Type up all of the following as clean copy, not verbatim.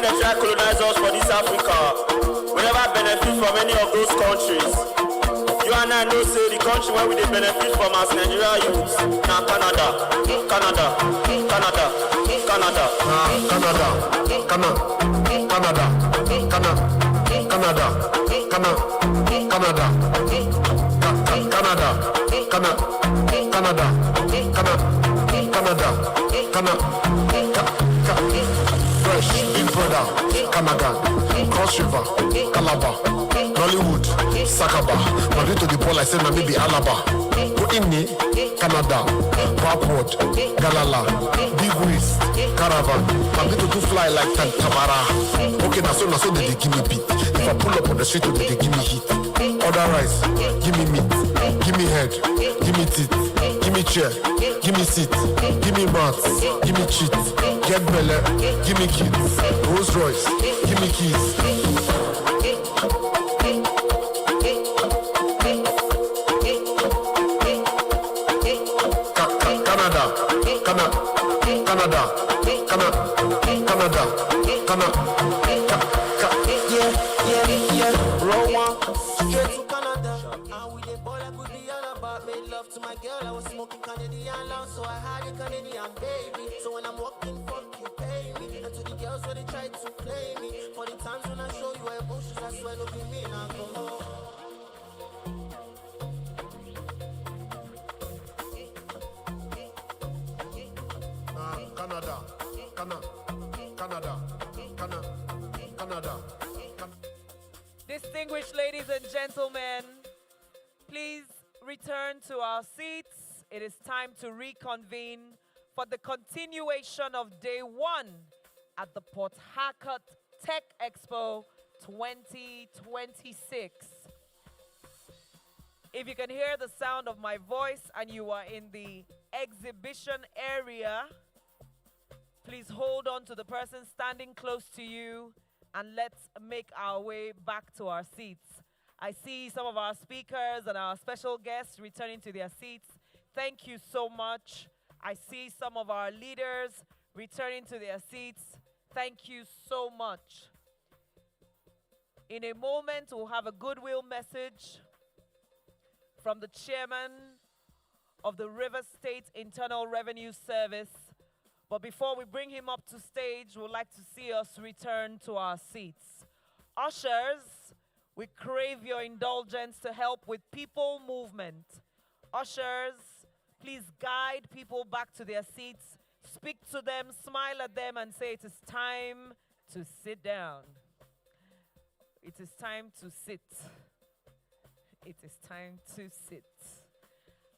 when they try to colonize us for this Africa, we never benefit from any of those countries. You and I know say the country where we dey benefit from as Nigeria youths na Canada, Canada, Canada, Canada, Canada, Canada, Canada, Canada, Canada, Canada, Canada, Canada, Canada, Canada, Canada, Canada, Fresh, Big Brother, Canada, Cross River, Calabar, Nollywood, Sakaba, Madrid to the ball I said na maybe Alaba, Inni, Canada, Harcourt, Galala, Big West, Caravan, Madrid to do fly like Tamara. Okay, na so they give me beat. If I pull up on the street, they give me heat. Order rice, give me meat, give me head, give me teeth, give me chair, give me seat, give me mats, give me cheat, get belly, give me kids, Rolls Royce, give me keys. Canada, Canada, Canada, Canada, Canada, Canada. Yeah. Roll one, straight to Canada. And we the ball like we be all about. Made love to my girl, I was smoking Canadian loud, so I had a Canadian baby. So when I'm walking, fuck you, pay me. And to the girls when they try to play me, for the times when I show you emotions, I swear no be me now go home. Canada, Canada, Canada, Canada, Canada. Distinguished ladies and gentlemen, please return to our seats. It is time to reconvene for the continuation of day one at the Port Harcourt Tech Expo 2026. If you can hear the sound of my voice and you are in the exhibition area, please hold on to the person standing close to you and let's make our way back to our seats. I see some of our speakers and our special guests returning to their seats. Thank you so much. I see some of our leaders returning to their seats. Thank you so much. In a moment, we'll have a goodwill message from the chairman of the River State Internal Revenue Service. But before we bring him up to stage, we'd like to see us return to our seats. Ushers, we crave your indulgence to help with people movement. Ushers, please guide people back to their seats. Speak to them, smile at them, and say it is time to sit down. It is time to sit. It is time to sit.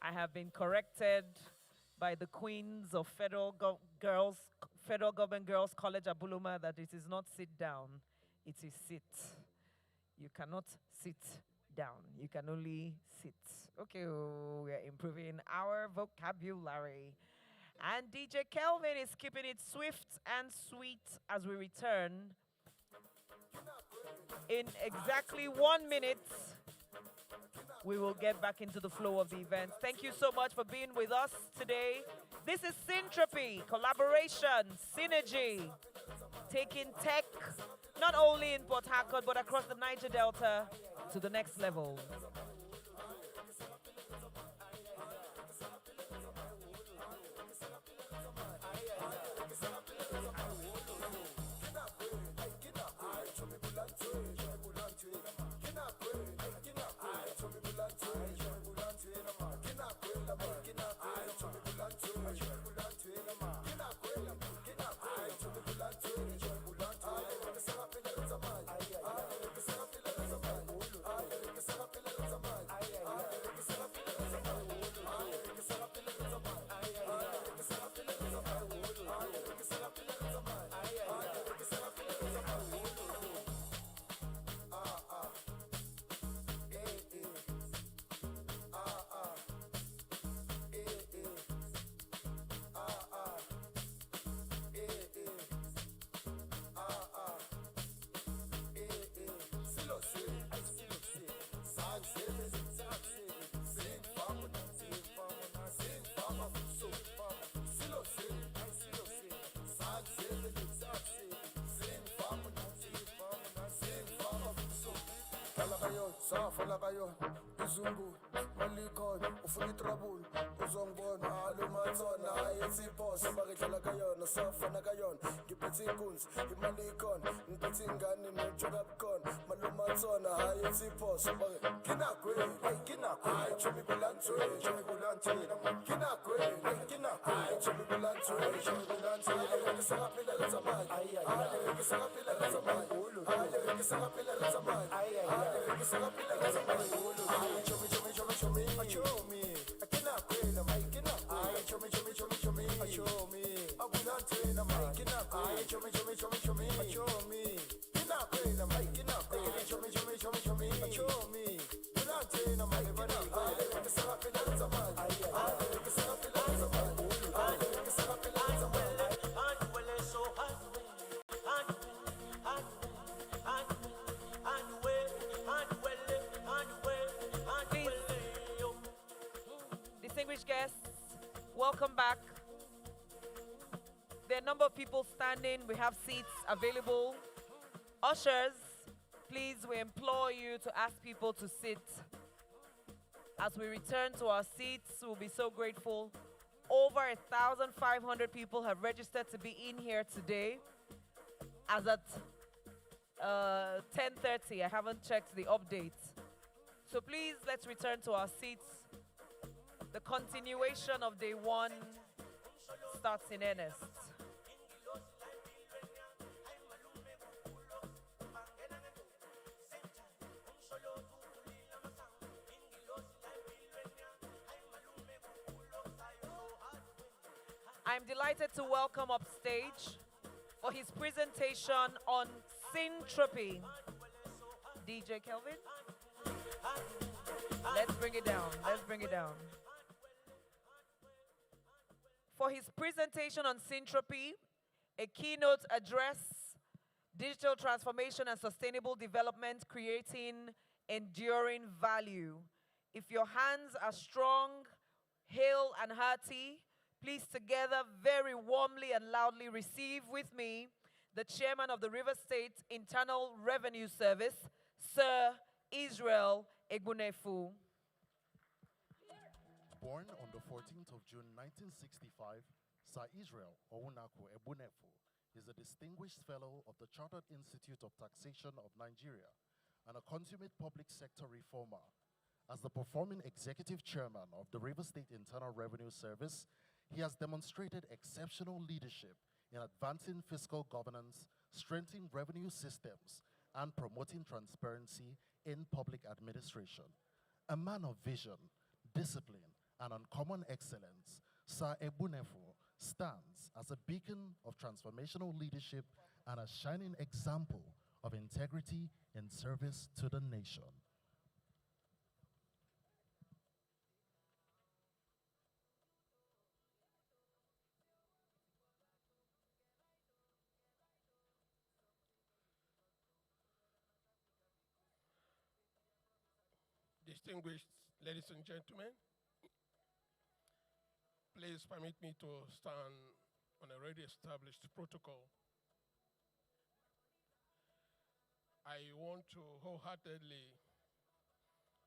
I have been corrected by the queens of Federal Government Girls College Abuluma that it is not sit down, it is sit. You cannot sit down, you can only sit. Okay, we are improving our vocabulary. And DJ Kelvin is keeping it swift and sweet as we return in exactly 1 minute. We will get back into the flow of the event. Thank you so much for being with us today. This is Syntropy, collaboration, synergy, taking tech, not only in Port Harcourt, but across the Niger Delta to the next level. ngayon, safana ngayon. Izungu, malikon, ufuna trouble, uzongibona alumathona ayetsipho sabakidlala ngayon, safana ngayon. Ngiphethe inkunzi, imalikon, ngiphethe ingane nojokabukon, malumathona ayetsipho sabakidlala. Kinakwe, kinakwe, chomi bulantwe, chomi bulantwe. Kinakwe, kinakwe, chomi bulantwe, chomi bulantwe. Ngisakapila lezamali, ngisakapila lezamali, ngisakapila lezamali, ngisakapila lezamali. Chomi, chomi, chomi, chomi, chomi. Kinakwe na mai, kinakwe, chomi, chomi, chomi, chomi, chomi. Abulantwe na mai, kinakwe, chomi, chomi, chomi, chomi, chomi. Kinakwe na mai, kinakwe, chomi, chomi, chomi, chomi, chomi. Bulantwe na mai, kinakwe, ngisakapila lezamali, ngisakapila lezamali, ngisakapila lezamali. Distinguished guests, welcome back. There are a number of people standing. We have seats available. Ushers, please, we implore you to ask people to sit. As we return to our seats, we'll be so grateful. Over 1,500 people have registered to be in here today. As at 10:30, I haven't checked the update. So please, let's return to our seats. The continuation of day one starts in earnest. I'm delighted to welcome upstage for his presentation on syntropy, DJ Kelvin. Let's bring it down. Let's bring it down. For his presentation on syntropy, a keynote address, digital transformation and sustainable development, creating enduring value. If your hands are strong, hale and hearty, please together very warmly and loudly receive with me the chairman of the River State Internal Revenue Service, Sir Israel Egbunefu. Born on the 14th of June 1965, Sir Israel Ounaku Egbunefu is a distinguished fellow of the Chartered Institute of Taxation of Nigeria and a consummate public sector reformer. As the performing executive chairman of the River State Internal Revenue Service, he has demonstrated exceptional leadership in advancing fiscal governance, strengthening revenue systems, and promoting transparency in public administration. A man of vision, discipline, and uncommon excellence, Sir Egbunefu stands as a beacon of transformational leadership and a shining example of integrity in service to the nation. Distinguished ladies and gentlemen, please permit me to stand on a already established protocol. I want to wholeheartedly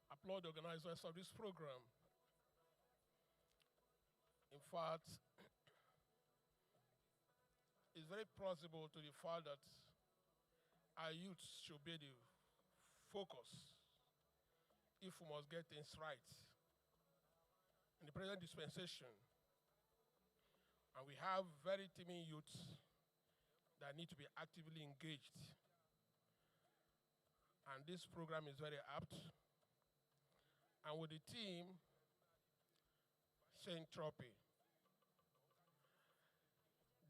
applaud the organizers of this program. In fact, it's very plausible to the fact that our youth should be the focus if we must get things right in the present dispensation. And we have very teeming youths that need to be actively engaged. And this program is very apt. And with the team, Syntropy,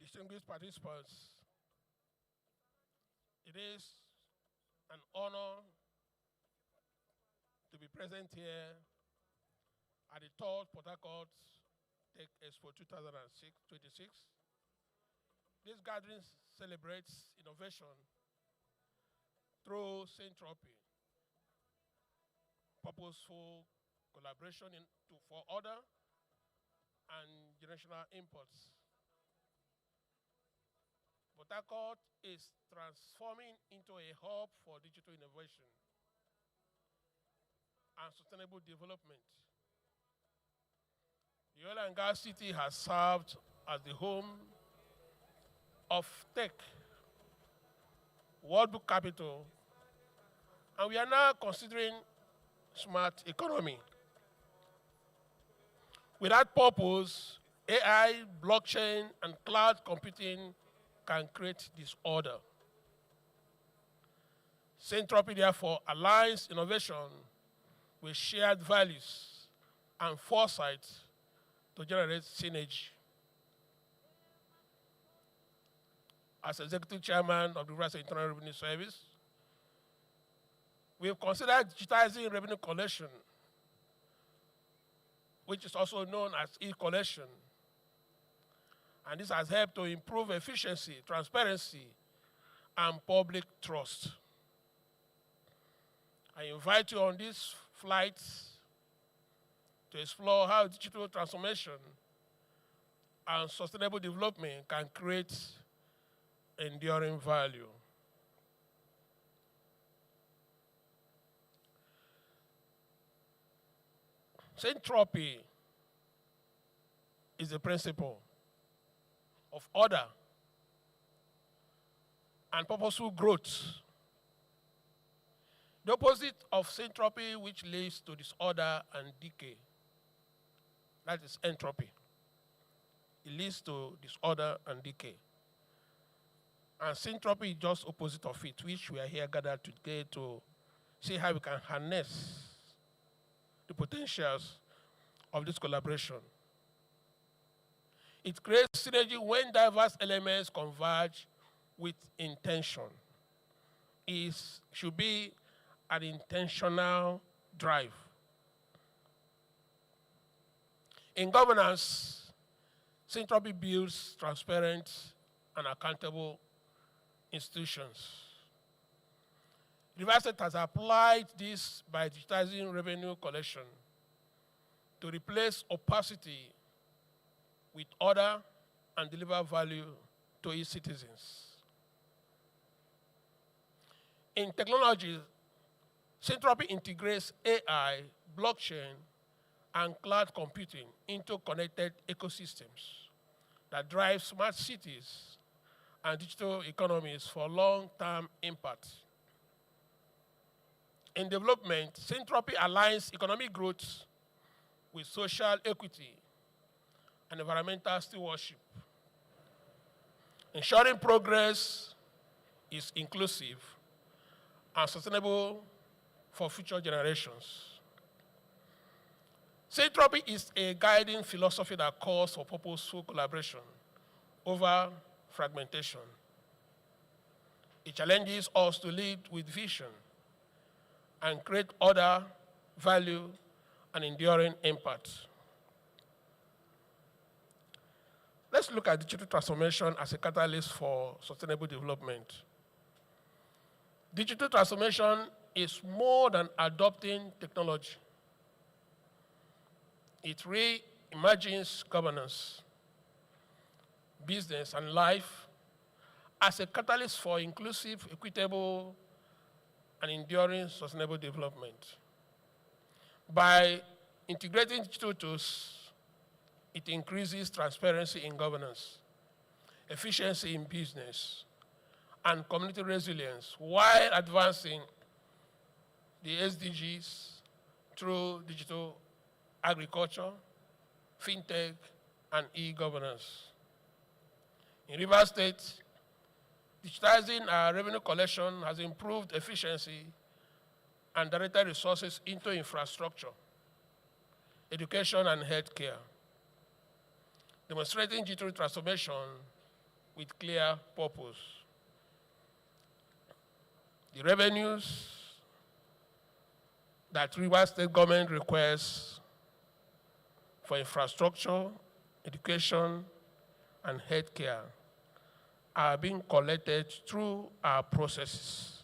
distinguished participants, it is an honor to be present here at the 3rd Port Harcourt Tech Expo 2026. This gathering celebrates innovation through Syntropy, purposeful collaboration for order and generational imports. Port Harcourt is transforming into a hub for digital innovation. and sustainable development. The oil and gas city has served as the home of tech, World Book Capital, and we are now considering smart economy. With that purpose, AI, blockchain, and cloud computing can create disorder. Syntropy, therefore, aligns innovation with shared values and foresight to generate synergy. As Executive Chairman of the Rivers Internal Revenue Service, we have considered digitizing revenue collection, which is also known as e-collection. And this has helped to improve efficiency, transparency, and public trust. I invite you on this flight to explore how digital transformation and sustainable development can create enduring value. Syntropy is the principle of order and purposeful growth. The opposite of syntropy, which leads to disorder and decay, that is entropy. It leads to disorder and decay. And syntropy is just opposite of it, which we are here gathered today to see how we can harness the potentials of this collaboration. It creates synergy when diverse elements converge with intention. It should be an intentional drive. In governance, syntropy builds transparent and accountable institutions. The Rivers State has applied this by digitizing revenue collection to replace opacity with order and deliver value to its citizens. In technology, Syntropy integrates AI, blockchain, and cloud computing into connected ecosystems that drive smart cities and digital economies for long-term impact. In development, Syntropy aligns economic growth with social equity and environmental stewardship, ensuring progress is inclusive and sustainable for future generations. Syntropy is a guiding philosophy that calls for purposeful collaboration over fragmentation. It challenges us to lead with vision and create order, value, and enduring impact. Let's look at digital transformation as a catalyst for sustainable development. Digital transformation is more than adopting technology. It reimagines governance, business, and life as a catalyst for inclusive, equitable, and enduring sustainable development. By integrating digital tools, it increases transparency in governance, efficiency in business, and community resilience while advancing the SDGs through digital agriculture, fintech, and e-governance. In Rivers State, digitizing our revenue collection has improved efficiency and directed resources into infrastructure, education, and healthcare, demonstrating digital transformation with clear purpose. The revenues that Rivers State government requests for infrastructure, education, and healthcare are being collected through our processes.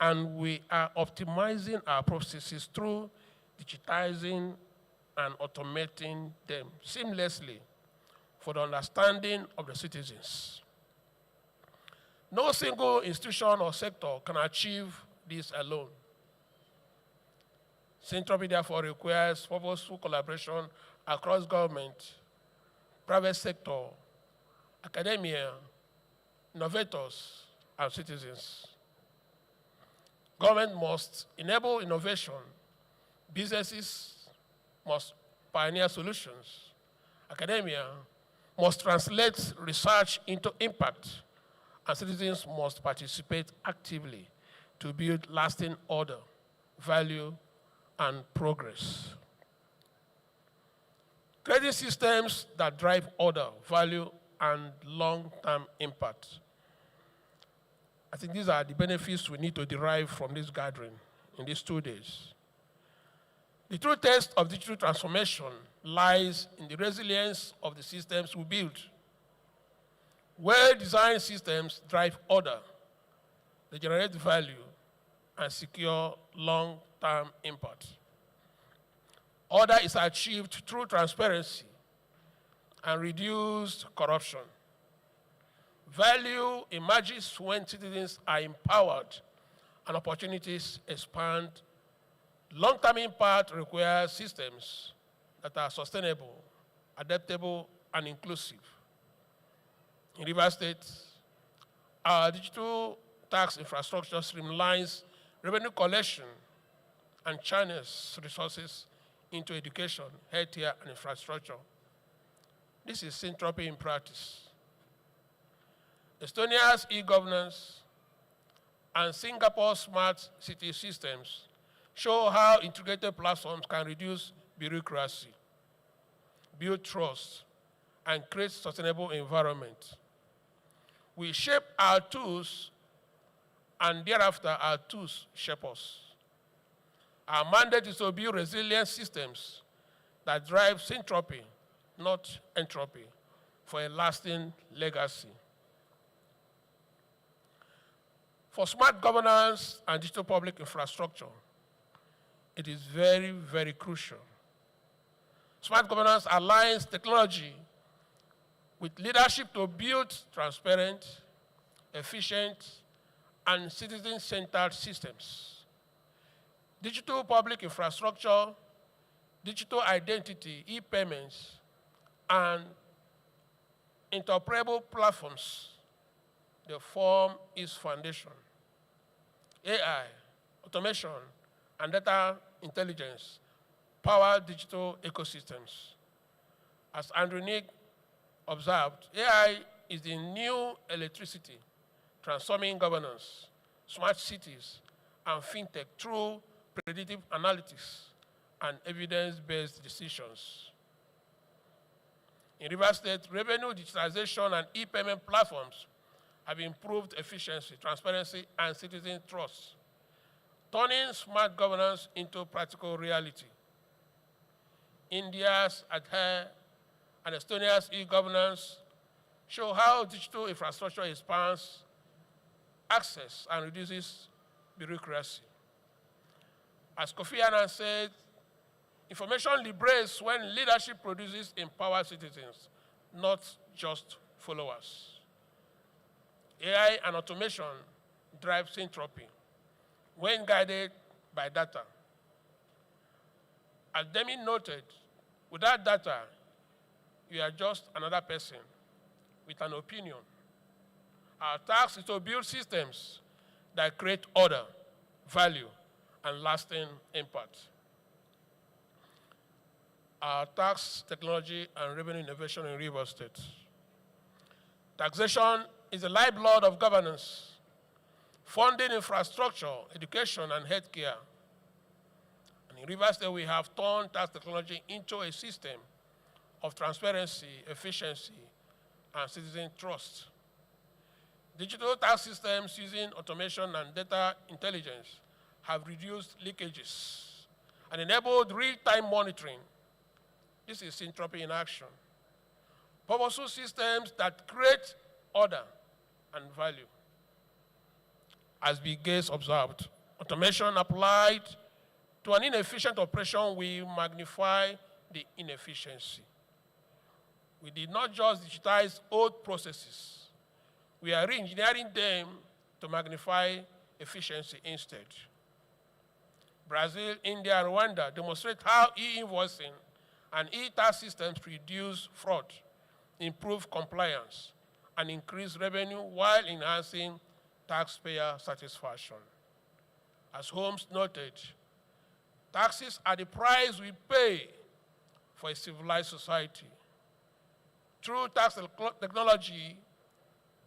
And we are optimizing our processes through digitizing and automating them seamlessly for the understanding of the citizens. No single institution or sector can achieve this alone. Syntropy therefore requires purposeful collaboration across government, private sector, academia, innovators, and citizens. Government must enable innovation, businesses must pioneer solutions, academia must translate research into impact, and citizens must participate actively to build lasting order, value, and progress. Creating systems that drive order, value, and long-term impact. I think these are the benefits we need to derive from this gathering in these 2 days. The true test of digital transformation lies in the resilience of the systems we build. Well-designed systems drive order, they generate value, and secure long-term impact. Order is achieved through transparency and reduced corruption. Value emerges when citizens are empowered and opportunities expand. Long-term impact requires systems that are sustainable, adaptable, and inclusive. In Rivers State, our digital tax infrastructure streamlines revenue collection and channels resources into education, healthcare, and infrastructure. This is Syntropy in practice. Estonia's e-governance and Singapore's smart city systems show how integrated platforms can reduce bureaucracy, build trust, and create sustainable environment. We shape our tools, and thereafter our tools shape us. Our mandate is to build resilient systems that drive syntropy, not entropy, for a lasting legacy. For smart governance and digital public infrastructure, it is very, very crucial. Smart governance aligns technology with leadership to build transparent, efficient, and citizen-centered systems. Digital public infrastructure, digital identity, e-payments, and interoperable platforms, they form its foundation. AI, automation, and data intelligence power digital ecosystems. As Andrew Nick observed, AI is the new electricity, transforming governance, smart cities, and fintech through predictive analytics and evidence-based decisions. In Rivers State, revenue digitalization and e-payment platforms have improved efficiency, transparency, and citizen trust, turning smart governance into practical reality. India's ADHERE and Estonia's e-governance show how digital infrastructure expands access and reduces bureaucracy. As Kofi Annan said, information liberates when leadership produces empowered citizens, not just followers. AI and automation drive syntropy when guided by data. As Demi noted, without data, you are just another person with an opinion. Our task is to build systems that create order, value, and lasting impact. Our tax, technology, and revenue innovation in Rivers State. Taxation is the lifeblood of governance, funding infrastructure, education, and healthcare. And in Rivers State, we have turned tax technology into a system of transparency, efficiency, and citizen trust. Digital tax systems using automation and data intelligence have reduced leakages and enabled real-time monitoring. This is syntropy in action. Purposeful systems that create order and value. As Bill Gates observed, automation applied to an inefficient operation will magnify the inefficiency. We did not just digitize old processes. We are re-engineering them to magnify efficiency instead. Brazil, India, and Rwanda demonstrate how e-invoicing and e-tax systems reduce fraud, improve compliance, and increase revenue while enhancing taxpayer satisfaction. As Holmes noted, taxes are the price we pay for a civilized society. Through tax technology,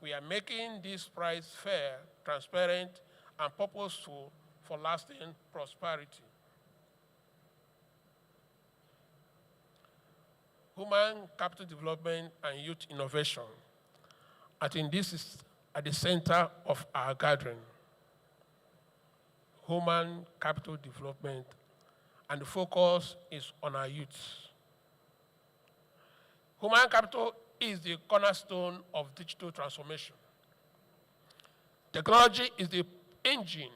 we are making this price fair, transparent, and purposeful for lasting prosperity. Human capital development and youth innovation. I think this is at the center of our gathering. Human capital development, and the focus is on our youth. Human capital is the cornerstone of digital transformation. Technology is the engine,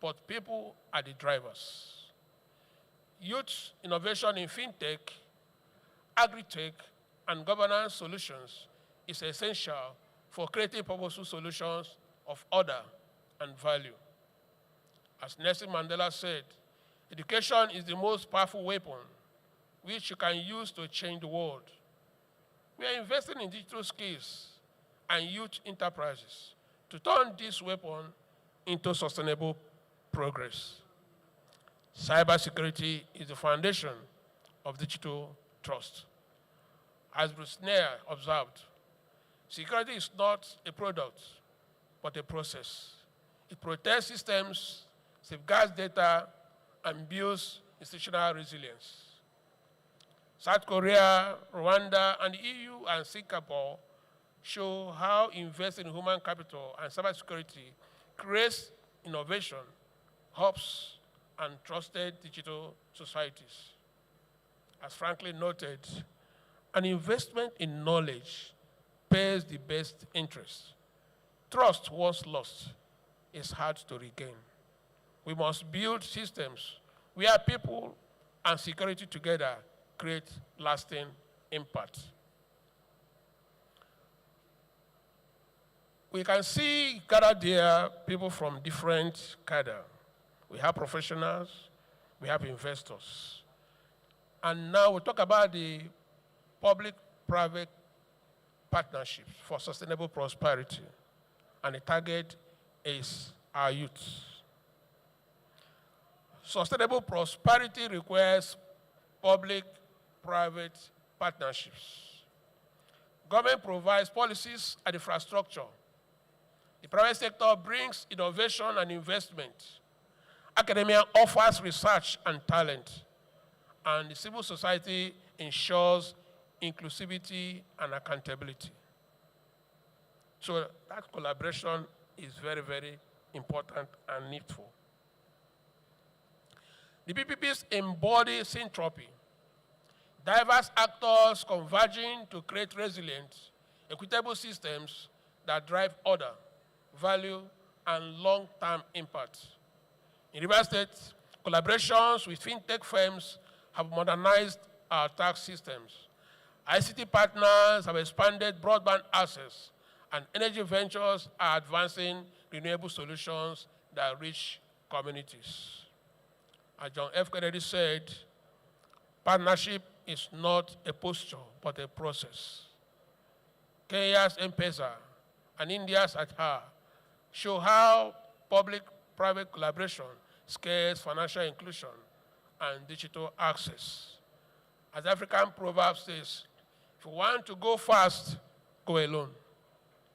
but people are the drivers. Youth innovation in fintech, agri-tech, and governance solutions is essential for creating purposeful solutions of order and value. As Nelson Mandela said, education is the most powerful weapon which you can use to change the world. We are investing in digital skills and youth enterprises to turn this weapon into sustainable progress. Cybersecurity is the foundation of digital trust. As Bruce Nair observed, security is not a product, but a process. It protects systems, safeguards data, and builds institutional resilience. South Korea, Rwanda, and the EU and Singapore show how investing in human capital and cybersecurity creates innovation, hubs, and trusted digital societies. As Franklin noted, an investment in knowledge pays the best interest. Trust, once lost, is hard to regain. We must build systems where people and security together create lasting impact. We can see gathered there people from different cadre. We have professionals, we have investors. And now we talk about the public-private partnerships for sustainable prosperity. And the target is our youth. Sustainable prosperity requires public-private partnerships. Government provides policies and infrastructure. The private sector brings innovation and investment. Academia offers research and talent. And the civil society ensures inclusivity and accountability. So that collaboration is very, very important and needful. The PPPs embody synthropy, diverse actors converging to create resilient, equitable systems that drive order, value, and long-term impact. In Rivers State, collaborations with fintech firms have modernized our tax systems. ICT partners have expanded broadband access, and energy ventures are advancing renewable solutions that reach communities. As John F. Kennedy said, partnership is not a posture, but a process. Kenya's M-Pesa and India's Aadhaar show how public-private collaboration scales financial inclusion and digital access. As African proverb says, if you want to go fast, go alone.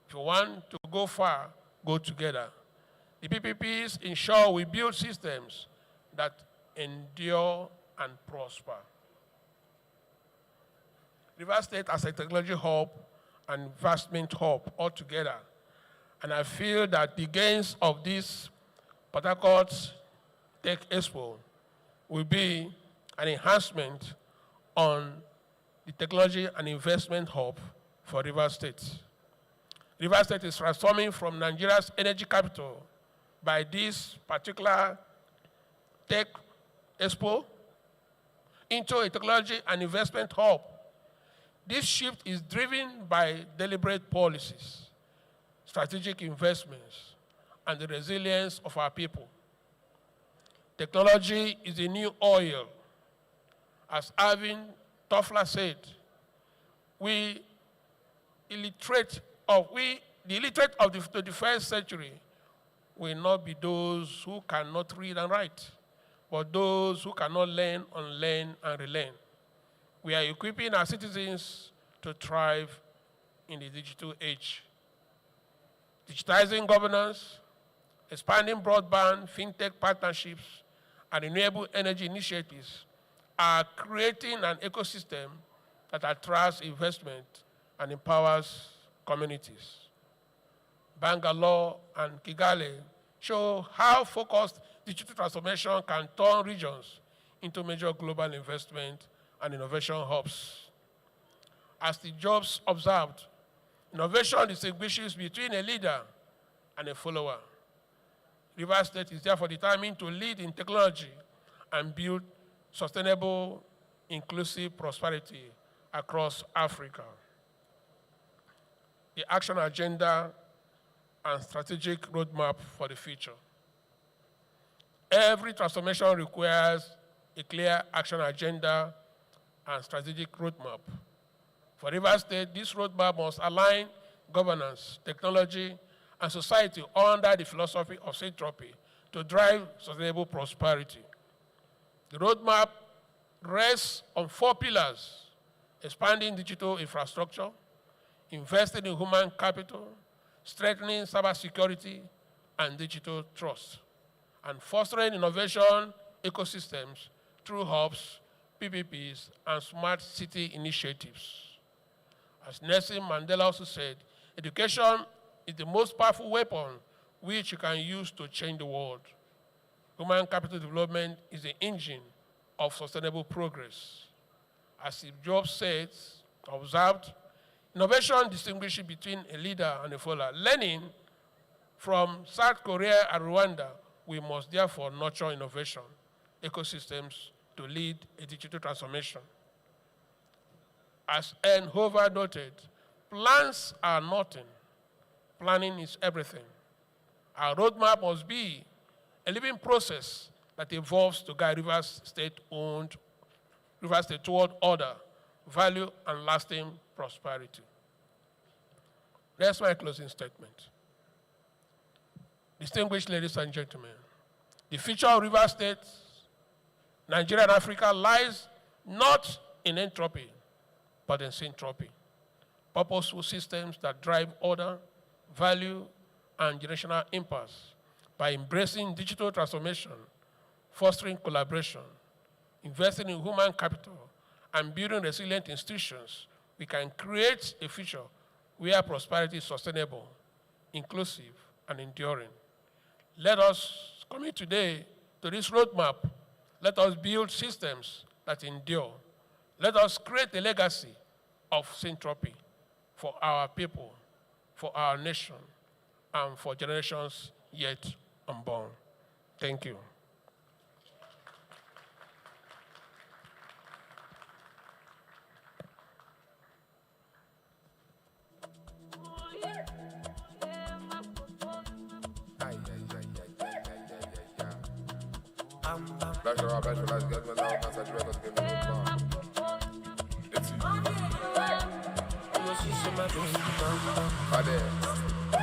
If you want to go far, go together. The PPPs ensure we build systems that endure and prosper. Rivers State as a technology hub and investment hub altogether. And I feel that the gains of this Port Harcourt Tech Expo will be an enhancement on the technology and investment hub for Rivers State. Rivers State is transforming from Nigeria's energy capital by this particular Tech Expo into a technology and investment hub. This shift is driven by deliberate policies, strategic investments, and the resilience of our people. Technology is the new oil. As Irving Toffler said, the illiterate of the 21st century will not be those who cannot read and write, but those who cannot learn, unlearn, and relearn. We are equipping our citizens to thrive in the digital age. Digitizing governance, expanding broadband, fintech partnerships, and renewable energy initiatives are creating an ecosystem that attracts investment and empowers communities. Bangalore and Kigali show how focused digital transformation can turn regions into major global investment and innovation hubs. As the Jobs observed, innovation distinguishes between a leader and a follower. Rivers State is therefore determined to lead in technology and build sustainable, inclusive prosperity across Africa. The action agenda and strategic roadmap for the future. Every transformation requires a clear action agenda and strategic roadmap. For Rivers State, this roadmap must align governance, technology, and society under the philosophy of syntropy to drive sustainable prosperity. The roadmap rests on 4 pillars: expanding digital infrastructure, investing in human capital, strengthening cybersecurity and digital trust, and fostering innovation ecosystems through hubs, PPPs, and smart city initiatives. As Nelson Mandela also said, education is the most powerful weapon which you can use to change the world. Human capital development is the engine of sustainable progress. As Steve Jobs observed, innovation distinguishes between a leader and a follower. Learning from South Korea and Rwanda, we must therefore nurture innovation ecosystems to lead a digital transformation. As N. Hoover noted, plans are nothing. Planning is everything. Our roadmap must be a living process that evolves to guide Rivers State toward order, value, and lasting prosperity. That's my closing statement. Distinguished ladies and gentlemen, the future of Rivers State, Nigeria, and Africa lies not in entropy, but in syntropy. Purposeful systems that drive order, value, and generational impasse. By embracing digital transformation, fostering collaboration, investing in human capital, and building resilient institutions, we can create a future where prosperity is sustainable, inclusive, and enduring. Let us commit today to this roadmap. Let us build systems that endure. Let us create a legacy of syntropy for our people, for our nation, and for generations yet unborn. Thank you.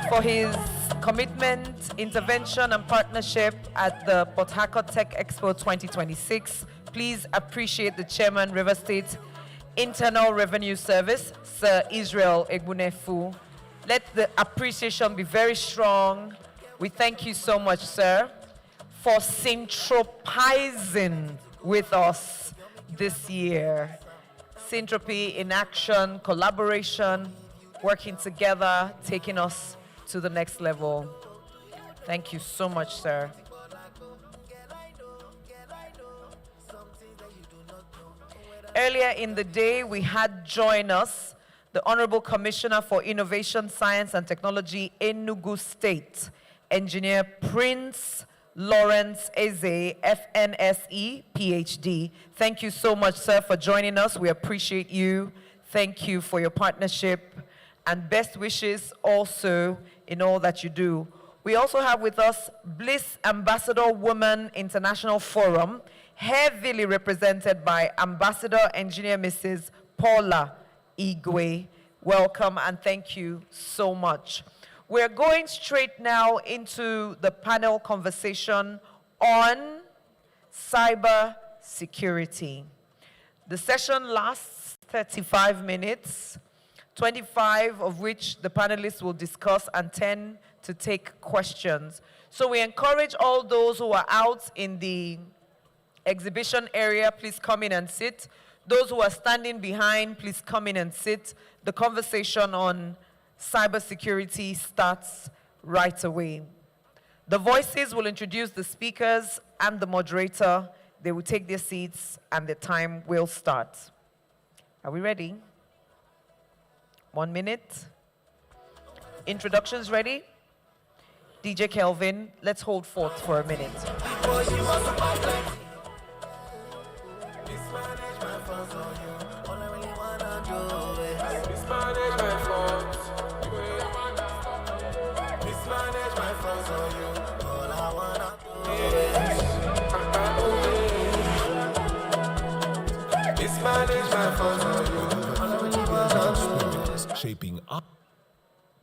For his commitment, intervention, and partnership at the Port Harcourt Tech Expo 2026, please appreciate the Chairman, River State Internal Revenue Service, Sir Israel Egbunefu. Let the appreciation be very strong. We thank you so much, sir, for syntropizing with us this year. Syntropy in action, collaboration, working together, taking us to the next level. Thank you so much, sir. Earlier in the day, we had join us the Honorable Commissioner for Innovation, Science and Technology, Enugu State, Engineer Prince Lawrence Eze, FNSE, PhD. Thank you so much, sir, for joining us. We appreciate you. Thank you for your partnership and best wishes also in all that you do. We also have with us Bliss Ambassador Women International Forum, heavily represented by Ambassador Engineer Mrs. Paula Igwe. Welcome and thank you so much. We're going straight now into the panel conversation on cyber security. The session lasts 35 minutes, 25 of which the panelists will discuss and 10 to take questions. So we encourage all those who are out in the exhibition area, please come in and sit. Those who are standing behind, please come in and sit. The conversation on cybersecurity starts right away. The voices will introduce the speakers and the moderator. They will take their seats and the time will start. Are we ready? 1 minute. Introductions ready? DJ Kelvin, let's hold forth for a minute. Shaping up.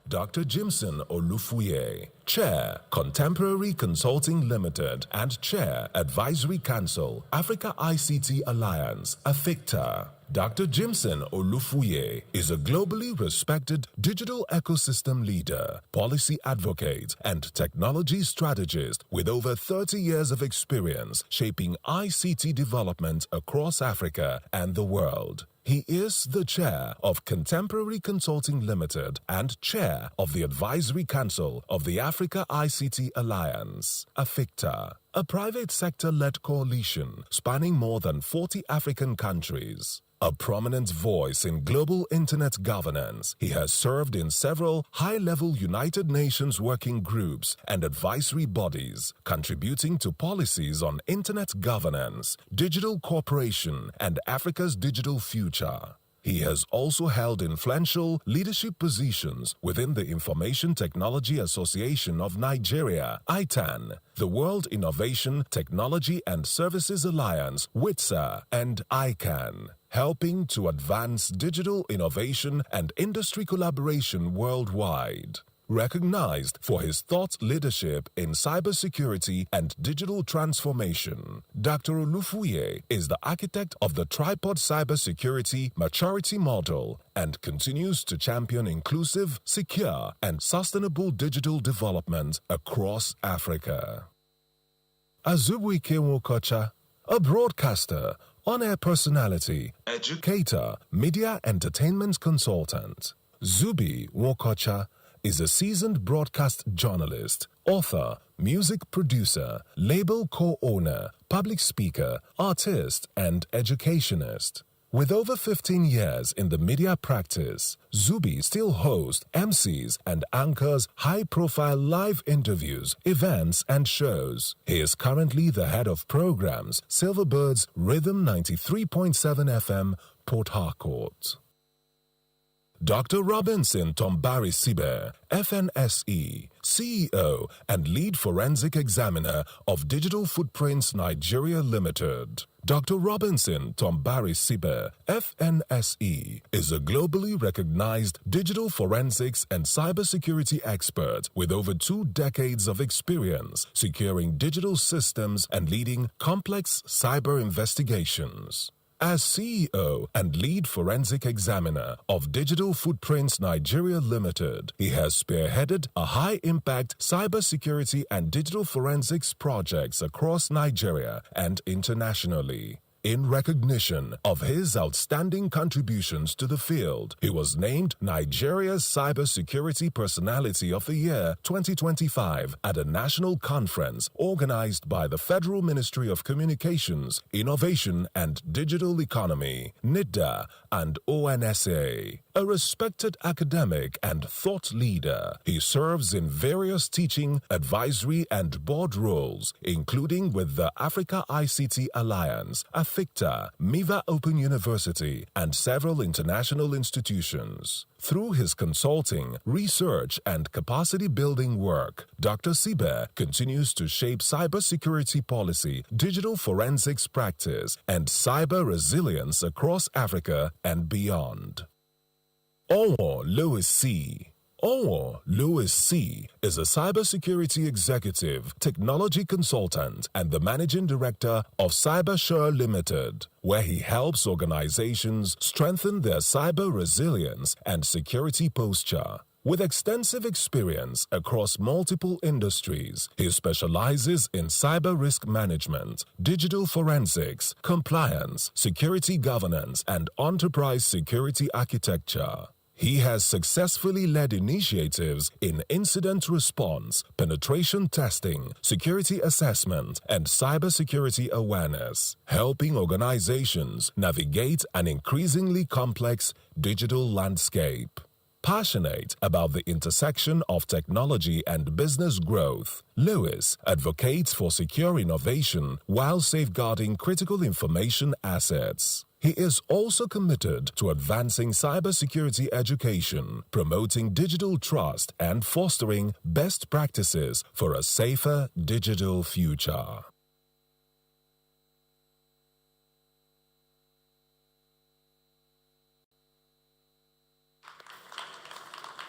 Dr. Jimson Olufuye, Chair, Contemporary Consulting Limited and Chair, Advisory Council, Africa ICT Alliance, AFICTA. Dr. Jimson Olufuye is a globally respected digital ecosystem leader, policy advocate, and technology strategist with over 30 years of experience shaping ICT development across Africa and the world. He is the chair of Contemporary Consulting Limited and chair of the Advisory Council of the Africa ICT Alliance, AFICTA, a private sector-led coalition spanning more than 40 African countries. A prominent voice in global internet governance, he has served in several high-level United Nations working groups and advisory bodies, contributing to policies on internet governance, digital cooperation, and Africa's digital future. He has also held influential leadership positions within the Information Technology Association of Nigeria, ITAN, the World Innovation, Technology and Services Alliance, WITSA, and ICANN, helping to advance digital innovation and industry collaboration worldwide. Recognized for his thought leadership in cybersecurity and digital transformation, Dr. Olufuye is the architect of the Tripod Cybersecurity Maturity Model and continues to champion inclusive, secure, and sustainable digital development across Africa. Azubwike Nwokocha, a broadcaster, on-air personality, educator, media entertainment consultant. Zubi Nwokocha is a seasoned broadcast journalist, author, music producer, label co-owner, public speaker, artist, and educationist. With over 15 years in the media practice, Zubi still hosts, MCs, and anchors high-profile live interviews, events, and shows. He is currently the head of programs, Silverbirds Rhythm 93.7 FM, Port Harcourt. Dr. Robinson Tombari Sibe, FNSE, CEO and lead forensic examiner of Digital Footprints Nigeria Limited. Dr. Robinson Tombari Sibe, FNSE, is a globally recognized digital forensics and cybersecurity expert with over 2 decades of experience securing digital systems and leading complex cyber investigations. As CEO and lead forensic examiner of Digital Footprints Nigeria Limited, he has spearheaded a high-impact cybersecurity and digital forensics projects across Nigeria and internationally. In recognition of his outstanding contributions to the field, he was named Nigeria's Cybersecurity Personality of the Year 2025 at a national conference organized by the Federal Ministry of Communications, Innovation and Digital Economy, NIDA, and ONSA. A respected academic and thought leader, he serves in various teaching, advisory, and board roles, including with the Africa ICT Alliance, FICTA, MIVA Open University, and several international institutions. Through his consulting, research, and capacity building work, Dr. Sibe continues to shape cybersecurity policy, digital forensics practice, and cyber resilience across Africa and beyond. Owo Louis C. Owo Louis C. is a cybersecurity executive, technology consultant, and the managing director of CyberSure Limited, where he helps organizations strengthen their cyber resilience and security posture. With extensive experience across multiple industries, he specializes in cyber risk management, digital forensics, compliance, security governance, and enterprise security architecture. He has successfully led initiatives in incident response, penetration testing, security assessment, and cybersecurity awareness, helping organizations navigate an increasingly complex digital landscape. Passionate about the intersection of technology and business growth, Lewis advocates for secure innovation while safeguarding critical information assets. He is also committed to advancing cybersecurity education, promoting digital trust, and fostering best practices for a safer digital future.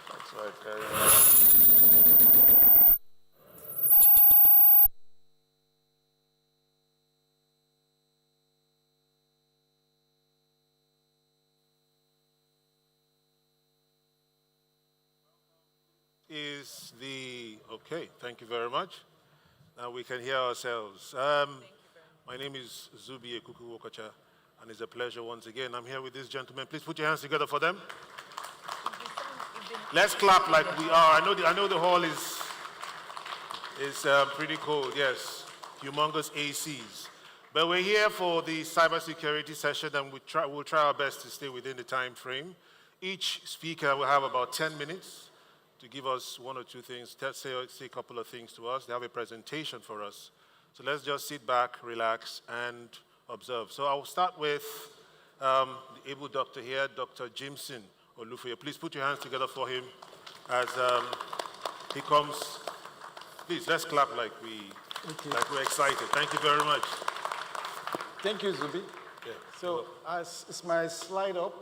That's right, is the, okay, thank you very much. Now we can hear ourselves. My name is Zubi Ekuku Wokacha, and it's a pleasure once again. I'm here with this gentleman. Please put your hands together for them. Let's clap like we are. I know the hall is pretty cold, yes. Humongous ACs. But we're here for the cybersecurity session, and we'll try our best to stay within the time frame. Each speaker will have about 10 minutes to give us one or two things, say a couple of things to us. They have a presentation for us. So let's just sit back, relax, and observe. So I'll start with the able doctor here, Dr. Jimson Olufuye. Please put your hands together for him as he comes. Please, let's clap like we're excited. Thank you very much. Thank you, Zubi. Yeah. So, as is my slide up,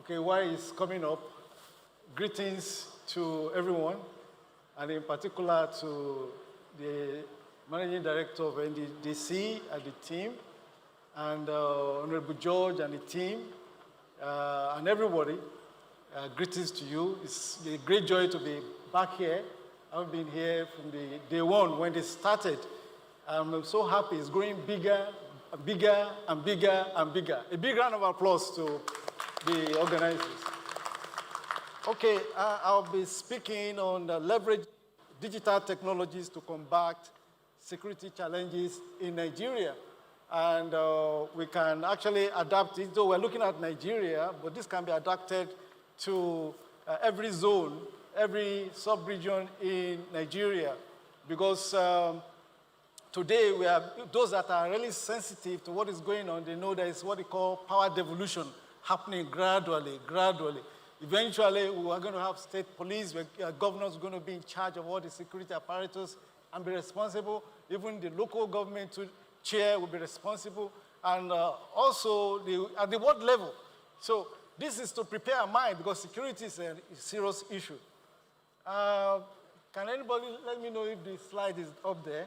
okay, why is coming up? Greetings to everyone, and in particular to the Managing Director of NDDC and the team, and Honorable George and the team, and everybody. Greetings to you. It's a great joy to be back here. I've been here from the day one when they started. I'm so happy. It's growing bigger, and bigger, and bigger, and bigger. A big round of applause to the organizers. Okay, I'll be speaking on leverage digital technologies to combat security challenges in Nigeria. And we can actually adapt it. So we're looking at Nigeria, but this can be adapted to every zone, every sub-region in Nigeria. Because today, we have those that are really sensitive to what is going on. They know there is what they call power devolution happening gradually. Eventually, we are going to have state police, governors are going to be in charge of all the security apparatus and be responsible. Even the local government chair will be responsible. And also at the world level. So this is to prepare our mind because security is a serious issue. Can anybody let me know if the slide is up there?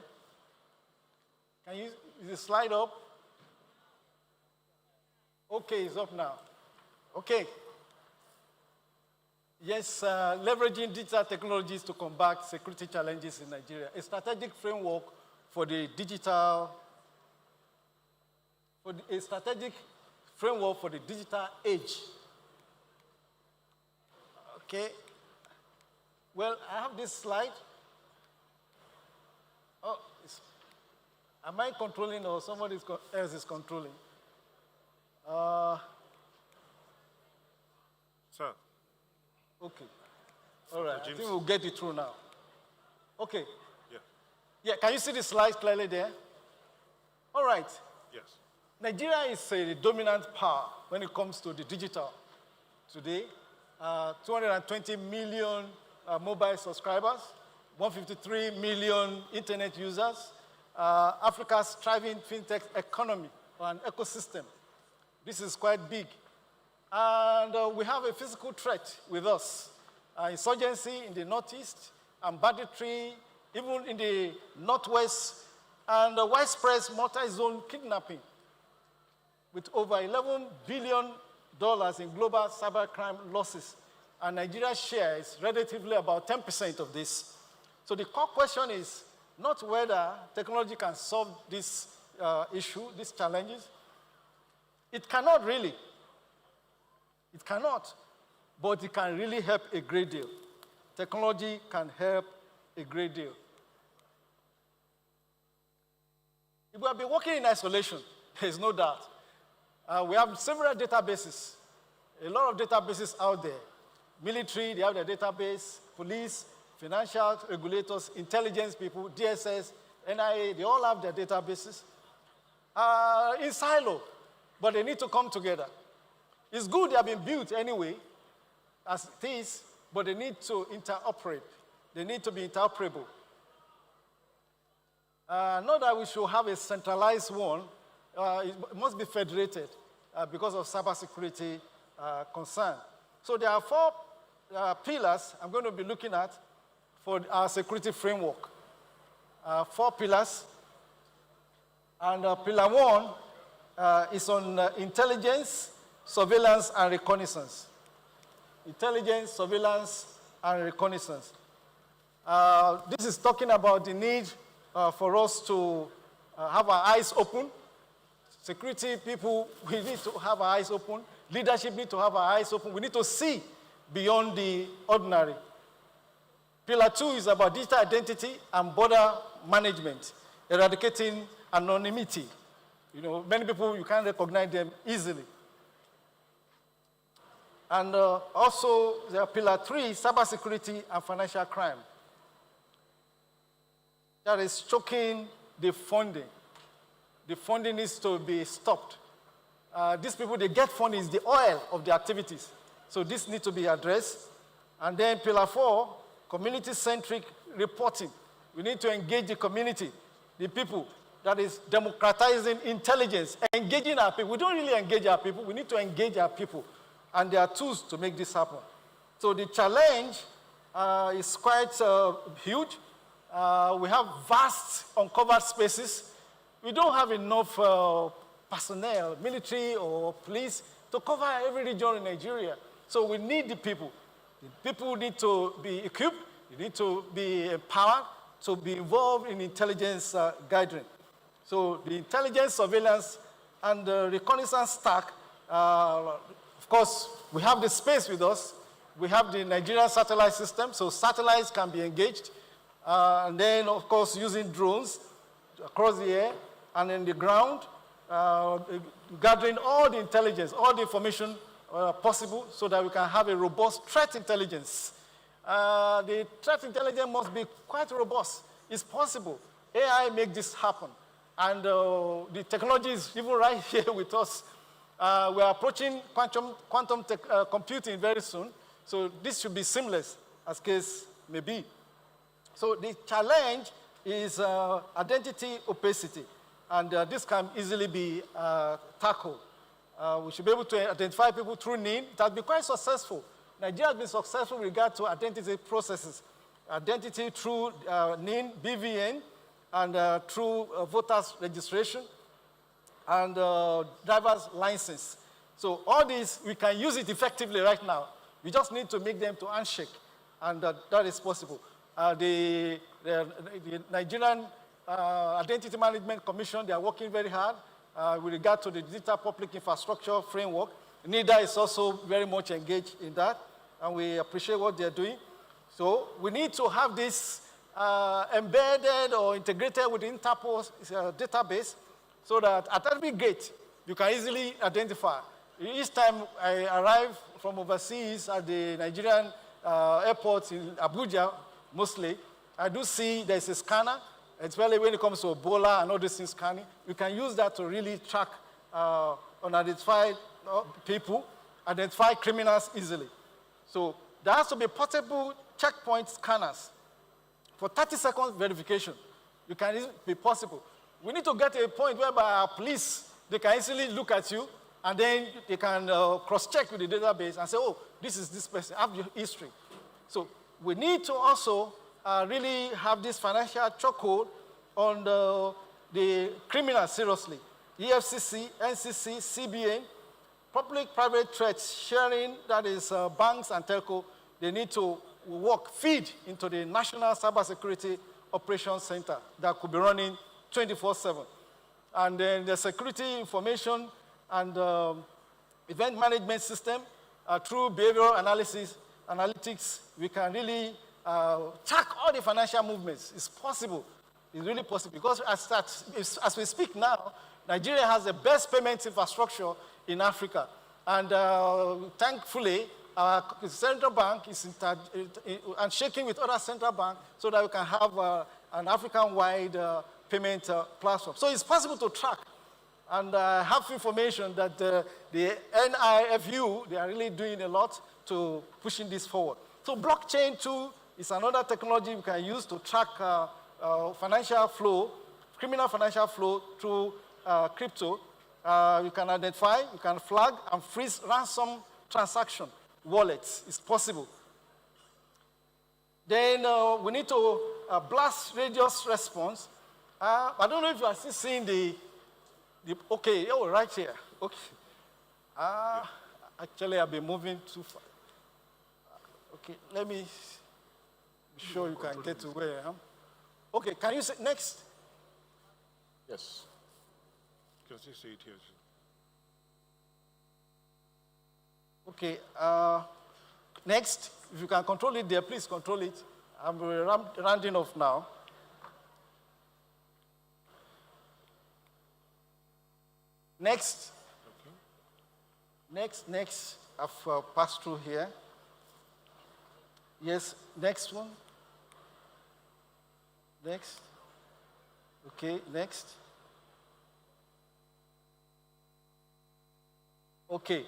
Is the slide up? Okay, it's up now. Okay. Yes, leveraging digital technologies to combat security challenges in Nigeria. A strategic framework for the digital age. Okay. Well, I have this slide. Oh, am I controlling or somebody else is controlling? Sir. Okay. All right. I think we'll get it through now. Okay. Yeah. Yeah, can you see the slide clearly there? All right. Yes. Nigeria is a dominant power when it comes to the digital today. 220 million mobile subscribers, 153 million internet users, Africa's thriving fintech economy or an ecosystem. This is quite big. And we have a physical threat with us. Insurgency in the northeast, and banditry even in the northwest, and widespread multi-zone kidnapping with over $11 billion in global cybercrime losses. And Nigeria's share is relatively about 10% of this. So the core question is not whether technology can solve this issue, these challenges. It cannot really. It cannot. But it can really help a great deal. Technology can help a great deal. If we have been working in isolation, there's no doubt. We have several databases, a lot of databases out there. Military, they have their database, police, financial regulators, intelligence people, DSS, NIA, they all have their databases. In silo, but they need to come together. It's good they have been built anyway, as it is, but they need to interoperate. They need to be interoperable. Not that we should have a centralized one. It must be federated because of cybersecurity concern. So there are four pillars I'm going to be looking at for our security framework. 4 pillars. And pillar 1 is on intelligence, surveillance, and reconnaissance. Intelligence, surveillance, and reconnaissance. This is talking about the need for us to have our eyes open. Security people, we need to have our eyes open. Leadership need to have our eyes open. We need to see beyond the ordinary. Pillar 2 is about digital identity and border management, eradicating anonymity. You know, many people, you can't recognize them easily. And also, pillar 3, cybersecurity and financial crime. That is choking the funding. The funding needs to be stopped. These people, they get funding, is the oil of the activities. So this needs to be addressed. And then pillar 4, community-centric reporting. We need to engage the community, the people. That is democratizing intelligence, engaging our people. We don't really engage our people. We need to engage our people. And there are tools to make this happen. So the challenge is quite huge. We have vast uncovered spaces. We don't have enough personnel, military or police, to cover every region in Nigeria. So we need the people. The people need to be equipped. They need to be empowered to be involved in intelligence gathering. So the intelligence, surveillance, and the reconnaissance stack, of course, we have the space with us. We have the Nigerian satellite system, so satellites can be engaged. And then, of course, using drones across the air and in the ground, gathering all the intelligence, all the information possible so that we can have a robust threat intelligence. The threat intelligence must be quite robust. It's possible. AI make this happen. And the technology is even right here with us. We're approaching quantum computing very soon. So this should be seamless, as case may be. So the challenge is identity opacity. And this can easily be tackled. We should be able to identify people through NIN. It has been quite successful. Nigeria has been successful with regard to identity processes. Identity through NIN, BVN, and through voters registration, and driver's license. So all these, we can use it effectively right now. We just need to make them to handshake, and that is possible. The Nigerian Identity Management Commission, they are working very hard with regard to the digital public infrastructure framework. NIDA is also very much engaged in that, and we appreciate what they're doing. So we need to have this embedded or integrated with the Interpol database so that at every gate, you can easily identify. Each time I arrive from overseas at the Nigerian airports in Abuja, mostly, I do see there's a scanner, especially when it comes to Ebola and all these things scanning. We can use that to really track unidentified people, identify criminals easily. So there has to be portable checkpoint scanners for 30 seconds verification. You can be possible. We need to get to a point whereby our police, they can easily look at you, and then they can cross-check with the database and say, oh, this is this person, have your history. So we need to also really have this financial chokehold on the criminals seriously. EFCC, NCC, CBN, public-private threats sharing, that is banks and telco, they need to feed into the National Cybersecurity Operations Center that could be running 24/7. And then the security information and event management system, through behavioral analytics, we can really track all the financial movements. It's possible. It's really possible. Because as we speak now, Nigeria has the best payment infrastructure in Africa. And thankfully, our central bank is and shaking with other central banks so that we can have an African-wide payment platform. So it's possible to track. And I have information that the NIFU, they are really doing a lot to pushing this forward. So blockchain too is another technology we can use to track financial flow, criminal financial flow through crypto. You can identify, you can flag and freeze ransom transaction wallets. It's possible. Then we need to blast radius response. I don't know if you are still seeing okay, oh, right here. Okay. Actually, I've been moving too far. Okay, let me be sure you can get to where I am. Okay, can you say next? Yes. Can you see it here? Okay, next, if you can control it there, please control it. I'm rounding off now. Next. Okay. Next, I've passed through here. Yes, next one. Next. Okay, next. Okay.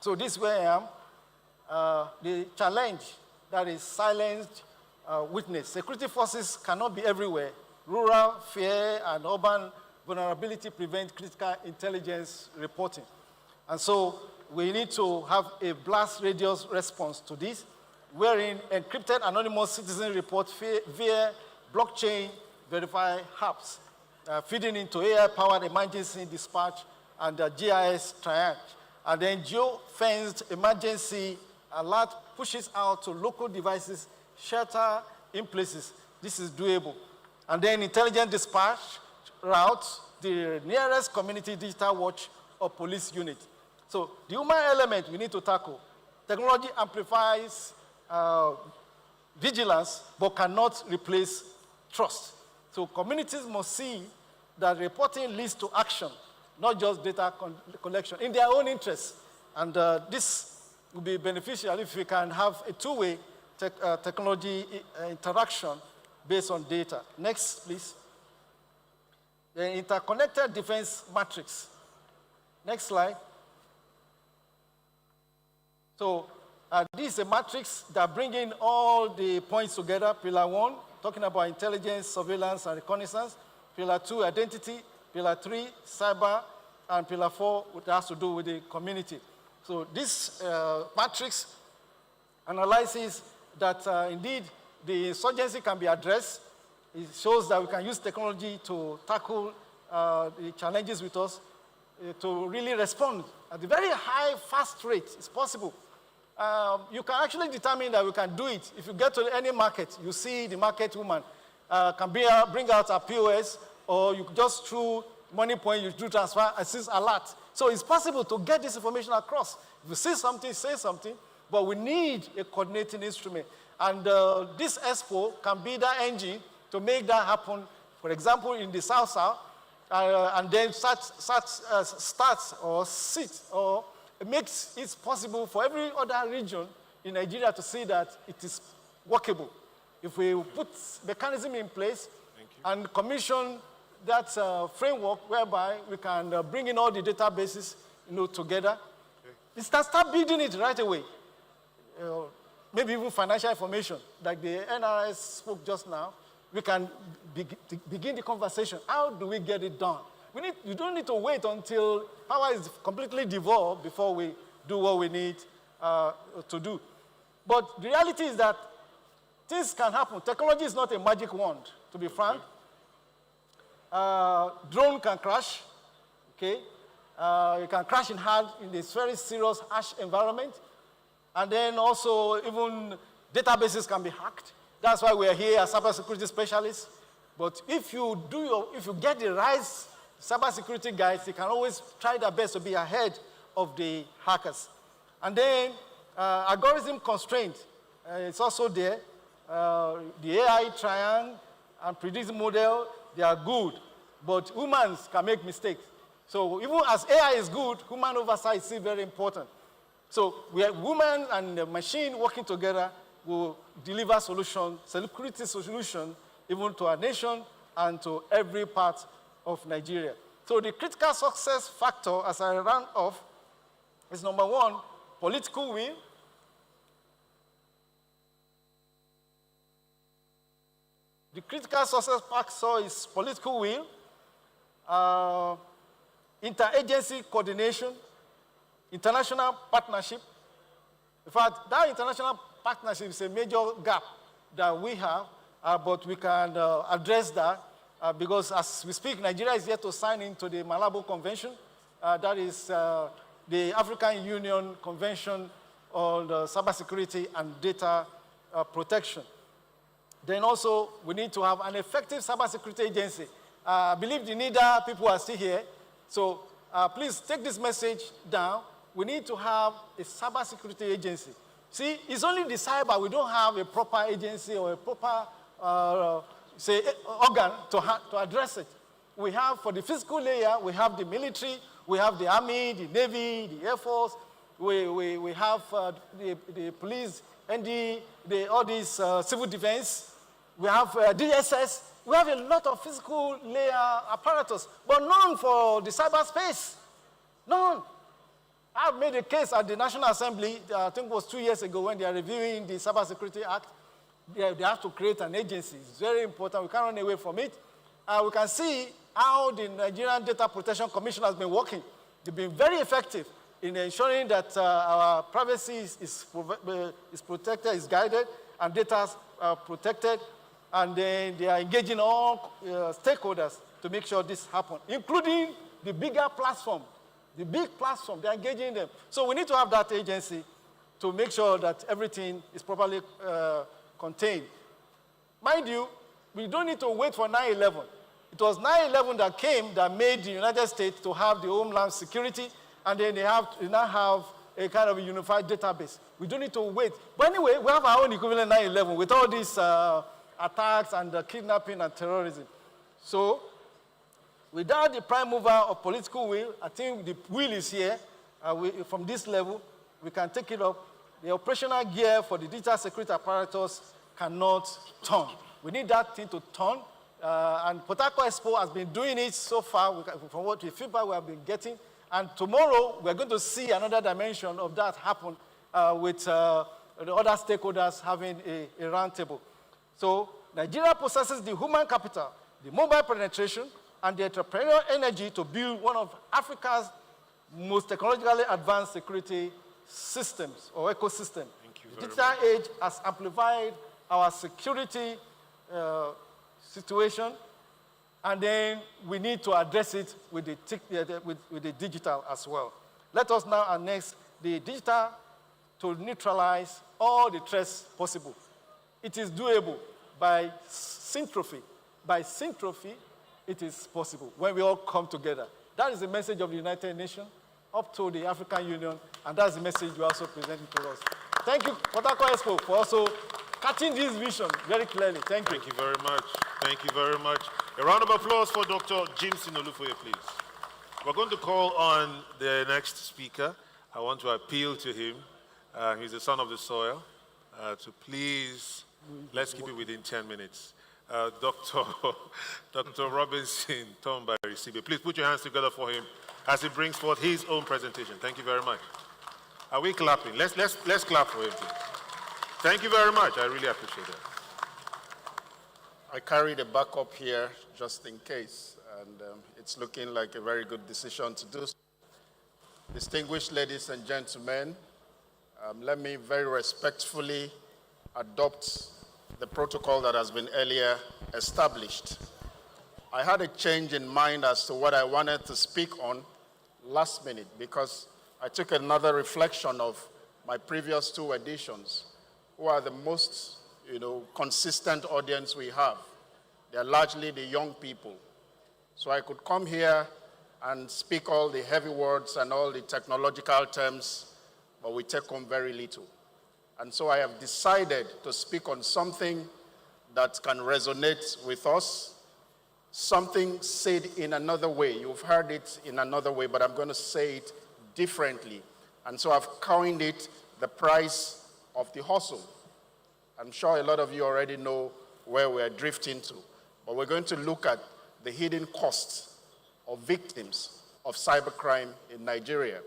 So this is where I am. The challenge, that is silenced witness. Security forces cannot be everywhere. Rural fear and urban vulnerability prevent critical intelligence reporting. And so we need to have a blast radius response to this, wherein encrypted anonymous citizen report via blockchain verified apps, feeding into AI-powered emergency dispatch and GIS triage. And then geo-fenced emergency alert pushes out to local devices, shelter in places. This is doable. And then intelligent dispatch routes the nearest community digital watch or police unit. So the human element we need to tackle. Technology amplifies vigilance, but cannot replace trust. So communities must see that reporting leads to action, not just data collection, in their own interests. And this will be beneficial if we can have a two-way technology interaction based on data. Next, please. The interconnected defense matrix. Next slide. So this is a matrix that brings in all the points together. Pillar 1, talking about intelligence, surveillance, and reconnaissance. Pillar 2, identity. Pillar 3, cyber. And Pillar 4, which has to do with the community. So this matrix analyzes that indeed the insurgency can be addressed. It shows that we can use technology to tackle the challenges with us, to really respond at a very high, fast rate. It's possible. You can actually determine that we can do it. If you get to any market, you see the market woman can bring out a POS, or you just through money point, you do transfer, assist alert. So it's possible to get this information across. If you see something, say something, but we need a coordinating instrument. And this Expo can be that engine to make that happen. For example, in the South-South, and then starts or sits or makes it possible for every other region in Nigeria to see that it is workable. If we put mechanism in place and commission that framework whereby we can bring in all the databases, together. Okay. Start building it right away. Maybe even financial information, like the NRS spoke just now. We can begin the conversation. How do we get it done? You don't need to wait until power is completely devolved before we do what we need to do. But the reality is that things can happen. Technology is not a magic wand, to be frank. Drone can crash, okay? You can crash in this very serious, harsh environment. And then also, even databases can be hacked. That's why we're here as cybersecurity specialists. But if you get the right cybersecurity guys, you can always try their best to be ahead of the hackers. And then algorithm constraint, it's also there. The AI triangle and predictive model, they are good, but humans can make mistakes. So even as AI is good, human oversight is still very important. So we have human and the machine working together will deliver security solution, even to our nation and to every part of Nigeria. So the critical success factor, as I round off, is number one, political will. The critical success factor is political will, interagency coordination, international partnership. In fact, that international partnership is a major gap that we have, but we can address that because as we speak, Nigeria is yet to sign into the Malabo Convention. That is the African Union Convention on Cybersecurity and Data Protection. Then also, we need to have an effective cybersecurity agency. I believe the NIDA people are still here. So please take this message down. We need to have a cybersecurity agency. See, it's only the cyber. We don't have a proper agency or a proper, organ to address it. We have, for the physical layer, we have the military, we have the army, the navy, the air force. We have the police, and all these civil defense. We have DSS. We have a lot of physical layer apparatus, but none for the cyberspace. None. I've made a case at the National Assembly, I think it was 2 years ago, when they are reviewing the Cybersecurity Act. They have to create an agency. It's very important. We can't run away from it. We can see how the Nigerian Data Protection Commission has been working. They've been very effective in ensuring that our privacy is protected, is guided, and data is protected. And then they are engaging all stakeholders to make sure this happens, including the bigger platform. The big platform, they're engaging them. So we need to have that agency to make sure that everything is properly contained. Mind you, we don't need to wait for 9/11. It was 9/11 that came that made the United States to have the Homeland Security, and then they now have a kind of a unified database. We don't need to wait. But anyway, we have our own equivalent 9/11 with all these attacks and kidnapping and terrorism. So without the prime mover of political will, I think the will is here. From this level, we can take it up. The operational gear for the digital security apparatus cannot turn. We need that thing to turn. And Harcourt Expo has been doing it so far, from what the feedback we have been getting. And tomorrow, we're going to see another dimension of that happen with the other stakeholders having a roundtable. So Nigeria possesses the human capital, the mobile penetration, and the entrepreneurial energy to build one of Africa's most technologically advanced security systems or ecosystem. The digital age has amplified our security situation, and then we need to address it with the digital as well. Let us now annex the digital to neutralize all the threats possible. It is doable by syntrophy. By syntrophy, it is possible when we all come together. That is the message of the United Nations up to the African Union, and that's the message we're also presenting to us. Thank you, Harcourt Expo, for also catching this vision very clearly. Thank you. Thank you very much. Thank you very much. A round of applause for Dr. Jimson Olufoye, please. We're going to call on the next speaker. I want to appeal to him. He's the son of the soil. To please, let's keep it within 10 minutes. Dr. Robinson Tombari CB. Please put your hands together for him as he brings forth his own presentation. Thank you very much. Are we clapping? Let's clap for him, please. Thank you very much. I really appreciate it. I carried a backup here just in case, and it's looking like a very good decision to do so. Distinguished ladies and gentlemen, let me very respectfully adopt the protocol that has been earlier established. I had a change in mind as to what I wanted to speak on last minute because I took another reflection of my previous two editions, who are the most consistent audience we have. They're largely the young people. So I could come here and speak all the heavy words and all the technological terms, but we take home very little. And so I have decided to speak on something that can resonate with us, something said in another way. You've heard it in another way, but I'm going to say it differently. And so I've coined it the price of the hustle. I'm sure a lot of you already know where we're drifting to, but we're going to look at the hidden costs of victims of cybercrime in Nigeria.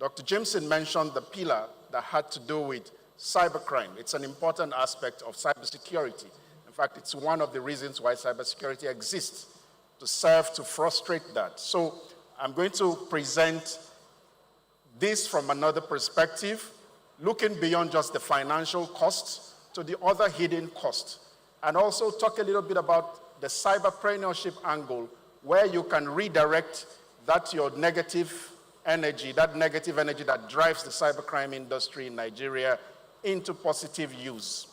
Dr. Jameson mentioned the pillar that had to do with cybercrime. It's an important aspect of cybersecurity. In fact, it's one of the reasons why cybersecurity exists, to serve to frustrate that. So I'm going to present this from another perspective, looking beyond just the financial costs to the other hidden costs, and also talk a little bit about the cyberpreneurship angle, where you can redirect that your negative energy, that drives the cybercrime industry in Nigeria into positive use.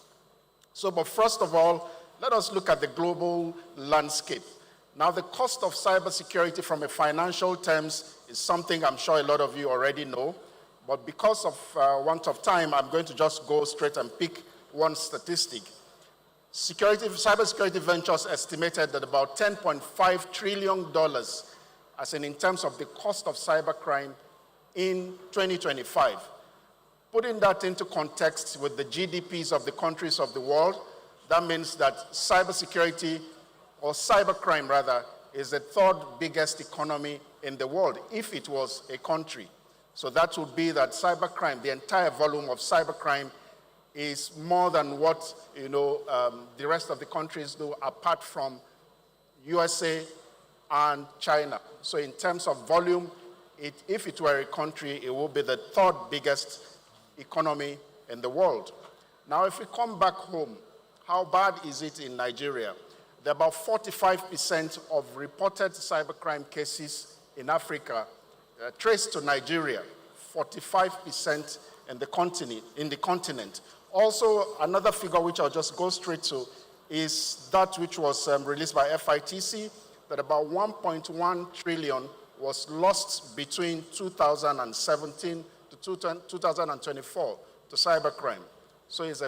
So, but first of all, let us look at the global landscape. Now, the cost of cybersecurity from a financial terms is something I'm sure a lot of you already know, but because of want of time, I'm going to just go straight and pick one statistic. Cybersecurity Ventures estimated that about $10.5 trillion as in terms of the cost of cybercrime in 2025. Putting that into context with the GDPs of the countries of the world, that means that cybersecurity, or cybercrime rather, is the third biggest economy in the world, if it was a country. So that would be that cybercrime, the entire volume of cybercrime, is more than what the rest of the countries do, apart from USA and China. So in terms of volume, if it were a country, it would be the third biggest economy in the world. Now, if we come back home, how bad is it in Nigeria? There are about 45% of reported cybercrime cases in Africa traced to Nigeria, 45% in the continent. Also, another figure which I'll just go straight to is that which was released by FITC, that about 1.1 trillion was lost between 2017 to 2024 to cybercrime. So it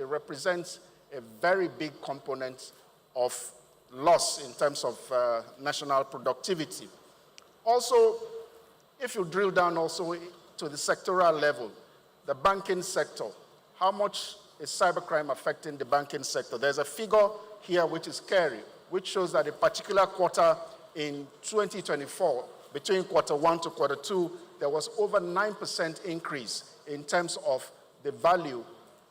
represents a very big component of loss in terms of national productivity. Also, if you drill down also to the sectoral level, the banking sector, how much is cybercrime affecting the banking sector? There's a figure here which is scary, which shows that a particular quarter in 2024, between quarter 1 to quarter 2, there was over 9% increase in terms of the value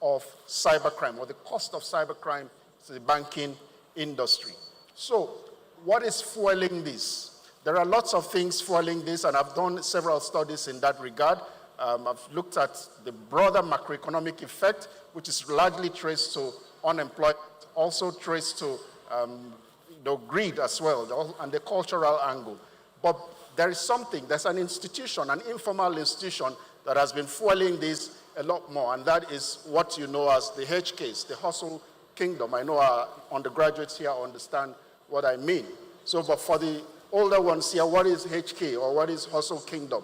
of cybercrime, or the cost of cybercrime to the banking industry. So, what is fueling this? There are lots of things fueling this, and I've done several studies in that regard. I've looked at the broader macroeconomic effect, which is largely traced to unemployment, also traced to greed as well, and the cultural angle. But there's an institution, an informal institution that has been fueling this a lot more, and that is what you know as the H case, the hustle kingdom. I know our undergraduates here understand what I mean. So, but for the older ones here, what is HK, or what is hustle kingdom?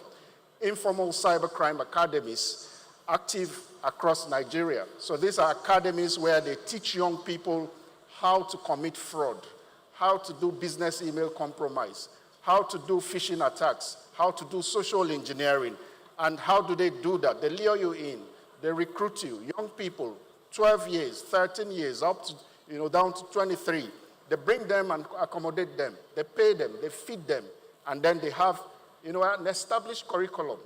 Informal cybercrime academies active across Nigeria. So these are academies where they teach young people how to commit fraud, how to do business email compromise, how to do phishing attacks, how to do social engineering. And how do they do that? They lure you in, they recruit you, young people, 12 years, 13 years, up to down to 23. They bring them and accommodate them. They pay them, they feed them, and then they have, an established curriculum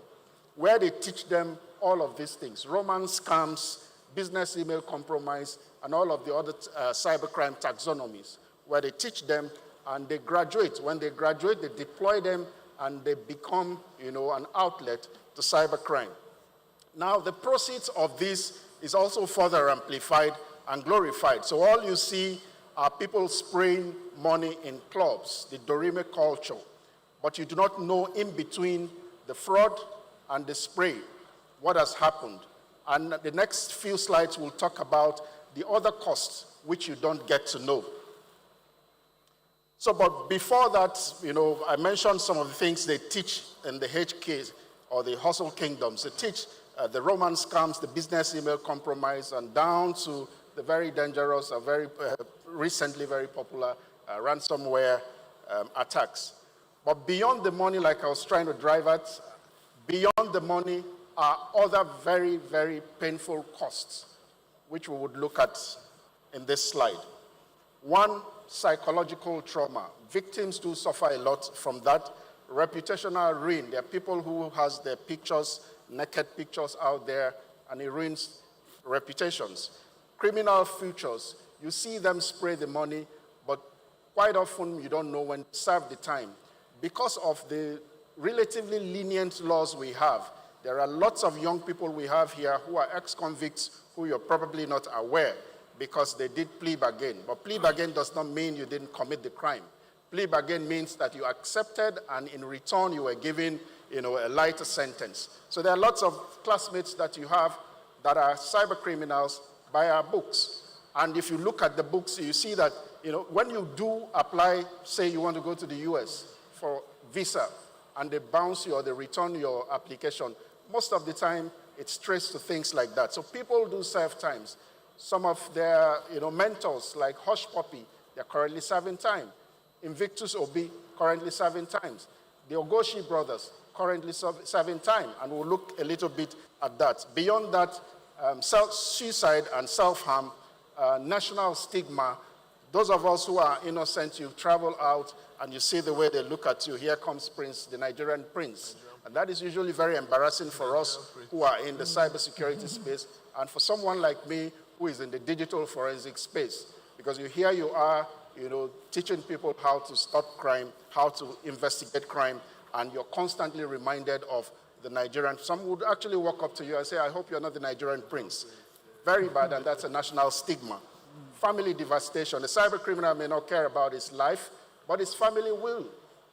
where they teach them all of these things: romance scams, business email compromise, and all of the other cybercrime taxonomies, where they teach them and they graduate. When they graduate, they deploy them and they become, an outlet to cybercrime. Now, the proceeds of this is also further amplified and glorified. So all you see are people spraying money in clubs, the Dorime culture. But you do not know in between the fraud and the spray what has happened. And the next few slides will talk about the other costs which you don't get to know. So, but before that, I mentioned some of the things they teach in the HKs or the hustle kingdoms. They teach the romance scams, the business email compromise, and down to the very dangerous, very recently very popular ransomware attacks. But beyond the money, like I was trying to drive at, beyond the money are other very, very painful costs, which we would look at in this slide. One, psychological trauma. Victims do suffer a lot from that. Reputational ruin. There are people who has their pictures, naked pictures out there, and it ruins reputations. Criminal futures. You see them spray the money, but quite often you don't know when to serve the time. Because of the relatively lenient laws we have, there are lots of young people we have here who are ex-convicts who you're probably not aware because they did plea bargain. But plea bargain does not mean you didn't commit the crime. Plea bargain means that you accepted and in return you were given, a lighter sentence. So there are lots of classmates that you have that are cyber criminals by our books. And if you look at the books, you see that, when you do apply, say you want to go to the US for visa, and they bounce you or they return your application, most of the time it's traced to things like that. So people do serve times. Some of their, mentors, like Hush Puppy, they're currently serving time. Invictus Obi, currently serving times. The Ogoshi brothers, currently serving time, and we'll look a little bit at that. Beyond that, suicide and self-harm, national stigma. Those of us who are innocent, you travel out and you see the way they look at you. Here comes Prince, the Nigerian prince. And that is usually very embarrassing for us who are in the cybersecurity space and for someone like me who is in the digital forensic space. Because here you are, teaching people how to stop crime, how to investigate crime, and you're constantly reminded of the Nigerian. Some would actually walk up to you and say, I hope you're not the Nigerian prince. Very bad, and that's a national stigma. Family devastation. The cyber criminal may not care about his life, but his family will.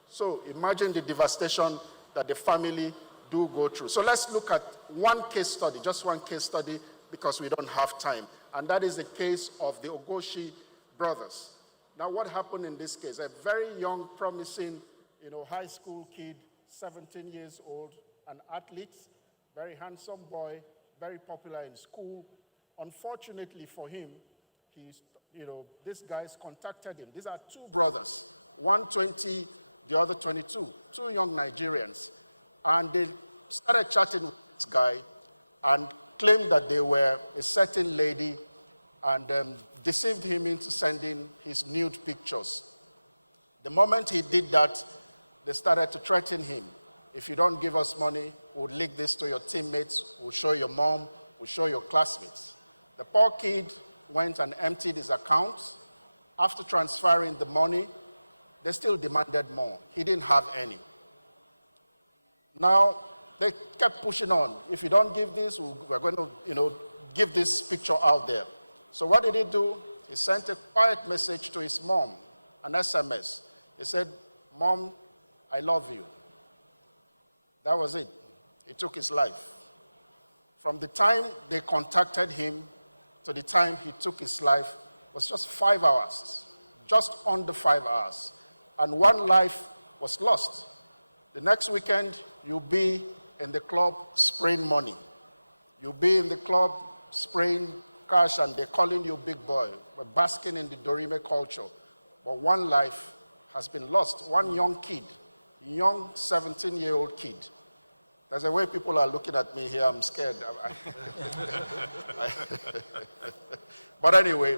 So imagine the devastation that the family do go through. So let's look at one case study, just one case study, because we don't have time. And that is the case of the Ogoshi brothers. Now, what happened in this case? A very young, promising, high school kid, 17 years old, an athlete, very handsome boy, very popular in school. Unfortunately for him, these guys contacted him. These are two brothers, one 20, the other 22, two young Nigerians. And they started chatting with this guy and claimed that they were a certain lady and deceived him into sending his nude pictures. The moment he did that, they started to threaten him. If you don't give us money, we'll leak this to your teammates, we'll show your mom, we'll show your classmates. The poor kid went and emptied his account. After transferring the money, they still demanded more. He didn't have any. Now, they kept pushing on. If you don't give this, we're going to, give this picture out there. So what did he do? He sent a quiet message to his mom, an SMS. He said, Mom, I love you. That was it. He took his life. From the time they contacted him to the time he took his life was just 5 hours, just under 5 hours. And one life was lost. The next weekend, you'll be in the club spraying money. You'll be in the club spraying cash and they're calling you big boy. We're basking in the Dorime culture. But one life has been lost. One young kid, young 17-year-old kid. There's a way people are looking at me here. I'm scared. But anyway,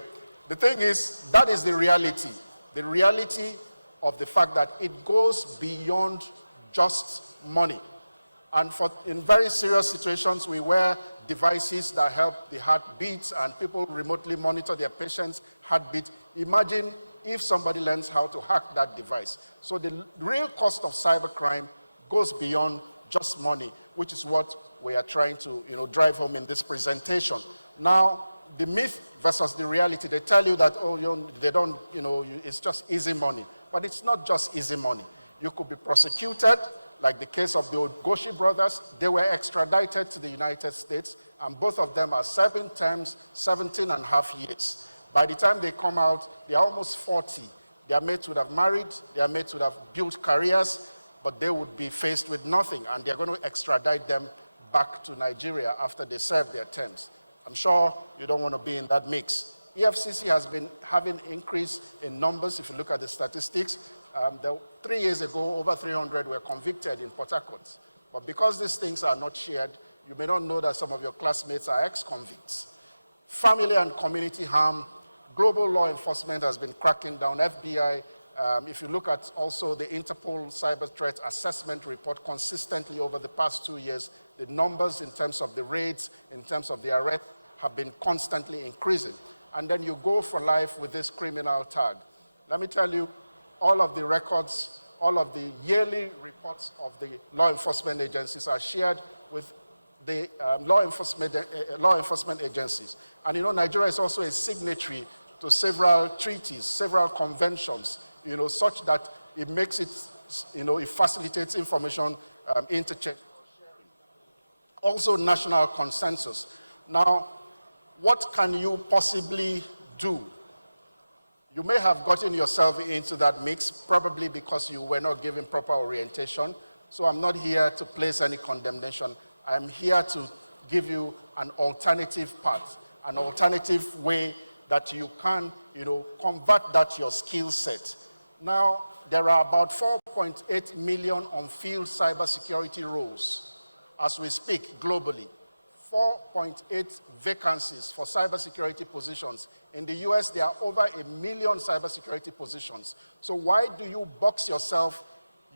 The thing is, that is the reality. The reality of the fact that it goes beyond just money. And in very serious situations, we wear devices that help the heartbeat, and people remotely monitor their patient's heartbeat. Imagine if somebody learns how to hack that device. So the real cost of cybercrime goes beyond just money, which is what we are trying to drive home in this presentation. Now, the myth versus the reality, they tell you that, it's just easy money. But it's not just easy money. You could be prosecuted, like the case of the Ogoshi brothers. They were extradited to the United States, and both of them are serving terms 17 and a half years. By the time they come out, they are almost 40. Their mates would have married, their mates would have built careers, but they would be faced with nothing, and they're going to extradite them back to Nigeria after they serve their terms. I'm sure you don't want to be in that mix. EFCC has been having increase in numbers. If you look at the statistics, 3 years ago, over 300 were convicted in Port Harcourt. But because these things are not shared, you may not know that some of your classmates are ex-convicts. Family and community harm, global law enforcement has been cracking down. FBI, if you look at also the Interpol Cyber Threat Assessment Report consistently over the past 2 years, the numbers in terms of the raids, in terms of the arrest, have been constantly increasing. And then you go for life with this criminal tag. Let me tell you, all of the records, all of the yearly reports of the law enforcement agencies are shared with the law enforcement agencies. And Nigeria is also a signatory to several treaties, several conventions, such that it makes it, it facilitates information interchange. Also national consensus. Now, what can you possibly do? You may have gotten yourself into that mix, probably because you were not given proper orientation. So I'm not here to place any condemnation. I'm here to give you an alternative path, an alternative way that you can, convert that your skill set. Now, there are about 4.8 million on-field cybersecurity roles as we speak globally. 4.8 vacancies for cybersecurity positions. In the US, there are over 1 million cybersecurity positions. So why do you box yourself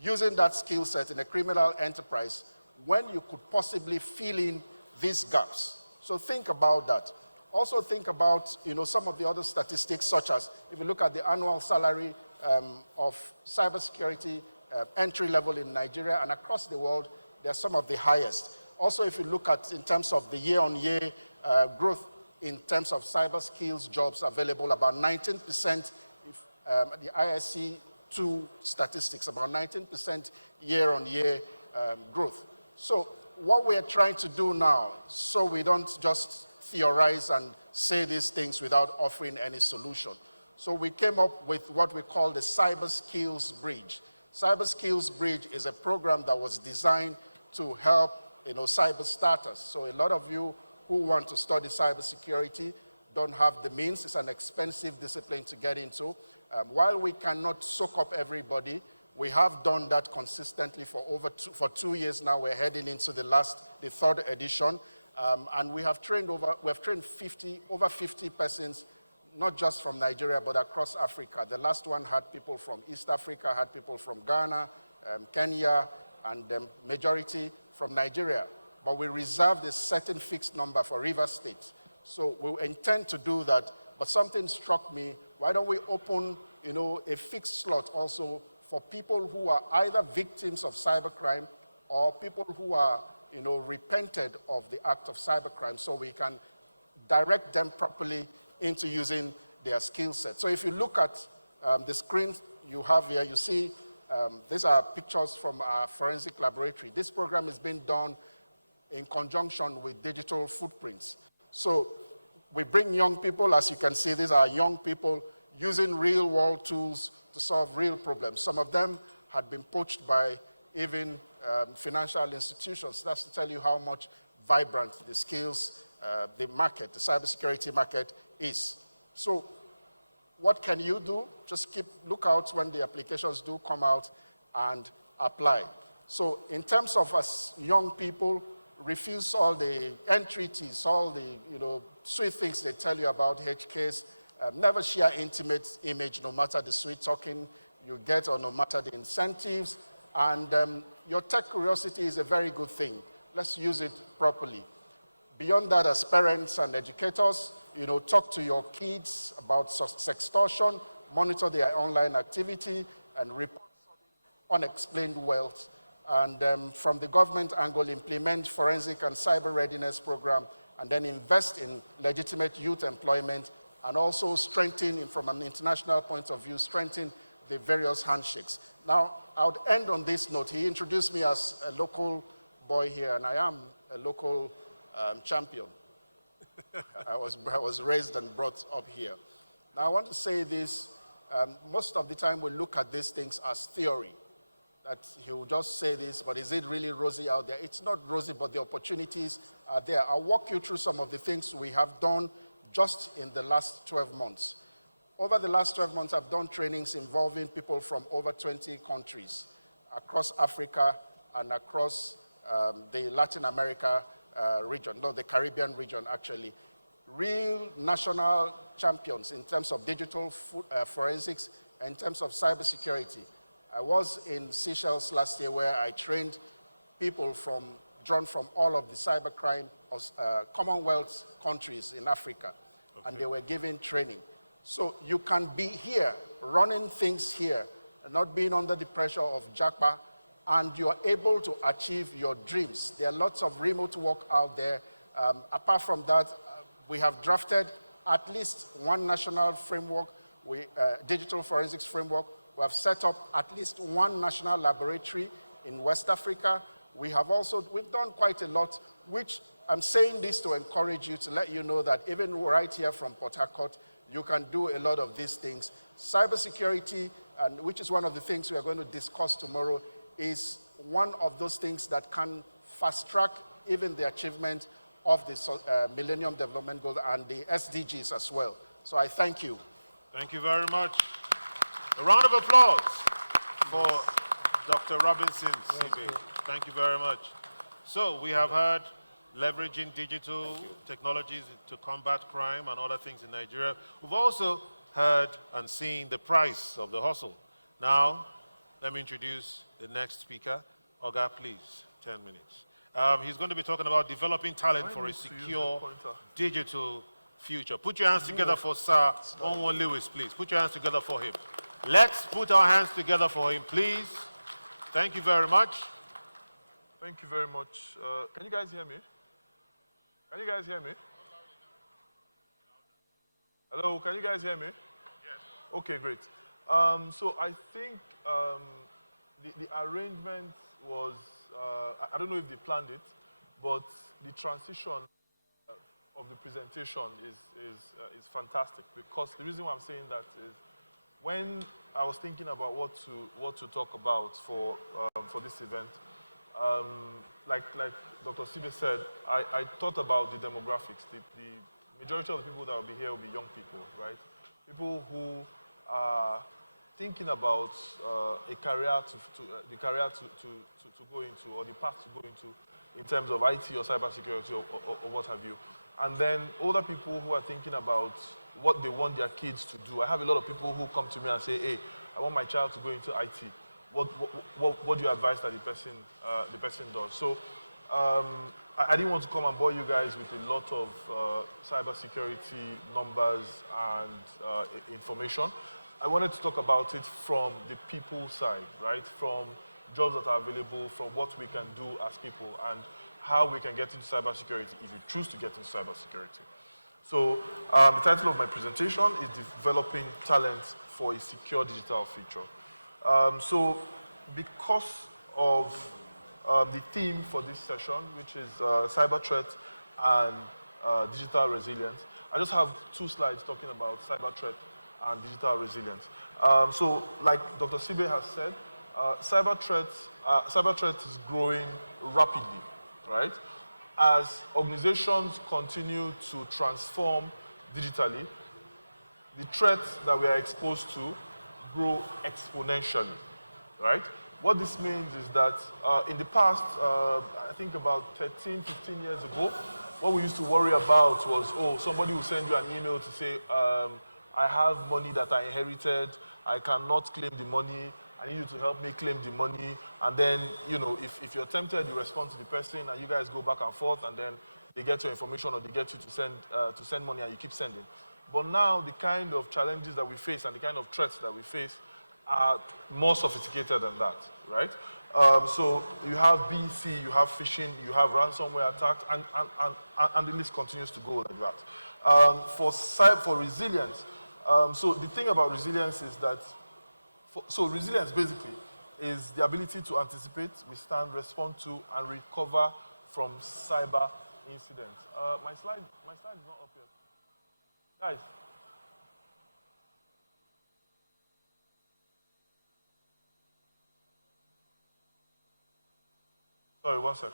using that skill set in a criminal enterprise when you could possibly fill in these gaps? So think about that. Also think about some of the other statistics, such as if you look at the annual salary of cybersecurity entry level in Nigeria and across the world, they're some of the highest. Also, if you look at in terms of the year-on-year growth in terms of cyber skills jobs available, about 19%, if the ISC2 statistics, about 19% year-on-year growth. So what we're trying to do now, so we don't just theorize and say these things without offering any solution. So we came up with what we call the Cyber Skills Bridge. Cyber Skills Bridge is a program that was designed to help cyber starters. So a lot of you who want to study cybersecurity don't have the means. It's an expensive discipline to get into. While we cannot soak up everybody, we have done that consistently for 2 years now. We're heading into the third edition, and we have trained over 50 persons, not just from Nigeria but across Africa. The last one had people from East Africa, had people from Ghana, Kenya, and the majority from Nigeria, but we reserved a certain fixed number for Rivers State. So we intend to do that, but something struck me. Why don't we open, a fixed slot also for people who are either victims of cybercrime or people who are, repented of the act of cybercrime, so we can direct them properly into using their skill set. So if you look at the screen you have here, you see these are pictures from our forensic laboratory. This program is being done in conjunction with Digital Footprints. So we bring young people, as you can see, these are young people using real-world tools to solve real problems. Some of them had been poached by even financial institutions. That's to tell you how much vibrant the skills, the market, the cybersecurity market is. So what can you do? Just keep lookout when the applications do come out and apply. So in terms of us young people, refuse all the entreaties, all the sweet things they tell you about HKs, Never share intimate image, no matter the sweet talking you get or no matter the incentives. And your tech curiosity is a very good thing. Let's use it properly. Beyond that, as parents and educators, talk to your kids about sextortion, monitor their online activity, and report unexplained wealth. And from the government angle, implement forensic and cyber readiness program, and then invest in legitimate youth employment, and also strengthen, from an international point of view, strengthen the various handshakes. Now, I would end on this note. He introduced me as a local boy here, and I am a local champion. I was raised and brought up here. Now, I want to say this. Most of the time, we look at these things as theory. That he will just say this, but is it really rosy out there? It's not rosy, but the opportunities are there. I'll walk you through some of the things we have done just in the last 12 months. Over the last 12 months, I've done trainings involving people from over 20 countries across Africa and across the Latin America region, no, the Caribbean region, actually. Real national champions in terms of digital forensics and in terms of cybersecurity. I was in Seychelles last year where I trained people drawn from all of the cybercrime Commonwealth countries in Africa, and they were given training. So you can be here, running things here, and not being under the pressure of JACPA, and you are able to achieve your dreams. There are lots of remote work out there. Apart from that, we have drafted at least one national framework, digital forensics framework. We have set up at least one national laboratory in West Africa. We've done quite a lot, which I'm saying this to encourage you, to let you know that even right here from Port Harcourt, you can do a lot of these things. Cybersecurity, and which is one of the things we are going to discuss tomorrow, is one of those things that can fast track even the achievement of the Millennium Development Goals and the SDGs as well. So I thank you. Thank you very much. A round of applause for Dr. Robinson, CB. Thank you very much. So we have heard leveraging digital technologies to combat crime and other things in Nigeria. We've also heard and seen the price of the hustle. Now, let me introduce the next speaker. Oga, please, 10 minutes. He's going to be talking about developing talent for a secure digital future. Put your hands together for Sir Onwo Lewis, please. Put your hands together for him. Let's put our hands together for him, please. Thank you very much. Thank you very much. Can you guys hear me? Can you guys hear me? Hello, can you guys hear me? Yes. Okay, great. So I think the arrangement was, I don't know if they planned it, but the transition of the presentation is fantastic, because the reason why I'm saying that is when I was thinking about what to talk about for this event, like Dr. Sibe said, I thought about the demographics. The majority of the people that will be here will be young people, right? People who are thinking about a career to go into, or the path to go into, in terms of IT or cybersecurity or what have you. And then older people who are thinking about what they want their kids to do. I have a lot of people who come to me and say, hey, I want my child to go into IT. What do you advise that the person does? So I didn't want to come and bore you guys with a lot of cybersecurity numbers and information. I wanted to talk about it from the people side, right? From jobs that are available, from what we can do as people, and how we can get into cybersecurity if you choose to get into cybersecurity. So the title of my presentation is Developing Talent for a Secure Digital Future. So because of the theme for this session, which is cyber threat and digital resilience, I just have 2 slides talking about cyber threat and digital resilience. So like Dr. Sibe has said, cyber threat is growing rapidly, right? As organizations continue to transform digitally, the threats that we are exposed to grow exponentially, right? What this means is that in the past, I think about 13, 15 years ago, what we used to worry about was, oh, somebody will send you an email to say, I have money that I inherited, I cannot claim the money, I need you to help me claim the money. And then, if you're tempted, you respond to the person and you guys go back and forth, and then they get your information or they get you to send money and you keep sending. But now the kind of challenges that we face and the kind of threats that we face are more sophisticated than that, right? So you have BC, you have phishing, you have ransomware attacks, and the list continues to go like that. For resilience, so the thing about resilience is that, resilience basically is the ability to anticipate, withstand, respond to, and recover from cyber incidents. My slide is not up yet. Guys. Sorry, 1 second.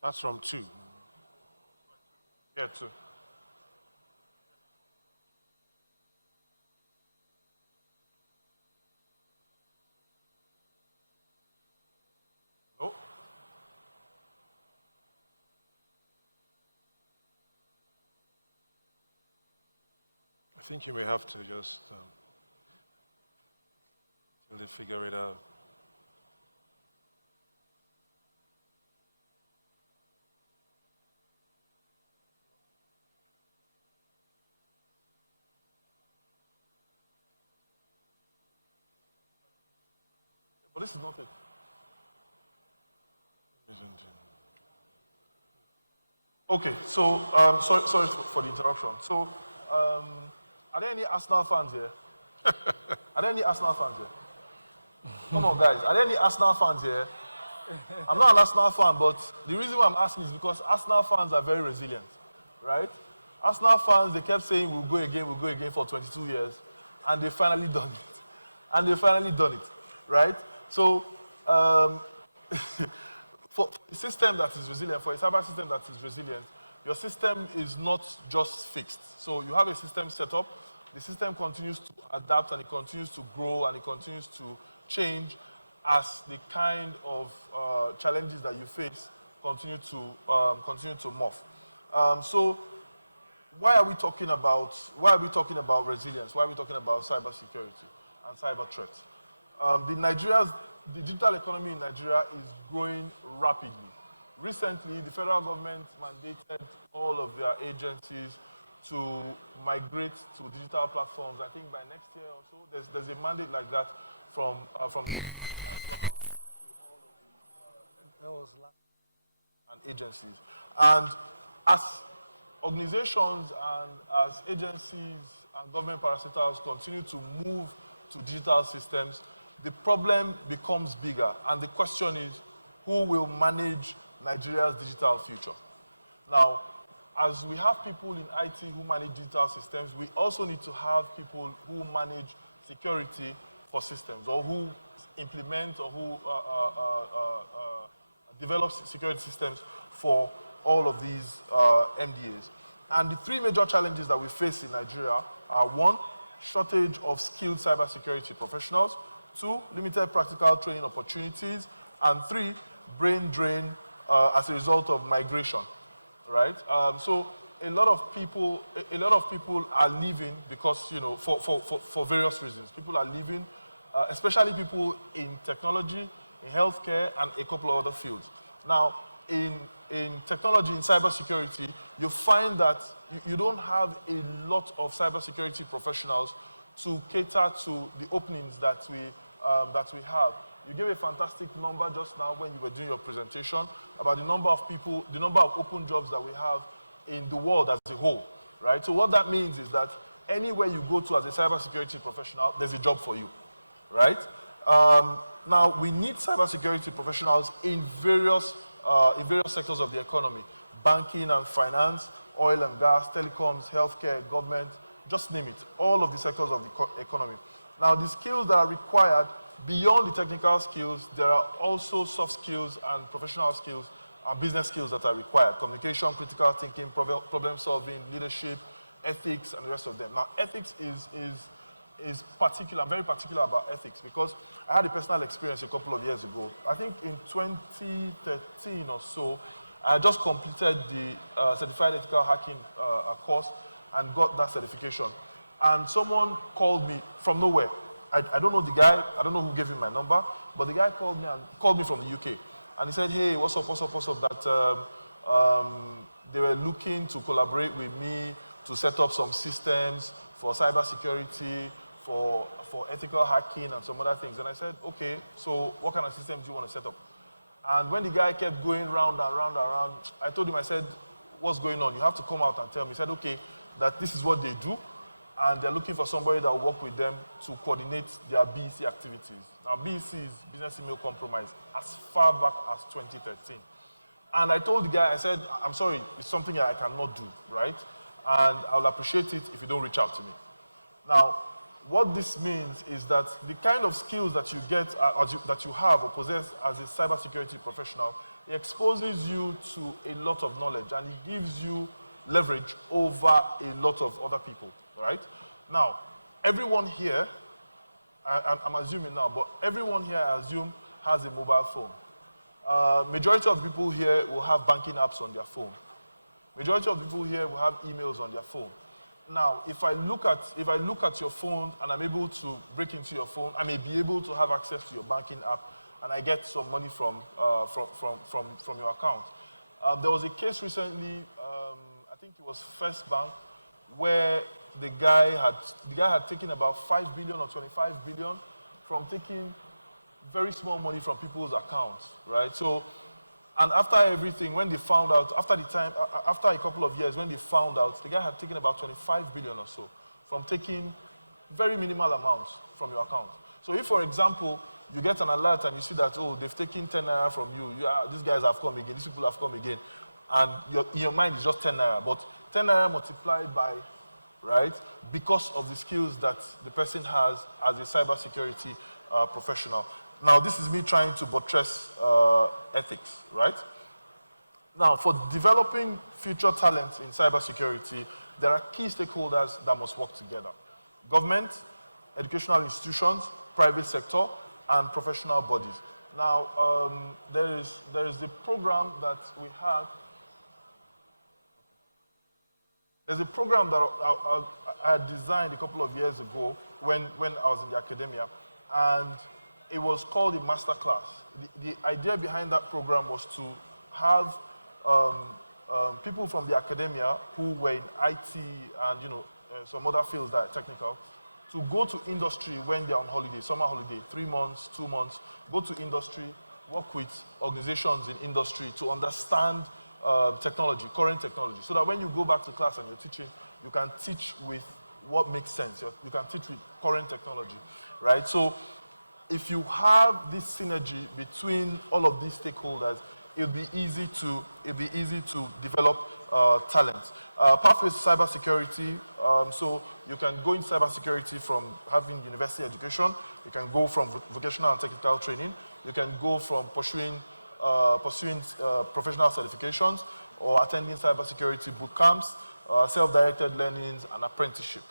That's from 2. Yeah, 2. No. I think you may have to just till they figure it out. But this is not it. Isn't it? Okay, so sorry for the interruption. So, are there any Arsenal fans here? Are there any Arsenal fans here? Come on, guys. Are there any Arsenal fans here? I'm not an Arsenal fan, but the reason why I'm asking is because Arsenal fans are very resilient, right? Arsenal fans, they kept saying we'll go again for 22 years, and they finally done it. Right? So, for a system that is resilient, for a cyber system that is resilient, your system is not just fixed. So you have a system set up, the system continues to adapt and it continues to grow and it continues to change as the kind of challenges that you face continue to morph. So why are we talking about resilience? Why are we talking about cybersecurity and cyber threats? The digital economy in Nigeria is growing rapidly. Recently, the federal government mandated all of their agencies to migrate to digital platforms. I think by next year or so, there's a mandate like that from the and agencies. And as organizations and as agencies and government parastatals continue to move to digital systems, the problem becomes bigger. And the question is, who will manage Nigeria's digital future? Now, as we have people in IT who manage digital systems, we also need to have people who manage security for systems, or who implement or who develop security systems for all of these MDAs. And the 3 major challenges that we face in Nigeria are: 1, shortage of skilled cybersecurity professionals; 2, limited practical training opportunities; and 3, brain drain as a result of migration, right? So a lot of people are leaving because, for various reasons. People are leaving, especially people in technology, in healthcare, and a couple of other fields. Now, in technology, in cybersecurity, you find that you don't have a lot of cybersecurity professionals to cater to the openings that we have. You gave a fantastic number just now when you were doing your presentation about the number of people, the number of open jobs that we have in the world as a whole, right? So what that means is that anywhere you go to as a cybersecurity professional, there's a job for you, right? Now, we need cybersecurity professionals in various sectors of the economy: banking and finance, oil and gas, telecoms, healthcare, government, just name it, all of the sectors of the economy. Now, the skills that are required beyond the technical skills, there are also soft skills and professional skills and business skills that are required: communication, critical thinking, problem solving, leadership, ethics, and the rest of them. Now, ethics is particular. I'm very particular about ethics because I had a personal experience a couple of years ago. I think in 2013 or so, I just completed the Certified Ethical Hacking course and got that certification. And someone called me from nowhere. I don't know the guy. I don't know who gave him my number, but the guy called me from the UK. And he said, hey, what's up, that they were looking to collaborate with me to set up some systems for cybersecurity, for ethical hacking and some other things. And I said, okay, so what kind of systems do you want to set up? And when the guy kept going round and round and round, I told him, I said, what's going on? You have to come out and tell me. He said, okay, that this is what they do, and they're looking for somebody that will work with them to coordinate their BEC activities. Now, BEC is Business Email Compromise, as far back as 2013. And I told the guy, I said, I'm sorry, it's something that I cannot do, right? And I'll appreciate it if you don't reach out to me. Now, what this means is that the kind of skills that you get, that you have or possess as a cybersecurity professional, it exposes you to a lot of knowledge and it gives you leverage over a lot of other people, right? Now, everyone here, I'm assuming now, but everyone here, I assume, has a mobile phone. Majority of the people here will have banking apps on their phone. Majority of the people here will have emails on their phone. Now, if I look at your phone and I'm able to break into your phone, I may be able to have access to your banking app, and I get some money from your account. There was a case recently, I think it was First Bank, where the guy had taken about 5 billion or 25 billion from taking very small money from people's accounts, right? So, and after everything, when they found out, after a couple of years, when they found out, the guy had taken about 25 billion or so from taking very minimal amounts from your account. So if, for example, you get an alert and you see that, oh, they've taken 10 naira from you, these guys have come again, these people have come again, and in your mind is just 10 naira, but 10 naira multiplied by, right, because of the skills that the person has as a cybersecurity professional. Now, this is me trying to buttress ethics, right? Now, for developing future talent in cybersecurity, there are key stakeholders that must work together: government, educational institutions, private sector, and professional bodies. Now, there is a program that we had. There's a program that I had designed a couple of years ago when I was in the academia, and it was called the Master Class. The idea behind that program was to have people from the academia who were in IT and some other fields that are technical, to go to industry when they're on holiday, summer holiday, 3 months, 2 months, go to industry, work with organizations in industry to understand technology, current technology, so that when you go back to class and you're teaching, you can teach with what makes sense. You can teach with current technology, right? So if you have this synergy between all of these stakeholders, it'll be easy to develop talent. Pathways to cybersecurity, so you can go in cybersecurity from having university education, you can go from vocational and technical training, you can go from pursuing professional certifications or attending cybersecurity boot camps, self-directed learnings, and apprenticeship.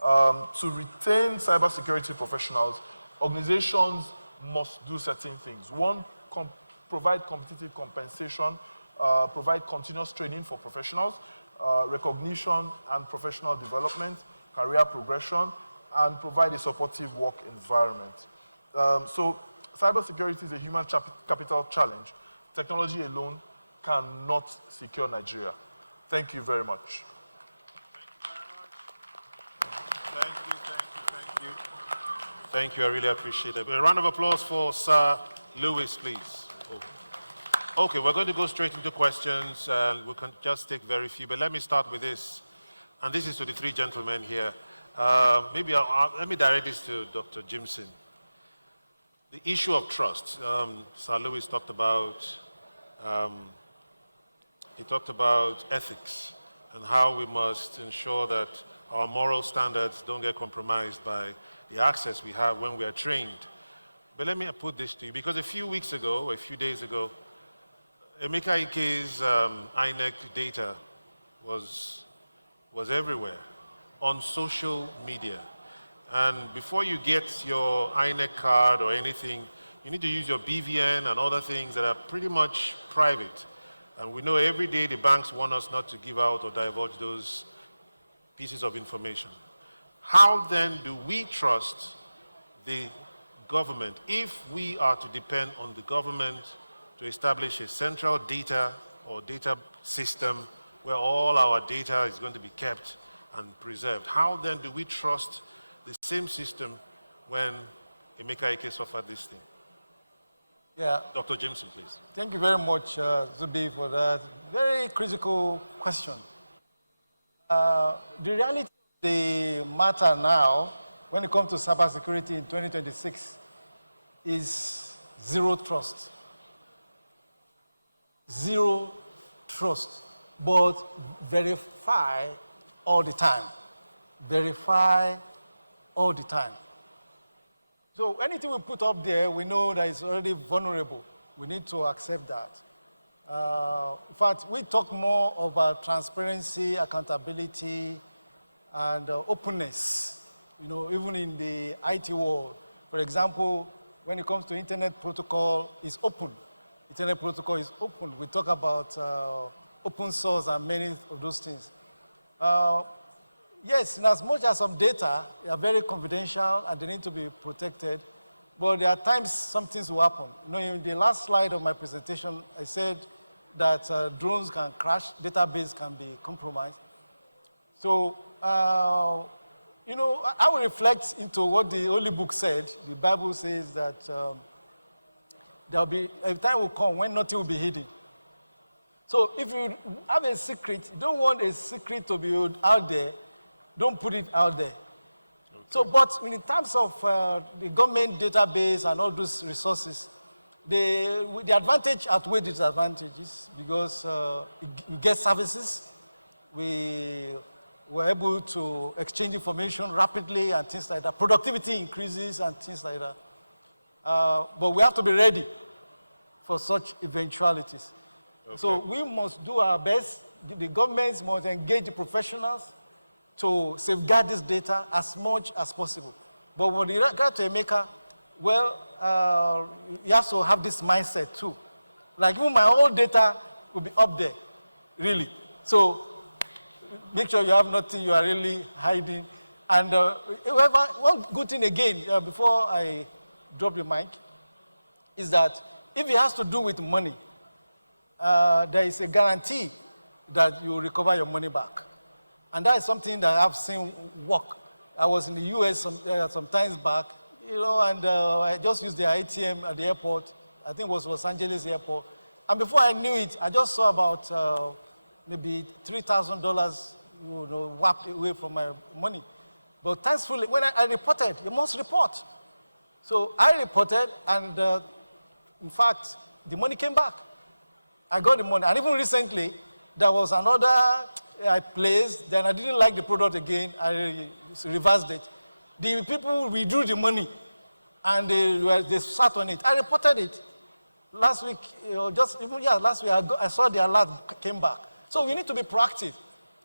To retain cybersecurity professionals, organizations must do certain things. One, provide competitive compensation, provide continuous training for professionals, recognition and professional development, career progression, and provide a supportive work environment. So cybersecurity is a human capital challenge. Technology alone cannot secure Nigeria. Thank you very much. Thank you, I really appreciate it. A round of applause for Sir Lewis, please. Oh. Okay, we're going to go straight into questions, and we can just take very few, but let me start with this. And this is to the three gentlemen here. Maybe let me direct this to Dr. Jimson. The issue of trust. Sir Lewis talked about, ethics and how we must ensure that our moral standards don't get compromised by the access we have when we are trained. But let me put this to you, because a few weeks ago, or a few days ago, Emeka Ike's INEC data was everywhere on social media. And before you get your INEC card or anything, you need to use your BVN and other things that are pretty much private. And we know every day the banks want us not to give out or divulge those pieces of information. How then do we trust the government if we are to depend on the government to establish a central data or data system where all our data is going to be kept and preserved? How then do we trust the same system when Emeka Ike suffered this thing? Yeah. Dr. Jameson, please. Thank you very much, Zubi, for that very critical question. The reality of the matter now, when it comes to cybersecurity in 2026, is zero trust. Zero trust, but verify all the time. Verify all the time. So anything we put up there, we know that it's already vulnerable. We need to accept that. In fact, we talk more about transparency, accountability, and openness, even in the IT world. For example, when it comes to internet protocol, it's open. Internet protocol is open. We talk about open source and many of those things. Yes, in as much as some data are very confidential and they need to be protected, but there are times some things will happen. In the last slide of my presentation, I said that drones can crash, database can be compromised. So, I will reflect into what the Holy Book said. The Bible says that there will be a time will come when nothing will be hidden. So if you have a secret, you don't want a secret to be out there, don't put it out there. Okay. So, but in terms of the government database and all those resources, the advantage outweighs the disadvantages because we get services, we were able to exchange information rapidly and things like that. Productivity increases and things like that. But we have to be ready for such eventualities. Okay. So we must do our best. The governments must engage the professionals to safeguard this data as much as possible. But when you regard to Emeka, well, you have to have this mindset too. Like even my old data will be up there, really. So make sure you have nothing you are really hiding. And one good thing again, before I drop the mic, is that if it has to do with money, there is a guarantee that you will recover your money back. And that is something that I've seen work. I was in the US some times back, and I just used the ATM at the airport. I think it was Los Angeles airport. And before I knew it, I just saw about maybe $3,000, wiped away from my money. But thankfully, when I reported, you must report. So I reported, and in fact, the money came back. I got the money. And even recently, there was another place, then I didn't like the product again. I reversed it. The people withdrew the money, and they sat on it. I reported it. Last week, last week, I saw the alert came back. So you need to be proactive.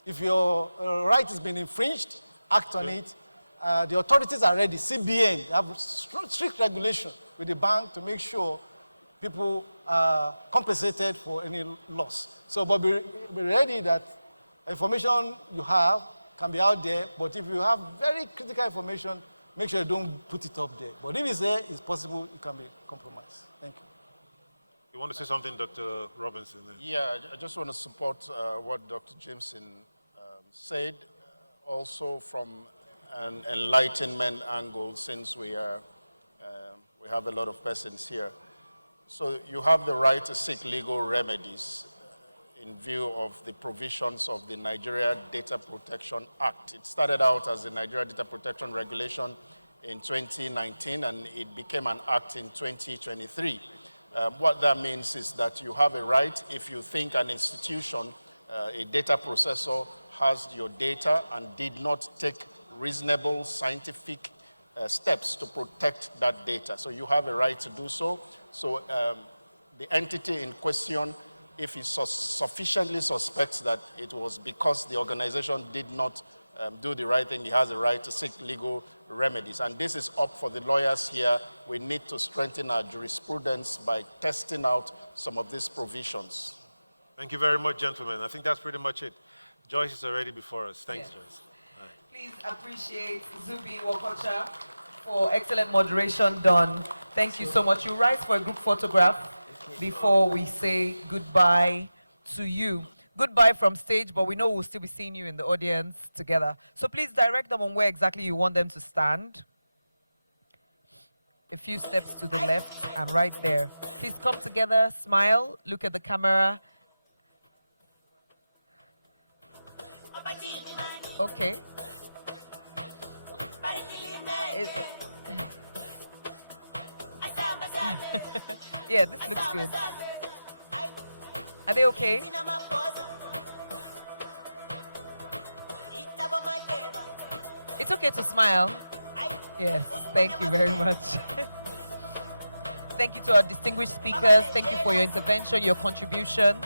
If your right has been infringed, act on it. The authorities are ready. CBN have strict regulation with the bank to make sure people are compensated for any loss. So, but be ready that information you have can be out there, but if you have very critical information, make sure you don't put it up there. But if it's there, it's possible it can be compromised. Thank you. You want to say something, Dr. Robinson? Yeah, I just want to support what Dr. Jameson said, also from an enlightenment angle, since we have a lot of persons here. So you have the right to seek legal remedies in view of the provisions of the Nigeria Data Protection Act. It started out as the Nigeria Data Protection Regulation in 2019, and it became an act in 2023. What that means is that you have a right if you think an institution, a data processor, has your data and did not take reasonable scientific steps to protect that data. So you have a right to do so. So the entity in question if he sufficiently suspects that it was because the organization did not do the right thing, he has the right to seek legal remedies. And this is up for the lawyers here. We need to strengthen our jurisprudence by testing out some of these provisions. Thank you very much, gentlemen. I think that's pretty much it. Joyce is already before us. Thanks, Yes. Joyce. Please appreciate Zubi Wakocha for excellent moderation done. Thank you so much. You rise for a group photograph before we say goodbye to you. Goodbye from stage, but we know we'll still be seeing you in the audience together. So please direct them on where exactly you want them to stand. A few steps to the left and right there. Please come together, smile, look at the camera. Okay. Yeah, this looks good. Are they okay? It's okay to smile. Yes, thank you very much. Thank you to our distinguished speakers. Thank you for your intervention, your contribution.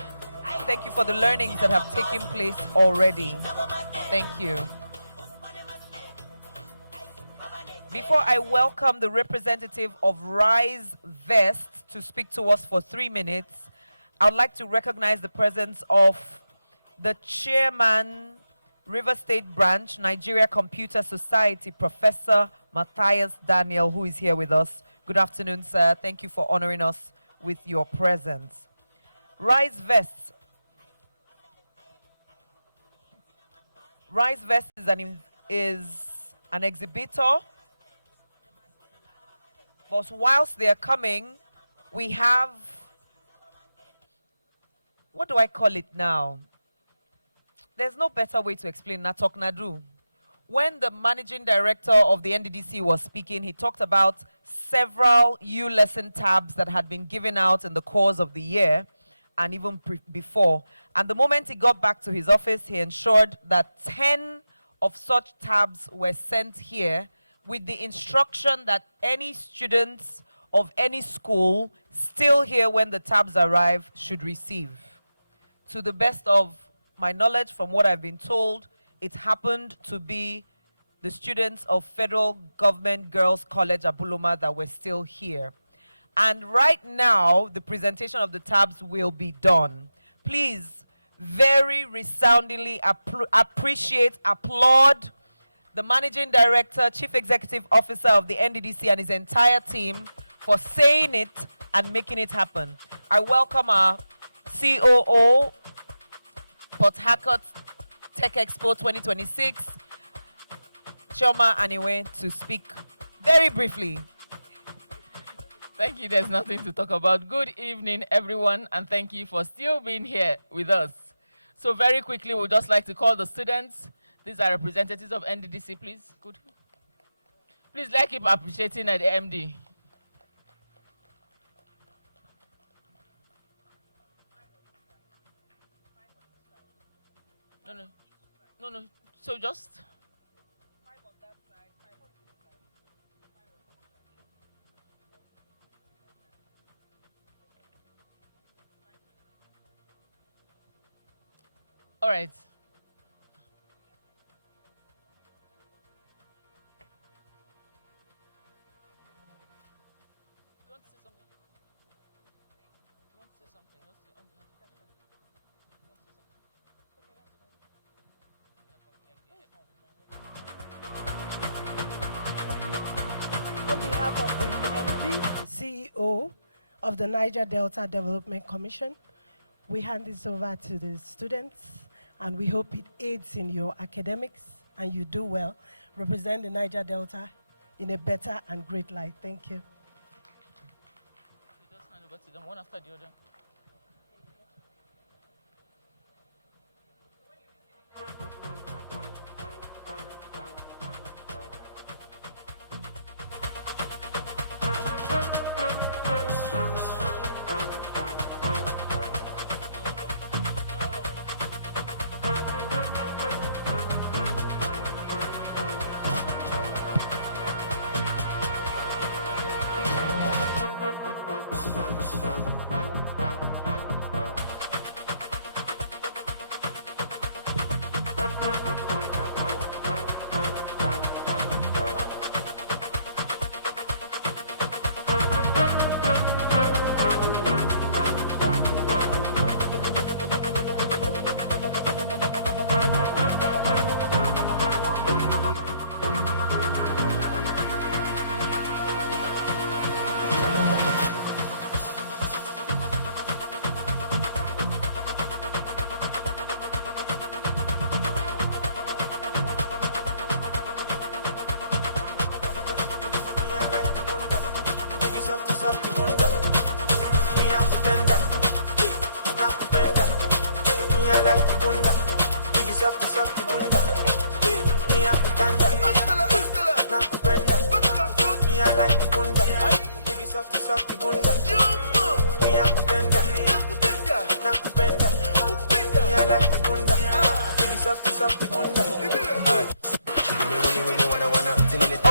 Thank you for the learnings that have taken place already. Thank you. Before I welcome the representative of Rise Vest to speak to us for 3 minutes, I would like to recognize the presence of the chairman, River State Branch, Nigeria Computer Society, Professor Matthias Daniel, who is here with us. Good afternoon, sir. Thank you for honoring us with your presence. Rise Vest. Rise Vest is an exhibitor. But whilst they're coming, we have, what do I call it now? There's no better way to explain Natok Nadu. When the managing director of the NDDC was speaking, he talked about several U-lesson tabs that had been given out in the course of the year and even before. And the moment he got back to his office, he ensured that 10 of such tabs were sent here with the instruction that any students of any school still here when the tabs arrive should receive. To the best of my knowledge, from what I've been told, it happened to be the students of Federal Government Girls College Abuloma that were still here. And right now, the presentation of the tabs will be done. Please, very resoundingly applaud the Managing Director, Chief Executive Officer of the NDDC and his entire team for saying it and making it happen. I welcome our COO, Port Harcourt Tech Expo 2026, Chioma Aniwe, to speak very briefly. Thank you. There's nothing to talk about. Good evening, everyone, and thank you for still being here with us. So very quickly, we'd just like to call the students. These are representatives of NDDC, please. Good. Please, let's keep appreciating at the MD. No. So just. All right. On behalf of the MD, CEO of the Niger Delta Development Commission, we hand this over to the students, and we hope it aids in your academics and you do well, represent the Niger Delta in a better and great light. Thank you. Just hand over to them, one after the other.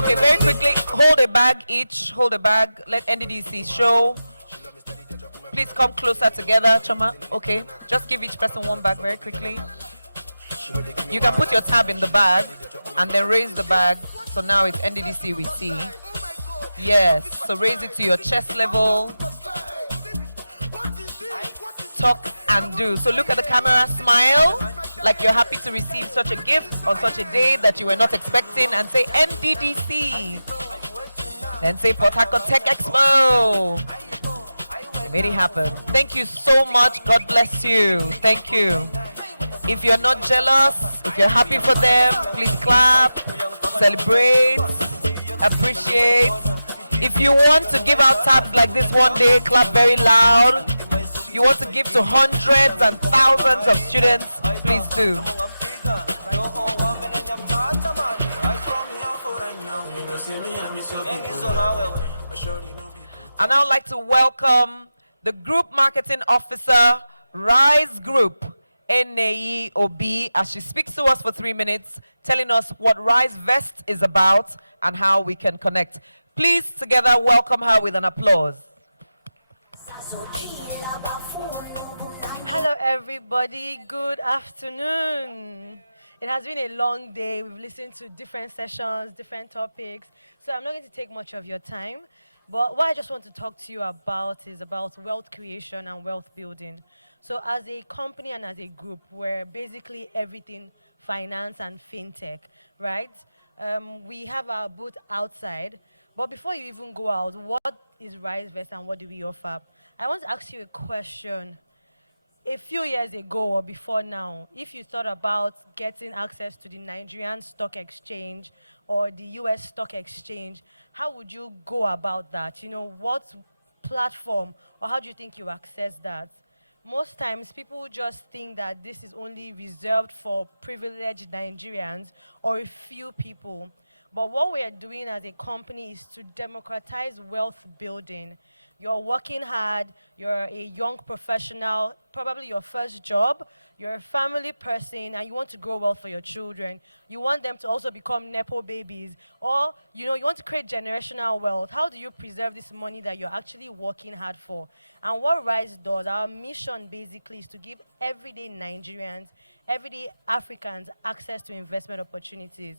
Okay, very quickly, hold a bag each. Hold a bag. Let NDDC show. Please come closer together, Choma. Okay, just give each person one bag very quickly. You can put your tab in the bag and then raise the bag. So now it's NDDC we see. Yes, so raise it to your chest level. Talk and do. So look at the camera, smile like you're happy to receive such a gift on such a day that you were not expecting, and say NDDC. Then say Port Harcourt Tech Expo. They made it happen. Thank you so much. God bless you. Thank you. If you're not jealous, if you're happy for them, please clap, celebrate, appreciate. If you want to give out tabs like this one day, clap very loud. You want to give to hundreds and thousands of students, please do. And I would like to welcome the Group Marketing Officer, Rise Group, NAE OB, as she speaks to us for 3 minutes, telling us what Rise Vest is about and how we can connect. Please, together, welcome her with an applause. Hello, everybody. Good afternoon. It has been a long day. We've listened to different sessions, different topics. So I'm not going to take much of your time. But what I just want to talk to you about is about wealth creation and wealth building. So as a company and as a group, we're basically everything finance and fintech, right? We have our booth outside. But before you even go out, what is Rise Vest and what do we offer? I want to ask you a question. A few years ago or before now, if you thought about getting access to the Nigerian Stock Exchange or the US Stock Exchange, how would you go about that? You know, what platform or how do you think you access that? Most times, people just think that this is only reserved for privileged Nigerians or a few people. But what we are doing as a company is to democratize wealth building. You're working hard, you're a young professional, probably your first job, you're a family person, and you want to grow well for your children. You want them to also become Nepo babies, or you want to create generational wealth. How do you preserve this money that you're actually working hard for? And what Rise does, our mission basically is to give everyday Nigerians, everyday Africans access to investment opportunities.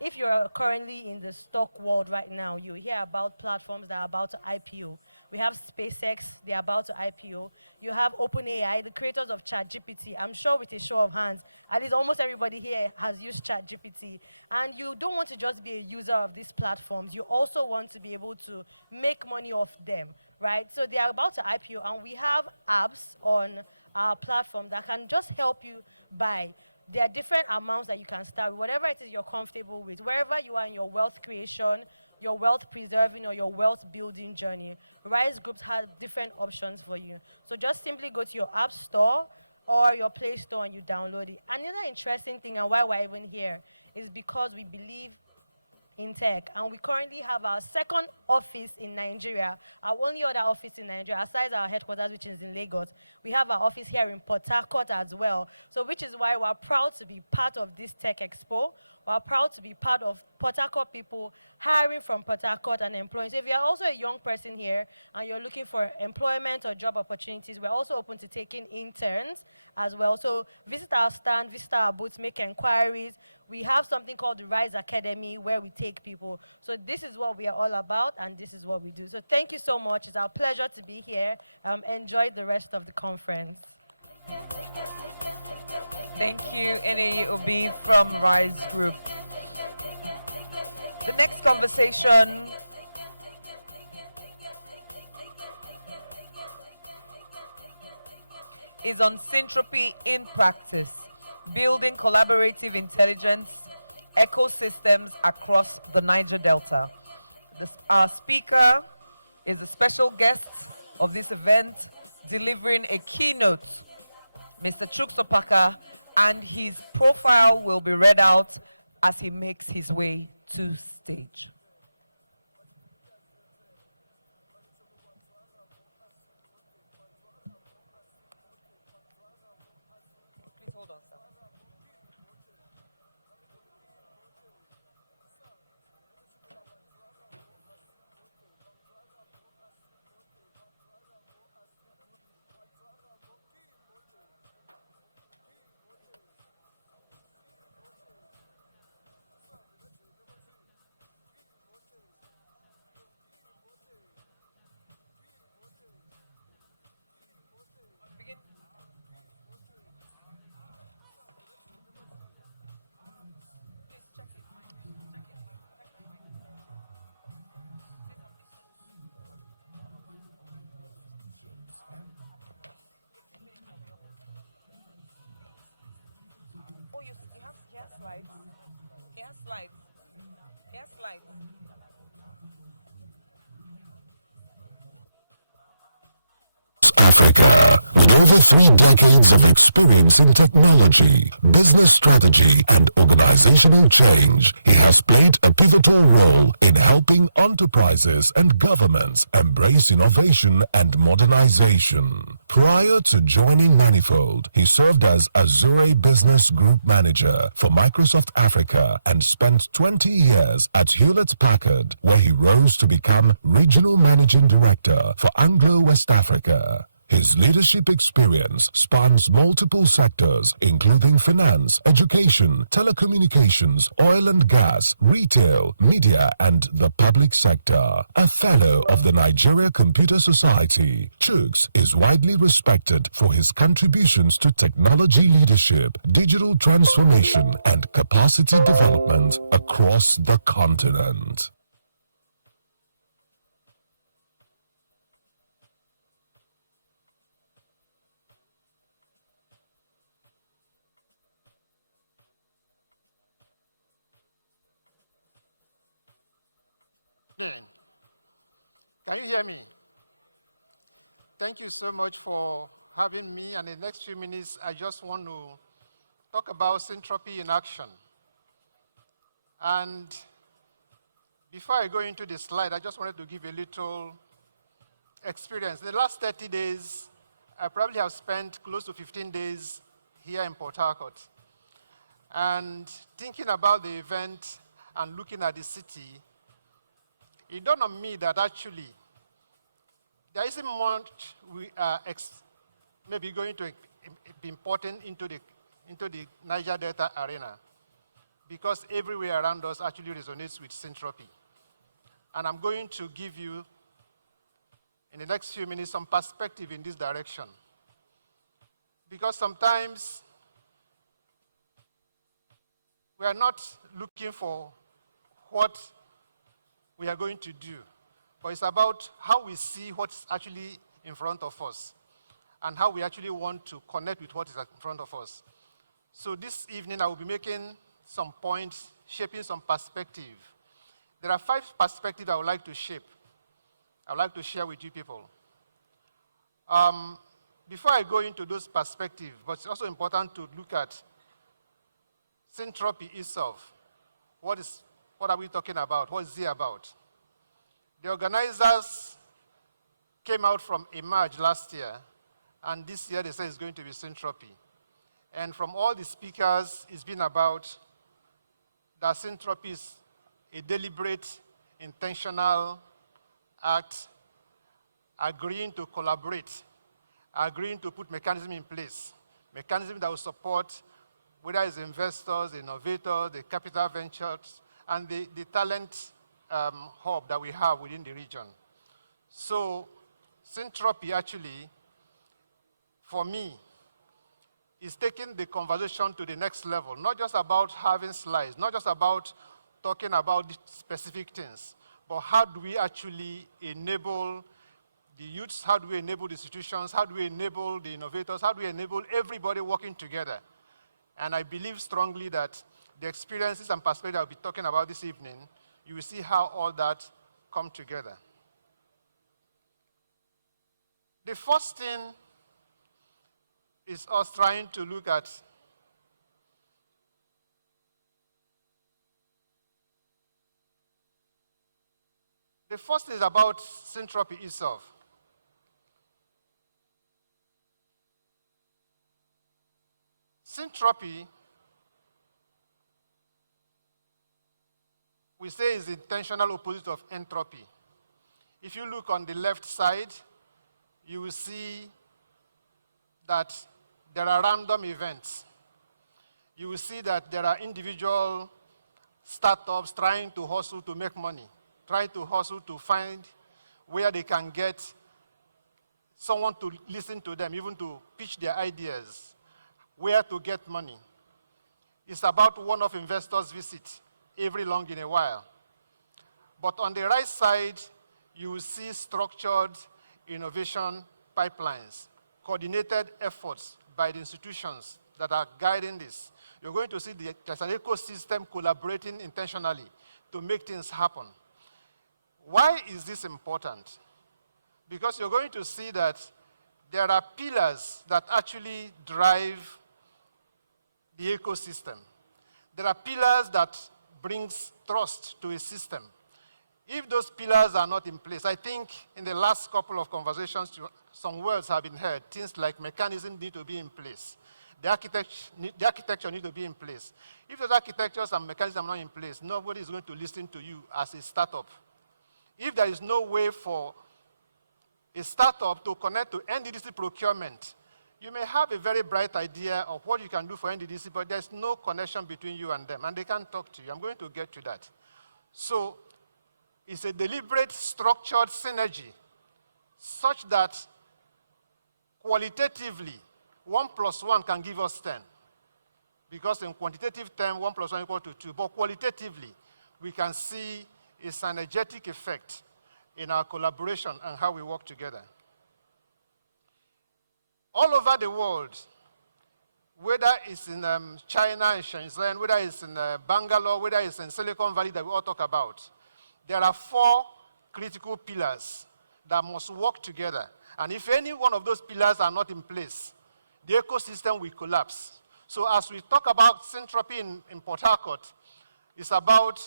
If you're currently in the stock world right now, you hear about platforms that are about to IPO. We have SpaceX, they're about to IPO. You have OpenAI, the creators of ChatGPT. I'm sure with a show of hands, at least almost everybody here has used ChatGPT. And you don't want to just be a user of these platforms. You also want to be able to make money off them, right? So they are about to IPO, and we have apps on our platform that can just help you buy. There are different amounts that you can start with, whatever it is you're comfortable with, wherever you are in your wealth creation, your wealth preserving, or your wealth building journey. Rise Groups have different options for you. So just simply go to your app store or your Play Store and you download it. Another interesting thing and why we're even here is because we believe in tech, and we currently have our second office in Nigeria, our only other office in Nigeria, aside our headquarters, which is in Lagos. We have our office here in Port Harcourt as well, so which is why we're proud to be part of this Tech Expo. We're proud to be part of Port Harcourt people hiring from Port Harcourt and employing. So if you're also a young person here and you're looking for employment or job opportunities, we're also open to taking interns as well. So visit our stand, visit our booths, make inquiries. We have something called the Rise Academy where we take people. So this is what we are all about and this is what we do. So thank you so much. It's our pleasure to be here. Enjoy the rest of the conference. Thank you, NAEOB from Rise Group. The next conversation is on syntropy in practice, building collaborative intelligence ecosystems across the Niger Delta. Our speaker is a special guest of this event, delivering a keynote, Mr. Chuksopaka, and his profile will be read out as he makes his way to stage. Please hold on, sir. has slides. It has slides. It has slides. Africa. With over 3 decades of experience in technology, business strategy, and organizational change, he has played a pivotal role in helping enterprises and governments embrace innovation and modernization. Prior to joining Manifold, he served as Azure Business Group Manager for Microsoft Africa and spent 20 years at Hewlett-Packard, where he rose to become Regional Managing Director for Anglo-West Africa. His leadership experience spans multiple sectors, including finance, education, telecommunications, oil and gas, retail, media, and the public sector. A fellow of the Nigeria Computer Society, Chuks is widely respected for his contributions to technology leadership, digital transformation, and capacity development across the continent. Can you hear me? Thank you so much for having me. And in the next few minutes, I just want to talk about syntropy in action. And before I go into the slide, I just wanted to give a little experience. In the last 30 days, I probably have spent close to 15 days here in Port Harcourt. And thinking about the event and looking at the city, it dawned on me that actually there isn't much we are maybe going to be important into the Niger Delta arena, because everywhere around us actually resonates with syntropy. And I'm going to give you, in the next few minutes, some perspective in this direction. Because sometimes we are not looking for what we are going to do, but it's about how we see what's actually in front of us and how we actually want to connect with what is in front of us. So this evening, I will be making some points, shaping some perspective. There are 5 perspectives I would like to shape. I would like to share with you people. Before I go into those perspectives, but it's also important to look at syntropy itself. What are we talking about? What is it about? The organizers came out from Emerge last year, and this year they say it's going to be syntropy. And from all the speakers, it's been about that syntropy is a deliberate, intentional act, agreeing to collaborate, agreeing to put mechanism in place, mechanism that will support whether it's investors, innovators, the capital ventures, and the talent hub that we have within the region. So syntropy actually, for me, is taking the conversation to the next level, not just about having slides, not just about talking about specific things, but how do we actually enable the youths, how do we enable the institutions, how do we enable the innovators, how do we enable everybody working together? And I believe strongly that the experiences and perspectives I'll be talking about this evening, you will see how all that come together. The first thing is us trying to look at the first thing is about syntropy itself. Syntropy, we say, is the intentional opposite of entropy. If you look on the left side, you will see that there are random events. You will see that there are individual startups trying to hustle to make money, trying to hustle to find where they can get someone to listen to them, even to pitch their ideas, where to get money. It's about one-off investors' visits every long in a while. But on the right side, you will see structured innovation pipelines, coordinated efforts by the institutions that are guiding this. You're going to see there's an ecosystem collaborating intentionally to make things happen. Why is this important? Because you're going to see that there are pillars that actually drive the ecosystem. There are pillars that brings trust to a system. If those pillars are not in place, I think in the last couple of conversations, some words have been heard. Things like mechanism need to be in place. The architecture needs to be in place. If those architectures and mechanisms are not in place, nobody is going to listen to you as a startup. If there is no way for a startup to connect to NDDC procurement, you may have a very bright idea of what you can do for NDDC, but there's no connection between you and them, and they can't talk to you. I'm going to get to that. So it's a deliberate, structured synergy such that qualitatively, 1 + 1 can give us 10. Because in quantitative terms, 1 + 1 = 2. But qualitatively, we can see a synergetic effect in our collaboration and how we work together. All over the world, whether it's in China, in Shenzhen, whether it's in Bangalore, whether it's in Silicon Valley that we all talk about, there are 4 critical pillars that must work together. And if any one of those pillars are not in place, the ecosystem will collapse. So as we talk about Syntropy in Port Harcourt, it's about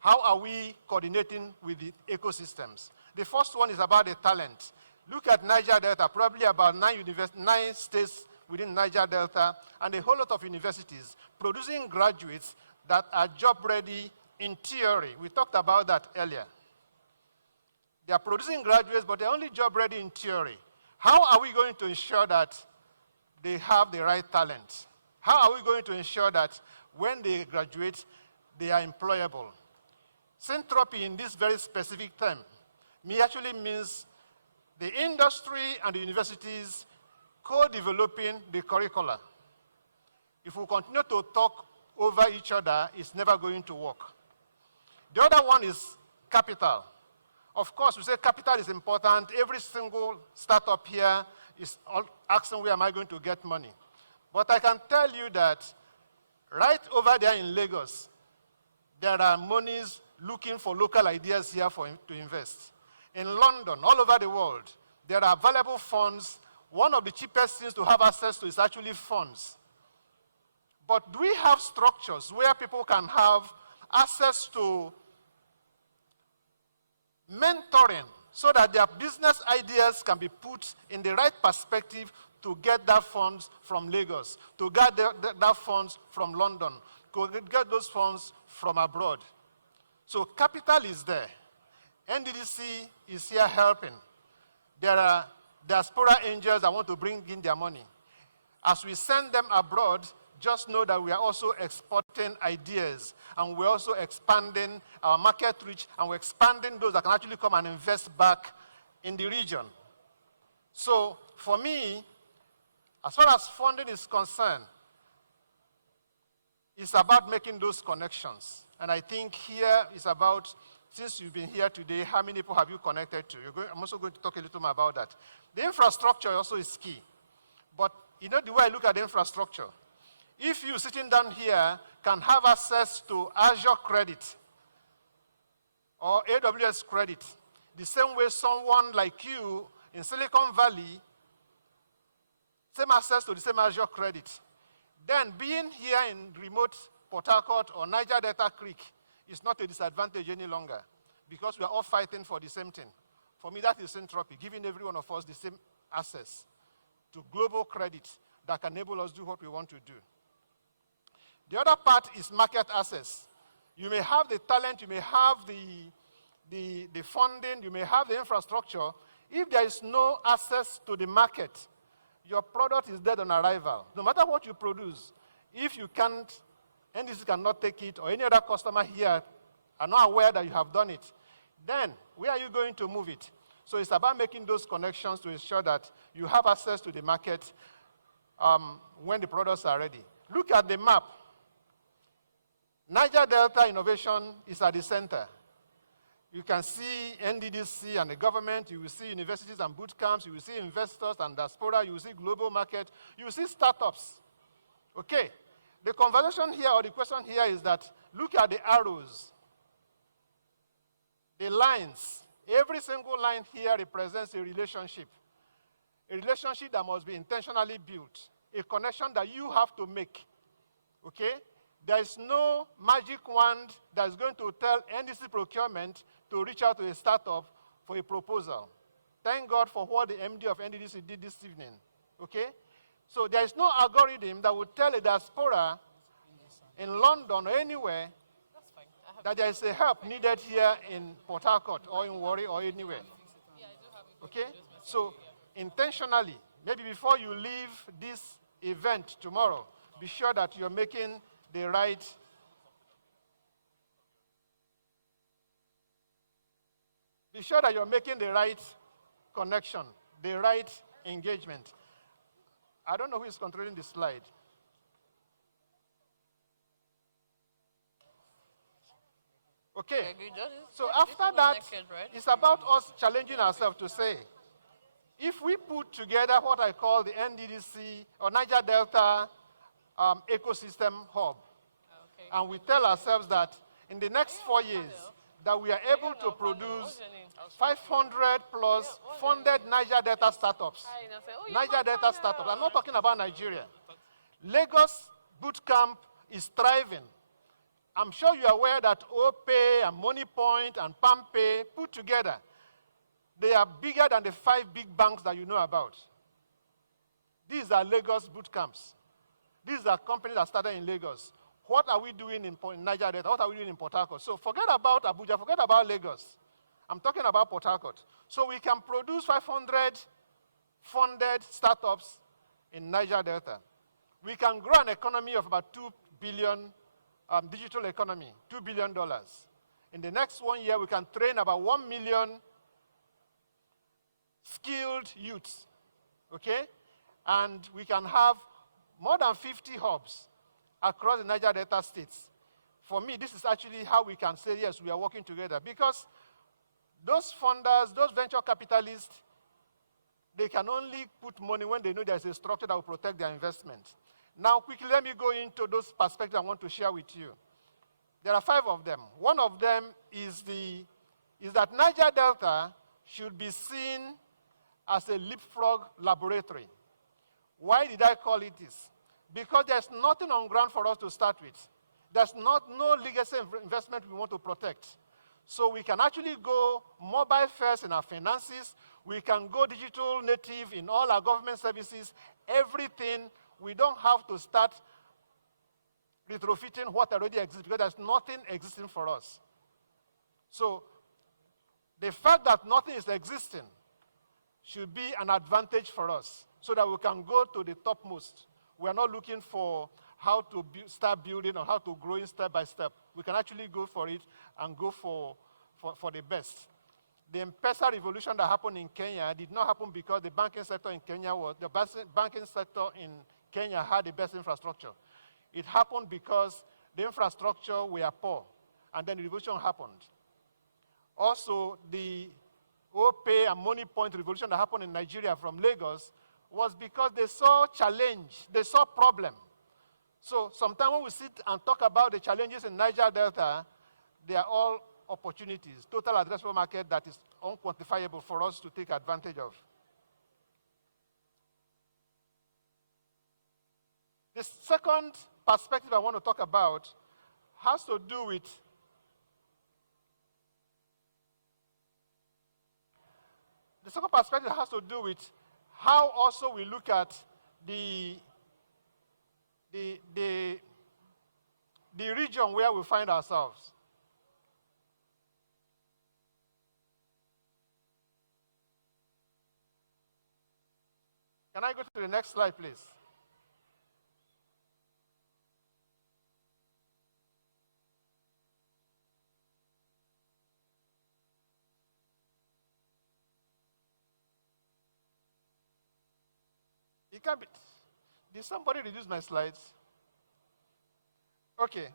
how are we coordinating with the ecosystems. The first one is about the talent. Look at Niger Delta, probably about 9 states within Niger Delta, and a whole lot of universities producing graduates that are job-ready in theory. We talked about that earlier. They are producing graduates, but they're only job-ready in theory. How are we going to ensure that they have the right talent? How are we going to ensure that when they graduate, they are employable? Syntropy in this very specific term actually means the industry and the universities co-developing the curricula. If we continue to talk over each other, it's never going to work. The other one is capital. Of course, we say capital is important. Every single startup here is asking, where am I going to get money? But I can tell you that right over there in Lagos, there are monies looking for local ideas here to invest. In London, all over the world, there are available funds. One of the cheapest things to have access to is actually funds. But do we have structures where people can have access to mentoring so that their business ideas can be put in the right perspective to get that funds from Lagos, to get that funds from London, to get those funds from abroad? So capital is there. NDDC is here helping. There are diaspora angels that want to bring in their money. As we send them abroad, just know that we are also exporting ideas, and we're also expanding our market reach, and we're expanding those that can actually come and invest back in the region. So for me, as far as funding is concerned, it's about making those connections. And I think here is about, since you've been here today, how many people have you connected to? I'm also going to talk a little more about that. The infrastructure also is key. But you know the way I look at the infrastructure, if you sitting down here can have access to Azure credit or AWS credit, the same way someone like you in Silicon Valley, same access to the same Azure credit, then being here in remote Port Harcourt or Niger Delta Creek is not a disadvantage any longer, because we are all fighting for the same thing. For me, that is Syntropy, giving every one of us the same access to global credit that can enable us to do what we want to do. The other part is market access. You may have the talent, you may have the funding, you may have the infrastructure. If there is no access to the market, your product is dead on arrival. No matter what you produce, if you can't, NDC cannot take it, or any other customer here are not aware that you have done it, then where are you going to move it? So it's about making those connections to ensure that you have access to the market when the products are ready. Look at the map. Niger Delta Innovation is at the center. You can see NDDC and the government, you will see universities and boot camps, you will see investors and diaspora, you will see global market, you will see startups. Okay, The conversation here, or the question here, is that look at the arrows, the lines. Every single line here represents a relationship that must be intentionally built, a connection that you have to make. Okay? There is no magic wand that is going to tell NDC procurement to reach out to a startup for a proposal. Thank God for what the MD of NDC did this evening. Okay? So there is no algorithm that would tell a diaspora in London or anywhere that there is a help needed here in Port Harcourt or in Warri or anywhere. Okay? So intentionally, maybe before you leave this event tomorrow, be sure that you're making the right connection, the right engagement. I don't know who is controlling the slide. Okay. So after that, it's about us challenging ourselves to say, if we put together what I call the NDDC or Niger Delta ecosystem hub, and we tell ourselves that in the next 4 years, that we are able to produce 500 plus funded Niger Delta startups. Niger Delta startups. I'm not talking about Nigeria. Lagos Bootcamp is thriving. I'm sure you're aware that OPay and MoneyPoint and PalmPay put together, they are bigger than the 5 big banks that you know about. These are Lagos Bootcamps. These are companies that started in Lagos. What are we doing in Niger Delta? What are we doing in Port Harcourt? So forget about Abuja, forget about Lagos. I'm talking about Port Harcourt. So we can produce 500 funded startups in Niger Delta. We can grow an economy of about 2 billion, digital economy, $2 billion. In the next 1 year, we can train about 1 million skilled youths, okay? And we can have more than 50 hubs across the Niger Delta states. For me, this is actually how we can say, yes, we are working together. Because those funders, those venture capitalists, they can only put money when they know there's a structure that will protect their investment. Now, quickly, let me go into those perspectives I want to share with you. There are 5 of them. One of them is that Niger Delta should be seen as a leapfrog laboratory. Why did I call it this? Because there's nothing on ground for us to start with. There's no legacy investment we want to protect. So we can actually go mobile first in our finances. We can go digital native in all our government services. Everything, we don't have to start retrofitting what already exists because there's nothing existing for us. So the fact that nothing is existing should be an advantage for us so that we can go to the topmost. We're not looking for how to start building or how to grow in step by step. We can actually go for it and go for the best. The M-Pesa revolution that happened in Kenya did not happen because the banking sector in Kenya had the best infrastructure. It happened because the infrastructure were poor, and then the revolution happened. Also, the OPay and MoneyPoint revolution that happened in Nigeria from Lagos was because they saw challenge, they saw problem. So sometimes when we sit and talk about the challenges in Niger Delta, they are all opportunities, total addressable market that is unquantifiable for us to take advantage of. The second perspective I want to talk about has to do with how also we look at the region where we find ourselves. Can I go to the next slide, please? It can't be. Did somebody reduce my slides? Okay.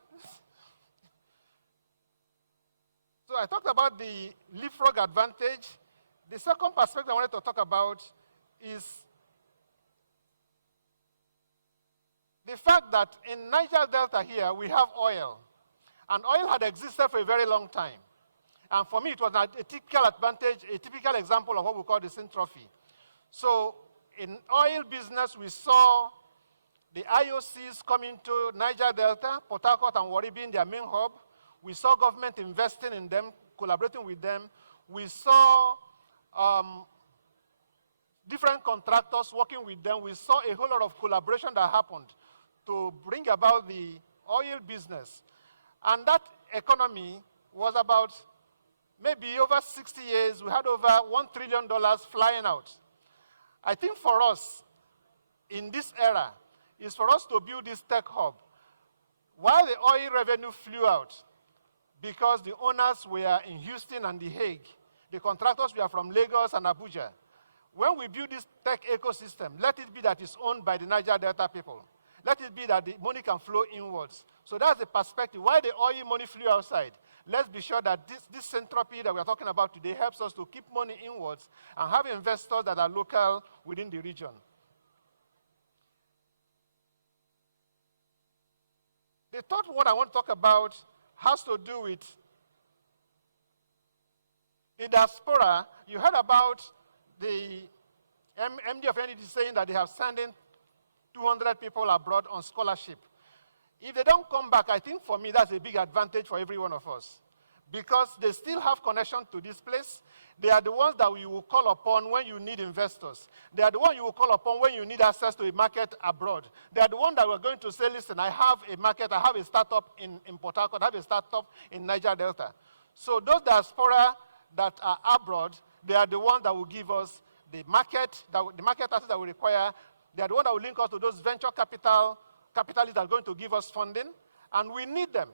So I talked about the leapfrog advantage. The second perspective I wanted to talk about is the fact that in Niger Delta here, we have oil. And oil had existed for a very long time. And for me, it was a typical advantage, a typical example of what we call the syntrophy. So in oil business, we saw the IOCs coming to Niger Delta, Port Harcourt and Warri being their main hub. We saw government investing in them, collaborating with them. We saw different contractors working with them. We saw a whole lot of collaboration that happened to bring about the oil business. And that economy was about maybe over 60 years. We had over $1 trillion flying out. I think for us, in this era, is for us to build this tech hub. While the oil revenue flew out, because the owners were in Houston and The Hague, the contractors were from Lagos and Abuja. When we build this tech ecosystem, let it be that it's owned by the Niger Delta people. Let it be that the money can flow inwards. So that's the perspective. Why the oil money flew outside? Let's be sure that this entropy that we're talking about today helps us to keep money inwards and have investors that are local within the region. The third one I want to talk about has to do with the diaspora. You heard about the MD of NDT saying that they have sent in 200 people abroad on scholarship. If they don't come back, I think for me that's a big advantage for every one of us, because they still have connection to this place. They are the ones that you will call upon when you need investors. They are the ones you will call upon when you need access to a market abroad. They are the ones that we're going to say, listen, I have a market, I have a startup in Port Harcourt, I have a startup in Niger Delta. So those diaspora that are abroad, they are the ones that will give us the market assets that we require. They are the ones that will link us to those venture capitalists that are going to give us funding, and we need them.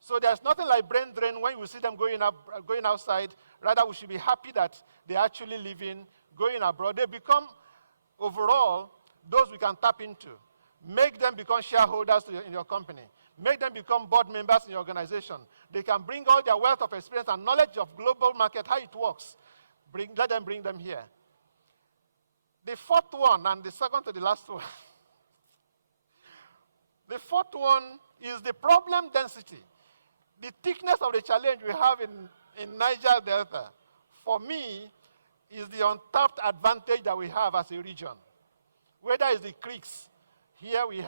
So there's nothing like brain drain when we see them going outside. Rather, we should be happy that they're actually living, going abroad. They become, overall, those we can tap into. Make them become shareholders in your company. Make them become board members in your organization. They can bring all their wealth of experience and knowledge of global market, how it works. Let them bring them here. The fourth one, and the second to the last one. The fourth one is the problem density. The thickness of the challenge we have in Niger Delta, for me, is the untapped advantage that we have as a region. Whether it's the creeks, here we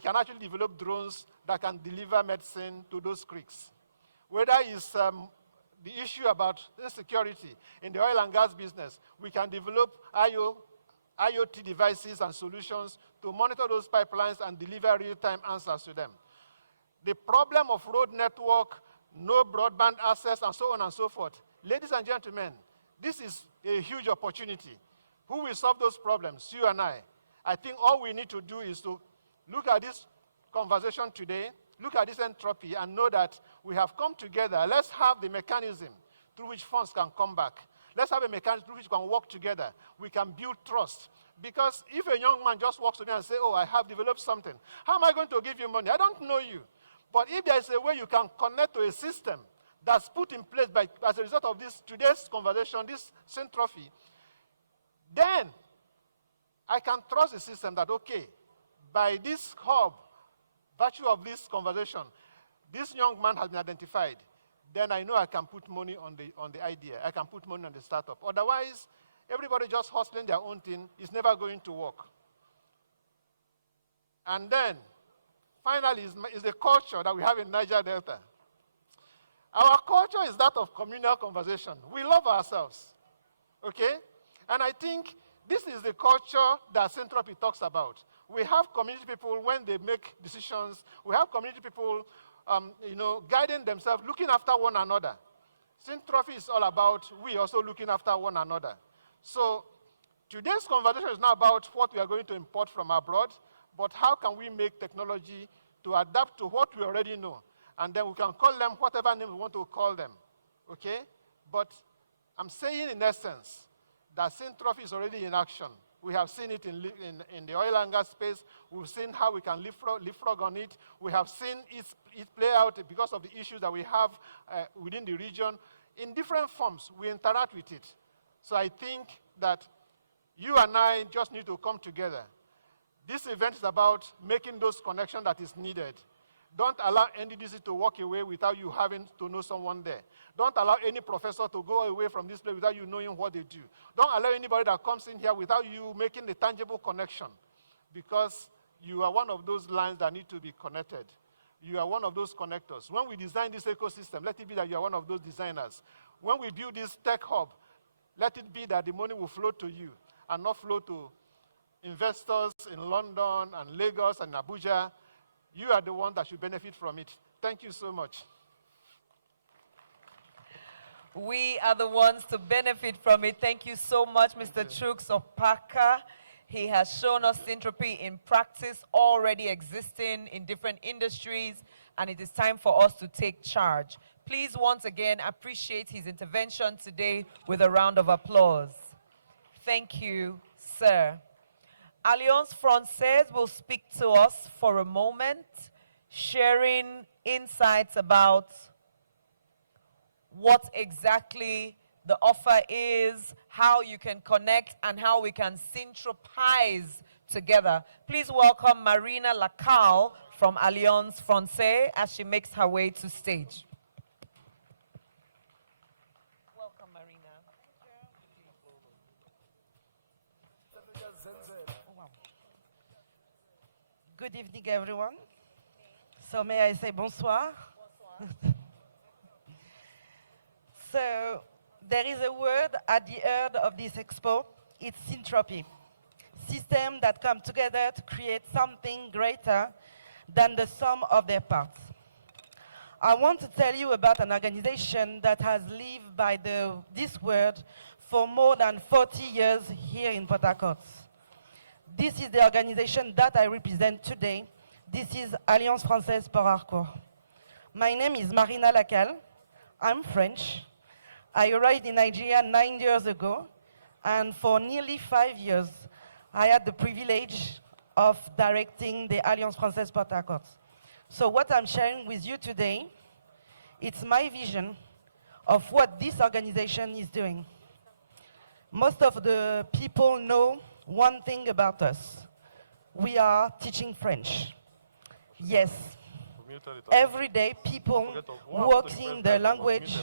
can actually develop drones that can deliver medicine to those creeks. Whether it's the issue about insecurity in the oil and gas business, we can develop IoT devices and solutions to monitor those pipelines and deliver real-time answers to them. The problem of road network, no broadband access, and so on and so forth. Ladies and gentlemen, this is a huge opportunity. Who will solve those problems? You and I. I think all we need to do is to look at this conversation today, look at this entropy, and know that we have come together. Let's have the mechanism through which funds can come back. Let's have a mechanism through which we can work together. We can build trust. Because if a young man just walks to me and says, oh, I have developed something, how am I going to give you money? I don't know you. But if there is a way you can connect to a system that's put in place as a result of today's conversation, this syntrophy, then I can trust the system that, okay, by this hub, virtue of this conversation, this young man has been identified. Then I know I can put money on the idea. I can put money on the startup. Otherwise, everybody just hustling their own thing is never going to work. And then, finally, is the culture that we have in Niger Delta. Our culture is that of communal conversation. We love ourselves, okay? And I think this is the culture that Syntropy talks about. We have community people when they make decisions. We have community people, guiding themselves, looking after one another. Syntropy is all about we also looking after one another. So today's conversation is not about what we are going to import from abroad, but how can we make technology to adapt to what we already know. And then we can call them whatever name we want to call them, okay? But I'm saying in essence that Syntropy is already in action. We have seen it in the oil and gas space. We've seen how we can leapfrog on it. We have seen it play out because of the issues that we have within the region. In different forms, we interact with it. So I think that you and I just need to come together. This event is about making those connections that is needed. Don't allow NDDC to walk away without you having to know someone there. Don't allow any professor to go away from this place without you knowing what they do. Don't allow anybody that comes in here without you making a tangible connection, because you are one of those lines that need to be connected. You are one of those connectors. When we design this ecosystem, let it be that you are one of those designers. When we build this tech hub, let it be that the money will flow to you and not flow to investors in London and Lagos and Abuja. You are the one that should benefit from it. Thank you so much. We are the ones to benefit from it. Thank you so much, Mr. Chooks of Parker. He has shown us Syntropy in practice, already existing in different industries, and it is time for us to take charge. Please, once again, appreciate his intervention today with a round of applause. Thank you, sir. Alliance Française will speak to us for a moment, sharing insights about what exactly the offer is, how you can connect, and how we can synthropize together. Please welcome Marina Lacal from Alliance Française as she makes her way to stage. Welcome, Marina. Good evening, everyone. So may I say bonsoir? So there is a word at the heart of this expo. It's syntropy. Systems that come together to create something greater than the sum of their parts. I want to tell you about an organization that has lived by this word for more than 40 years here in Port Harcourt. This is the organization that I represent today. This is Alliance Française pour Harcourt. My name is Marina Lacal. I'm French. I arrived in Nigeria 9 years ago, and for nearly 5 years, I had the privilege of directing the Alliance Française Port Harcourt. So what I'm sharing with you today, it's my vision of what this organization is doing. Most of the people know one thing about us. We are teaching French. Yes. Every day, people work in the language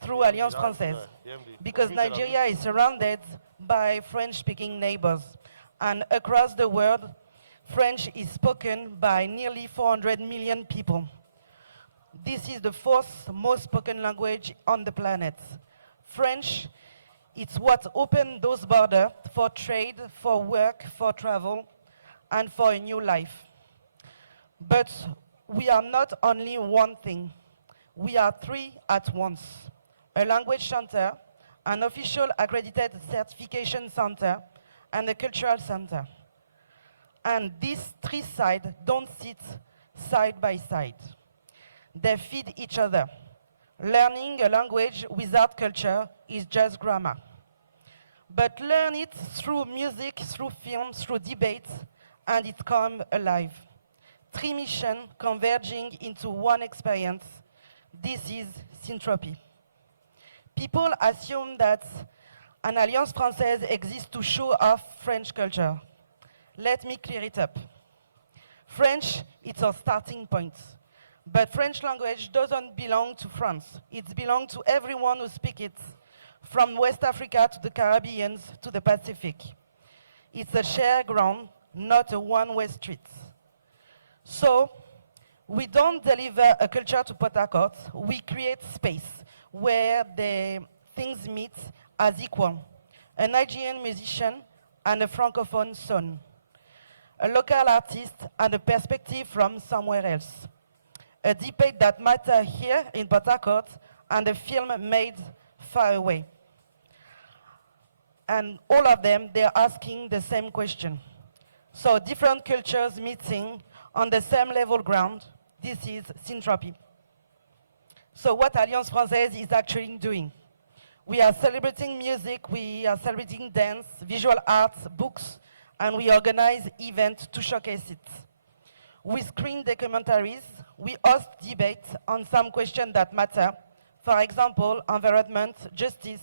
through Alliance Française, because Nigeria is surrounded by French-speaking neighbors. And across the world, French is spoken by nearly 400 million people. This is the fourth most spoken language on the planet. French, it's what opened those borders for trade, for work, for travel, and for a new life. But we are not only one thing. We are three at once. A language center, an official accredited certification center, and a cultural center. And these three sides don't sit side by side. They feed each other. Learning a language without culture is just grammar. But learn it through music, through film, through debate, and it comes alive. Three missions converging into one experience. This is syntropy. People assume that an Alliance Française exists to show off French culture. Let me clear it up. French, it's our starting point. But French language doesn't belong to France. It belongs to everyone who speaks it, from West Africa to the Caribbean to the Pacific. It's a shared ground, not a one-way street. So, we don't deliver a culture to Port Harcourt. We create space where the things meet as equal. A Nigerian musician and a Francophone son. A local artist and a perspective from somewhere else. A debate that matters here in Port Harcourt and a film made far away. And all of them, they're asking the same question. So different cultures meeting on the same level ground. This is syntropy. So what Alliance Française is actually doing? We are celebrating music, we are celebrating dance, visual arts, books, and we organize events to showcase it. We screen documentaries, we host debates on some questions that matter. For example, environment, justice,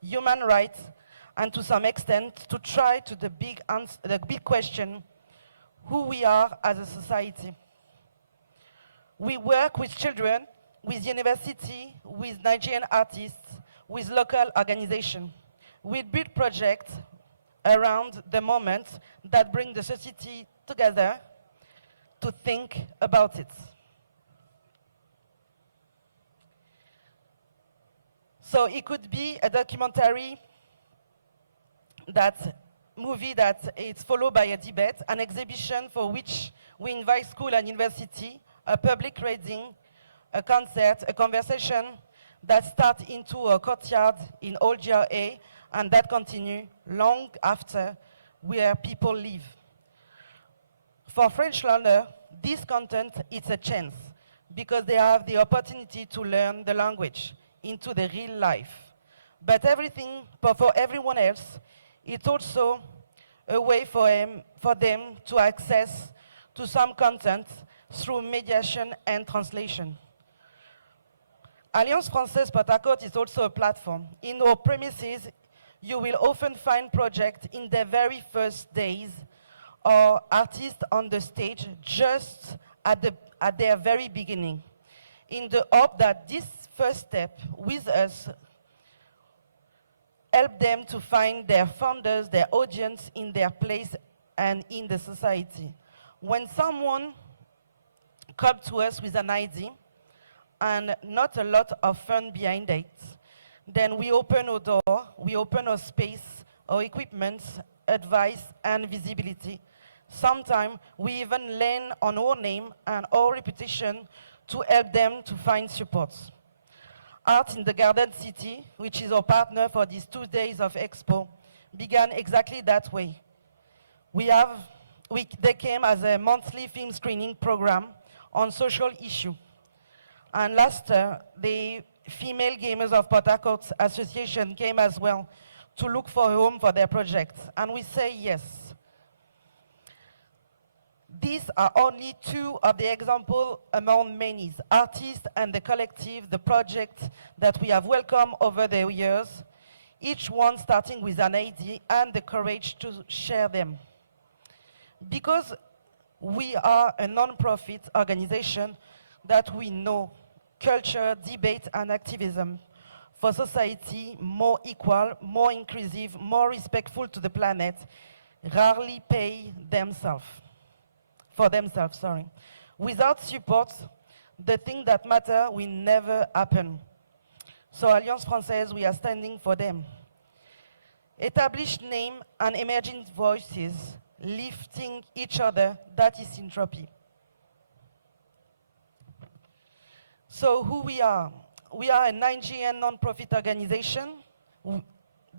human rights, and to some extent, to try to the big question, who we are as a society. We work with children, with university, with Nigerian artists, with local organizations. We build projects around the moment that bring the society together to think about it. So it could be a documentary movie that is followed by a debate, an exhibition for which we invite school and university, a public reading, a concert, a conversation that starts into a courtyard in Old GRA and that continue long after where people live. For French learners, this content is a chance because they have the opportunity to learn the language into the real life. But for everyone else, it's also a way for them to access to some content through mediation and translation. Alliance Française Port Harcourt is also a platform. In our premises, you will often find projects in their very first days or artists on the stage just at their very beginning, in the hope that this first step with us help them to find their founders, their audience in their place and in the society. When someone comes to us with an idea and not a lot of fun behind it, then we open our door, we open our space, our equipment, advice, and visibility. Sometimes we even lean on our name and our reputation to help them to find support. Art in the Garden City, which is our partner for these 2 days of Expo, began exactly that way. They came as a monthly film screening program on social issue. And last year, the Female Gamers of Port Harcourt Association came as well to look for a home for their project. And we say yes. These are only two of the examples among many. Artists and the collective, the project that we have welcomed over the years, each one starting with an idea and the courage to share them. Because we are a non-profit organization that we know culture, debate, and activism for society more equal, more inclusive, more respectful to the planet, rarely pay for themselves. Without support, the thing that matter will never happen. So Alliance Française, we are standing for them. Established name and emerging voices, lifting each other, that is Syntropy. So who we are? We are a Nigerian non-profit organization.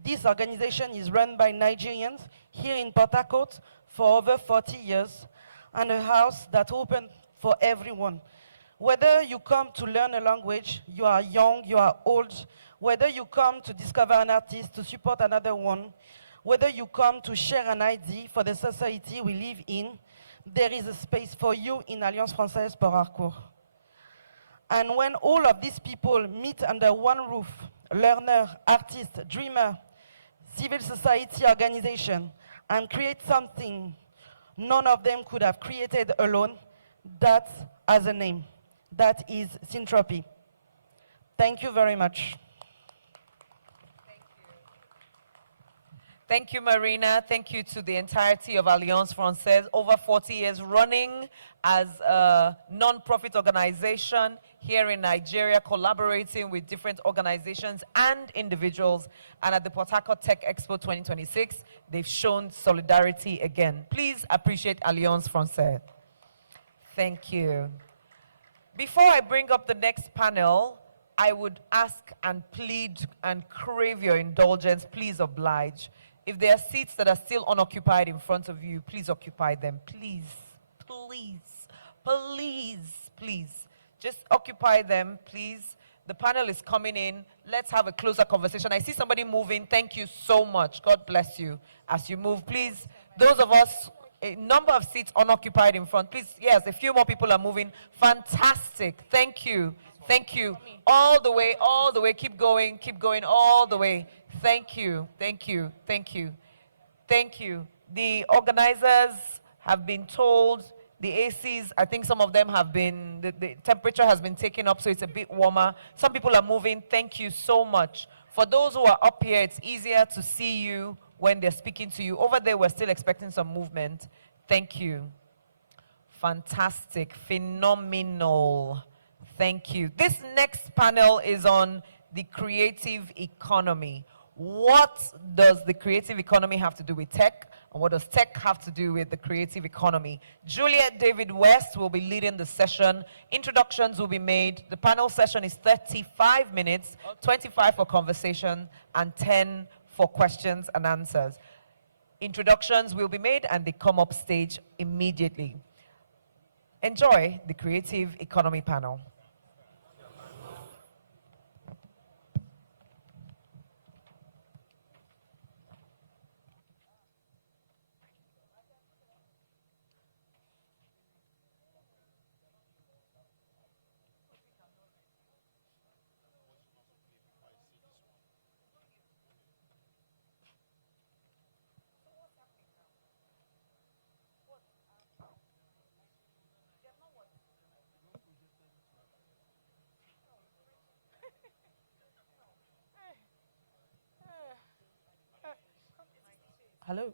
This organization is run by Nigerians here in Port Harcourt for over 40 years, and a house that open for everyone. Whether you come to learn a language, you are young, you are old, whether you come to discover an artist, to support another one, whether you come to share an idea for the society we live in, there is a space for you in Alliance Française Port Harcourt. And when all of these people meet under one roof, learner, artist, dreamer, civil society organization, and create something none of them could have created alone, that has a name. That is Syntropy. Thank you very much. Thank you, Marina. Thank you to the entirety of Alliance Française. Over 40 years running as a non-profit organization here in Nigeria, collaborating with different organizations and individuals. And at the Port Harcourt Tech Expo 2026, they've shown solidarity again. Please appreciate Alliance Française. Thank you. Before I bring up the next panel, I would ask and plead and crave your indulgence. Please oblige. If there are seats that are still unoccupied in front of you, please occupy them. Please, please, please, please. Just occupy them, please. The panel is coming in. Let's have a closer conversation. I see somebody moving. Thank you so much. God bless you. As you move, please, those of us, a number of seats unoccupied in front, please, yes, a few more people are moving. Fantastic. Thank you. Thank you. All the way, keep going, all the way. Thank you, thank you, thank you, thank you. The organizers have been told the ACs, I think some of them have been, the temperature has been taken up, so it's a bit warmer. Some people are moving. Thank you so much. For those who are up here, it's easier to see you when they're speaking to you. Over there, we're still expecting some movement. Thank you. Fantastic. Phenomenal. Thank you. This next panel is on the creative economy. What does the creative economy have to do with tech? And what does tech have to do with the creative economy? Juliet David West will be leading the session. Introductions will be made. The panel session is 35 minutes, 25 for conversation, and 10 for questions and answers. Introductions will be made, and they come up stage immediately. Enjoy the creative economy panel. Hello.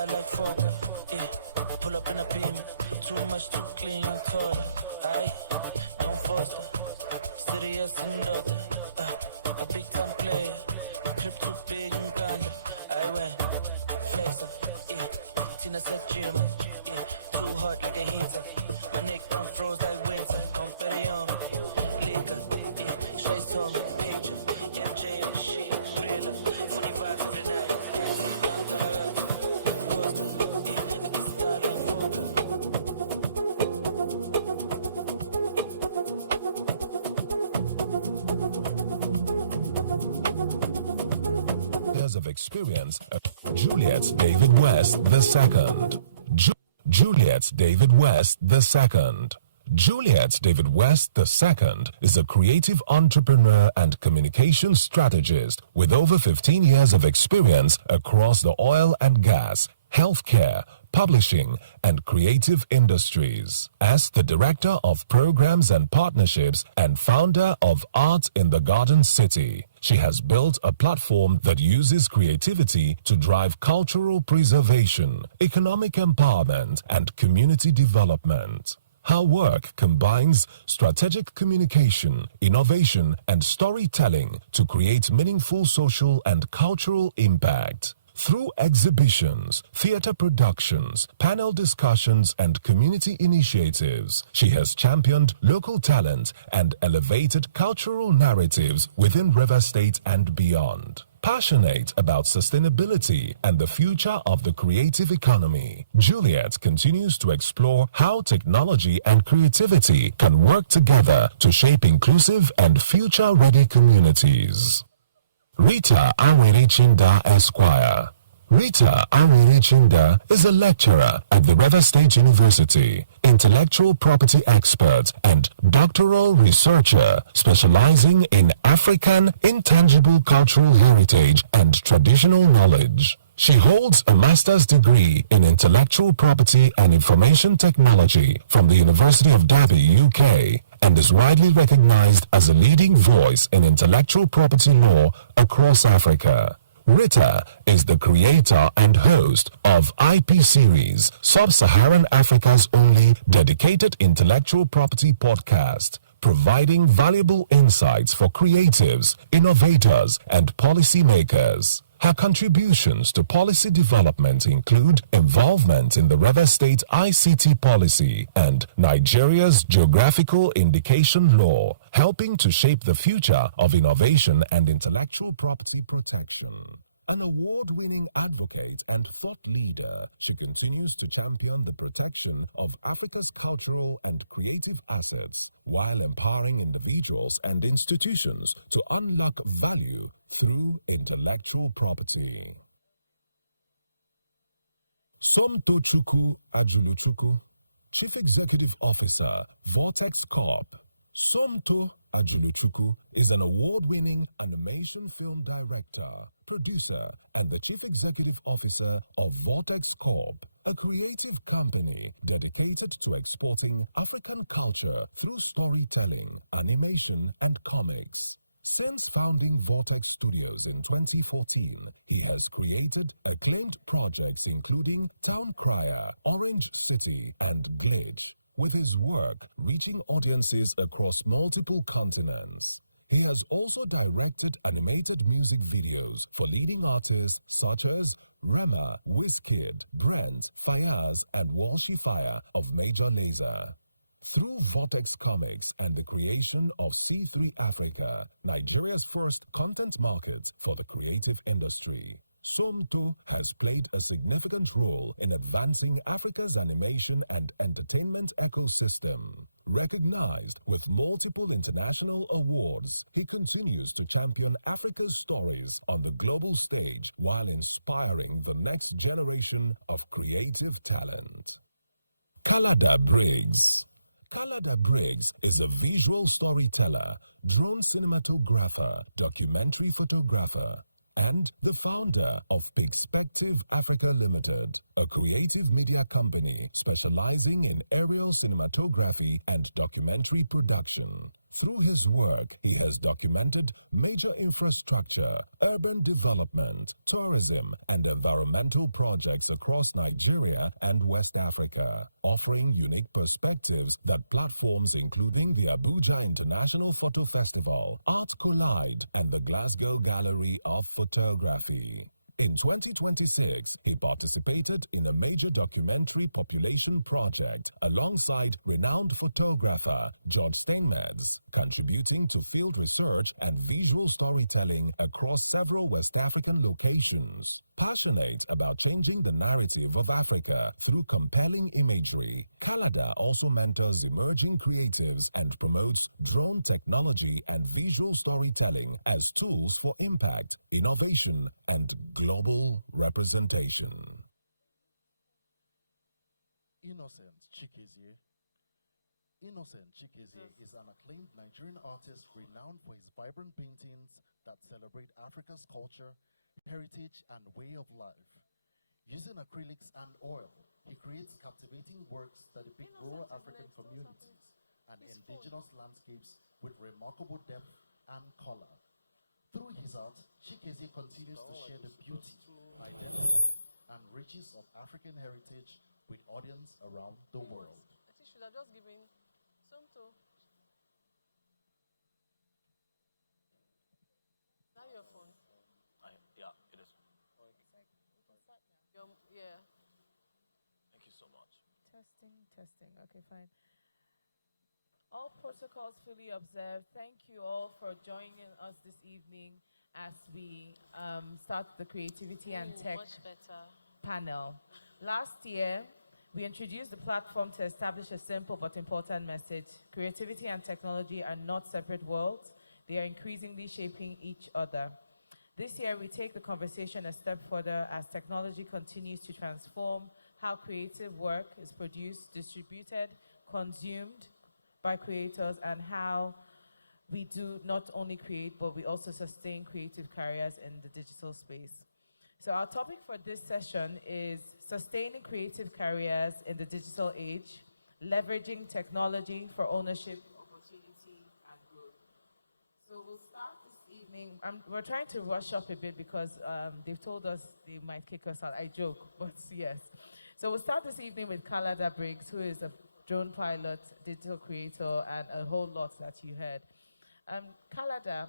Like Fokker, yeah. Pull up in a beam, too much, too clean, young taller. Aye, don't foster. Serious and daughter, a big time player. Crib too big and ganja. I went flexer, yeah. Tina said Jimmer, yeah. Too hot like a heater. My neck done froze like winter. Don't bet it on me. Liquor, yeah. Shades told me, picture. MJ on the sheet, thriller. 40 vibes every night. Of experience, Juliet David West II. Juliet David West II. Juliet David West II is a creative entrepreneur and communications strategist with over 15 years of experience across the oil and gas, healthcare, publishing, and creative industries. As the Director of Programs and Partnerships and founder of Art in the Garden City, she has built a platform that uses creativity to drive cultural preservation, economic empowerment, and community development. Her work combines strategic communication, innovation, and storytelling to create meaningful social and cultural impact. Through exhibitions, theater productions, panel discussions, and community initiatives, she has championed local talent and elevated cultural narratives within River State and beyond. Passionate about sustainability and the future of the creative economy, Juliet continues to explore how technology and creativity can work together to shape inclusive and future-ready communities. Rita Anwere-Chinda Esquire. Rita Anwere-Chinda is a lecturer at the River State University, intellectual property expert, and doctoral researcher specializing in African intangible cultural heritage and traditional knowledge. She holds a master's degree in intellectual property and information technology from the University of Derby, UK, and is widely recognized as a leading voice in intellectual property law across Africa. Rita is the creator and host of IP series, Sub-Saharan Africa's only dedicated intellectual property podcast, providing valuable insights for creatives, innovators, and policymakers. Her contributions to policy development include involvement in the Rivers State ICT policy and Nigeria's geographical indication law, helping to shape the future of innovation and intellectual property protection. An award-winning advocate and thought leader, she continues to champion the protection of Africa's cultural and creative assets while empowering individuals and institutions to unlock value through intellectual property. Somtochukwu Ajuluchukwu, Chief Executive Officer, Vortex Corp. Somto Ajuluchukwu is an award-winning animation film director, producer, and the Chief Executive Officer of Vortex Corp, a creative company dedicated to exporting African culture through storytelling, animation, and comics. Since founding Vortex Studios in 2014, he has created acclaimed projects including Town Crier, Orange City, and Glitch, with his work reaching audiences across multiple continents. He has also directed animated music videos for leading artists such as Rema, Wizkid, Brent, Fayaz, and Walshy Fire of Major Lazer. Through Vortex Comics and the creation of C3 Africa, Nigeria's first content market for the creative industry, Somto has played a significant role in advancing Africa's animation and entertainment ecosystem. Recognized with multiple international awards, he continues to champion Africa's stories on the global stage while inspiring the next generation of creative talent. Kalada Briggs. Kalada Briggs is a visual storyteller, drone cinematographer, documentary photographer, and the founder of Perspective Africa Limited, a creative media company specializing in aerial cinematography and documentary production. Through his work, he has documented major infrastructure, urban development, tourism, and environmental projects across Nigeria and West Africa, offering unique perspectives that platforms including the Abuja International Photo Festival, Art Collide, and the Glasgow Gallery of Photography. In 2026, he participated in a major documentary population project alongside renowned photographer George Steinmetz, contributing to field research and visual storytelling across several West African locations. Passionate about changing the narrative of Africa through compelling imagery, Kalada also mentors emerging creatives and promotes drone technology and visual storytelling as tools for impact, innovation, and global representation. Innocent Chikezie. Innocent Chikezie is an acclaimed Nigerian artist renowned for his vibrant paintings that celebrate Africa's culture, heritage, and way of life. Using acrylics and oil, he creates captivating works that depict rural African communities and indigenous landscapes with remarkable depth and color. Through his art, Chikezie continues to share the beauty, identity, and riches of African heritage with audience around the world. I think should have just given Somto. Is that your phone? Yeah, it is. Yeah. Thank you so much. Testing. Okay, fine. All protocols fully observed. Thank you all for joining us this evening as we start the Creativity and Tech panel. Last year, we introduced the platform to establish a simple but important message. Creativity and technology are not separate worlds. They are increasingly shaping each other. This year, we take the conversation a step further as technology continues to transform how creative work is produced, distributed, consumed by creators, and how we do not only create, but we also sustain creative careers in the digital space. So our topic for this session is sustaining creative careers in the digital age, leveraging technology for ownership, opportunity, and growth. So we'll start this evening. We're trying to rush up a bit because they've told us they might kick us out. I joke, but yes. So we'll start this evening with Kalada Briggs, who is a drone pilot, digital creator, and a whole lot that you heard. Kalada,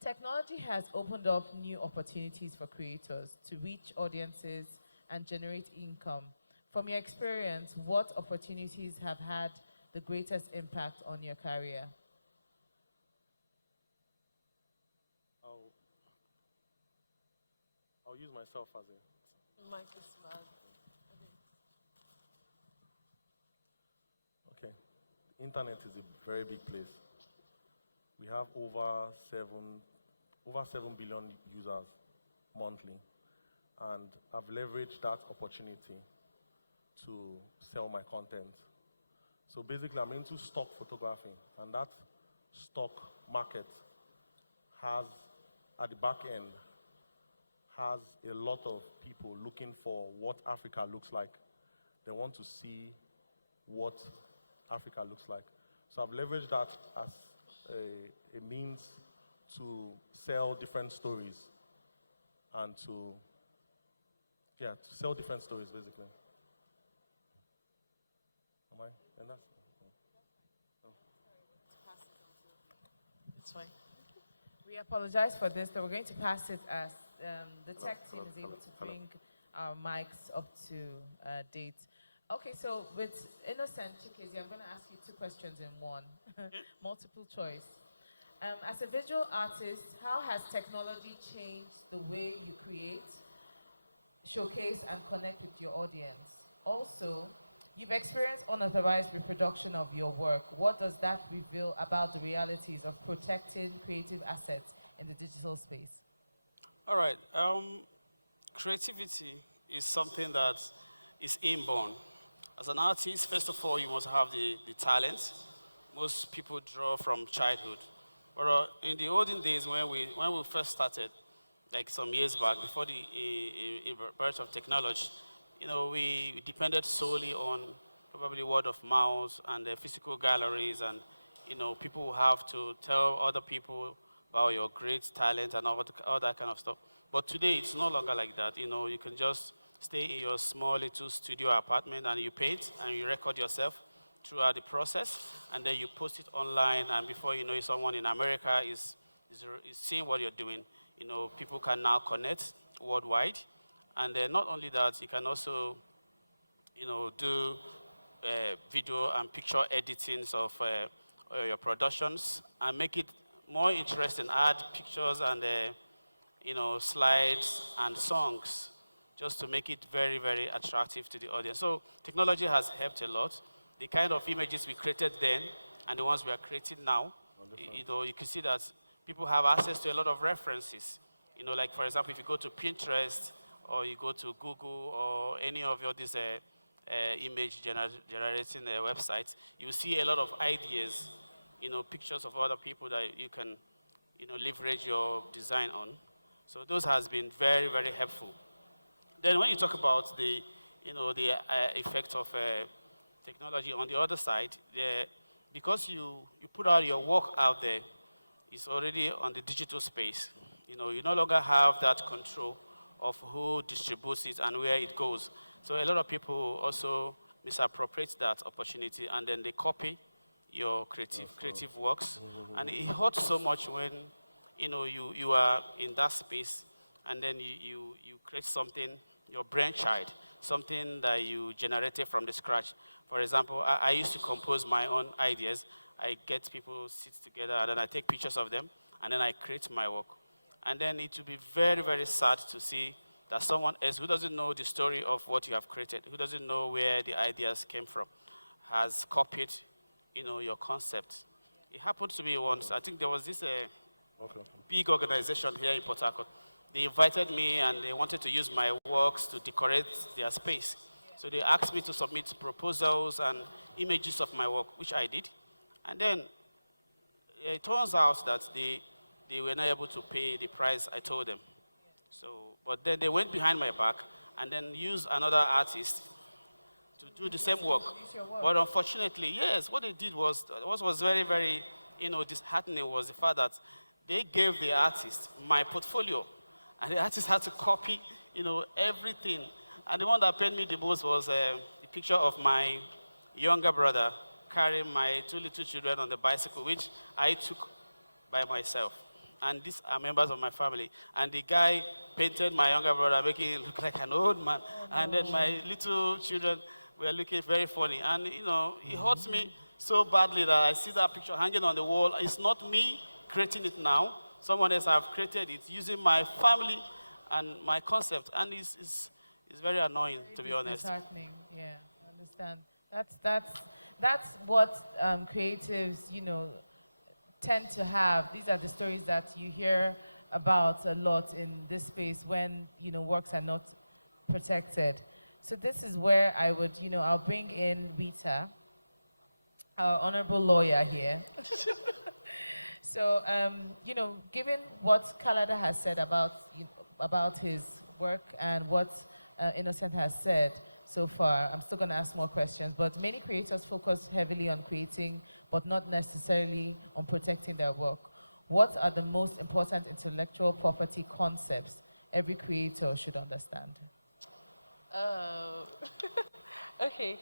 technology has opened up new opportunities for creators to reach audiences and generate income. From your experience, what opportunities have had the greatest impact on your career? I'll use myself as a... Mic is bad. Okay. The internet is a very big place. We have over 7 billion users monthly. And I've leveraged that opportunity to sell my content. So basically, I'm into stock photography. And that stock market has, at the back end, has a lot of people looking for what Africa looks like. They want to see what Africa looks like. So I've leveraged that as a means to sell different stories and to sell different stories, basically. Am I? And that's... Oh. It's fine. We apologize for this, but we're going to pass it as the tech team is able to bring our mics up to date. Okay, so with Innocent Chikezi, I'm going to ask you 2 questions in one, multiple choice. As a visual artist, how has technology changed the way you create, showcase, and connect with your audience? Also, you've experienced unauthorized reproduction of your work. What does that reveal about the realities of protecting creative assets in the digital space? All right. Creativity is something that is inborn. As an artist, first of all, you must have the talent. Most people draw from childhood. But in the olden days, when we first started, like some years back, before the birth of technology, we depended solely on probably word of mouth and physical galleries, and people will have to tell other people about your great talent and all that kind of stuff. But today, it's no longer like that. You can just stay in your small little studio apartment and you paint and you record yourself throughout the process, and then you post it online, and before you know it, someone in America is seeing what you're doing. People can now connect worldwide. And not only that, you can also, do video and picture editings of your productions and make it more interesting. Add pictures and, slides and songs just to make it very, very attractive to the audience. So technology has helped a lot. The kind of images we created then and the ones we are creating now, you can see that people have access to a lot of references. Like, for example, if you go to Pinterest, or you go to Google or any of these image generating websites, you see a lot of ideas, pictures of other people that you can, leverage your design on. So those has been very, very helpful. Then when you talk about the effect of technology on the other side, because you put out your work out there, it's already on the digital space. You no longer have that control of who distributes it and where it goes. So a lot of people also misappropriate that opportunity, and then they copy your creative works. And it hurts so much when you are in that space, and then you create something, your brainchild, something that you generated from the scratch. For example, I used to compose my own ideas. I get people sit together, and then I take pictures of them, and then I create my work. And then it will be very, very sad to see that someone else who doesn't know the story of what you have created, who doesn't know where the ideas came from, has copied, your concept. It happened to me once. I think there was this big organization here in Port Harcourt. They invited me and they wanted to use my works to decorate their space. So they asked me to submit proposals and images of my work, which I did. And then it turns out that they were not able to pay the price I told them. So, but then they went behind my back and then used another artist to do the same work. But unfortunately, yes, what they did was, what was very, very, disheartening was the fact that they gave the artist my portfolio, and the artist had to copy, everything. And the one that paid me the most was the picture of my younger brother carrying my two little children on the bicycle, which I took by myself. And these are members of my family. And the guy painted my younger brother, making him look like an old man. And then my little children were looking very funny. And, it hurts me so badly that I see that picture hanging on the wall. It's not me creating it now. Someone else have created it using my family and my concept. And it's very annoying, to be honest. Disheartening, yeah, I understand. That's what creatives, tend to have. These are the stories that you hear about a lot in this space when, works are not protected. So this is where I would, I'll bring in Rita, our honorable lawyer here. So, given what Kalada has said about his work and what Innocent has said so far, I'm still going to ask more questions, but many creators focus heavily on creating, but not necessarily on protecting their work. What are the most important intellectual property concepts every creator should understand? Okay.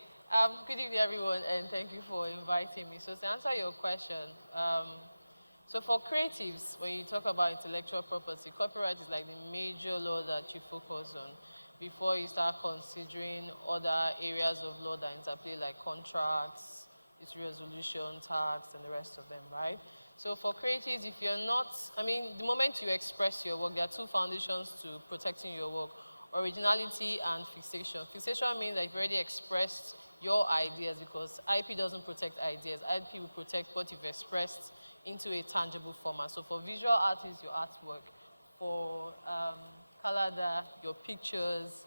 Good evening, everyone, and thank you for inviting me. So to answer your question, so for creatives, when you talk about intellectual property, copyright is like the major law that you focus on before you start considering other areas of law that interplay, like contracts, dispute resolution, tax, and the rest of them, right? So for creatives, if you're not, the moment you express your work, there are two foundations to protecting your work: originality and fixation. Fixation means that you've already expressed your ideas, because IP doesn't protect ideas. IP will protect what you've expressed into a tangible format. So for visual artists, your artwork. For Kalada, your pictures.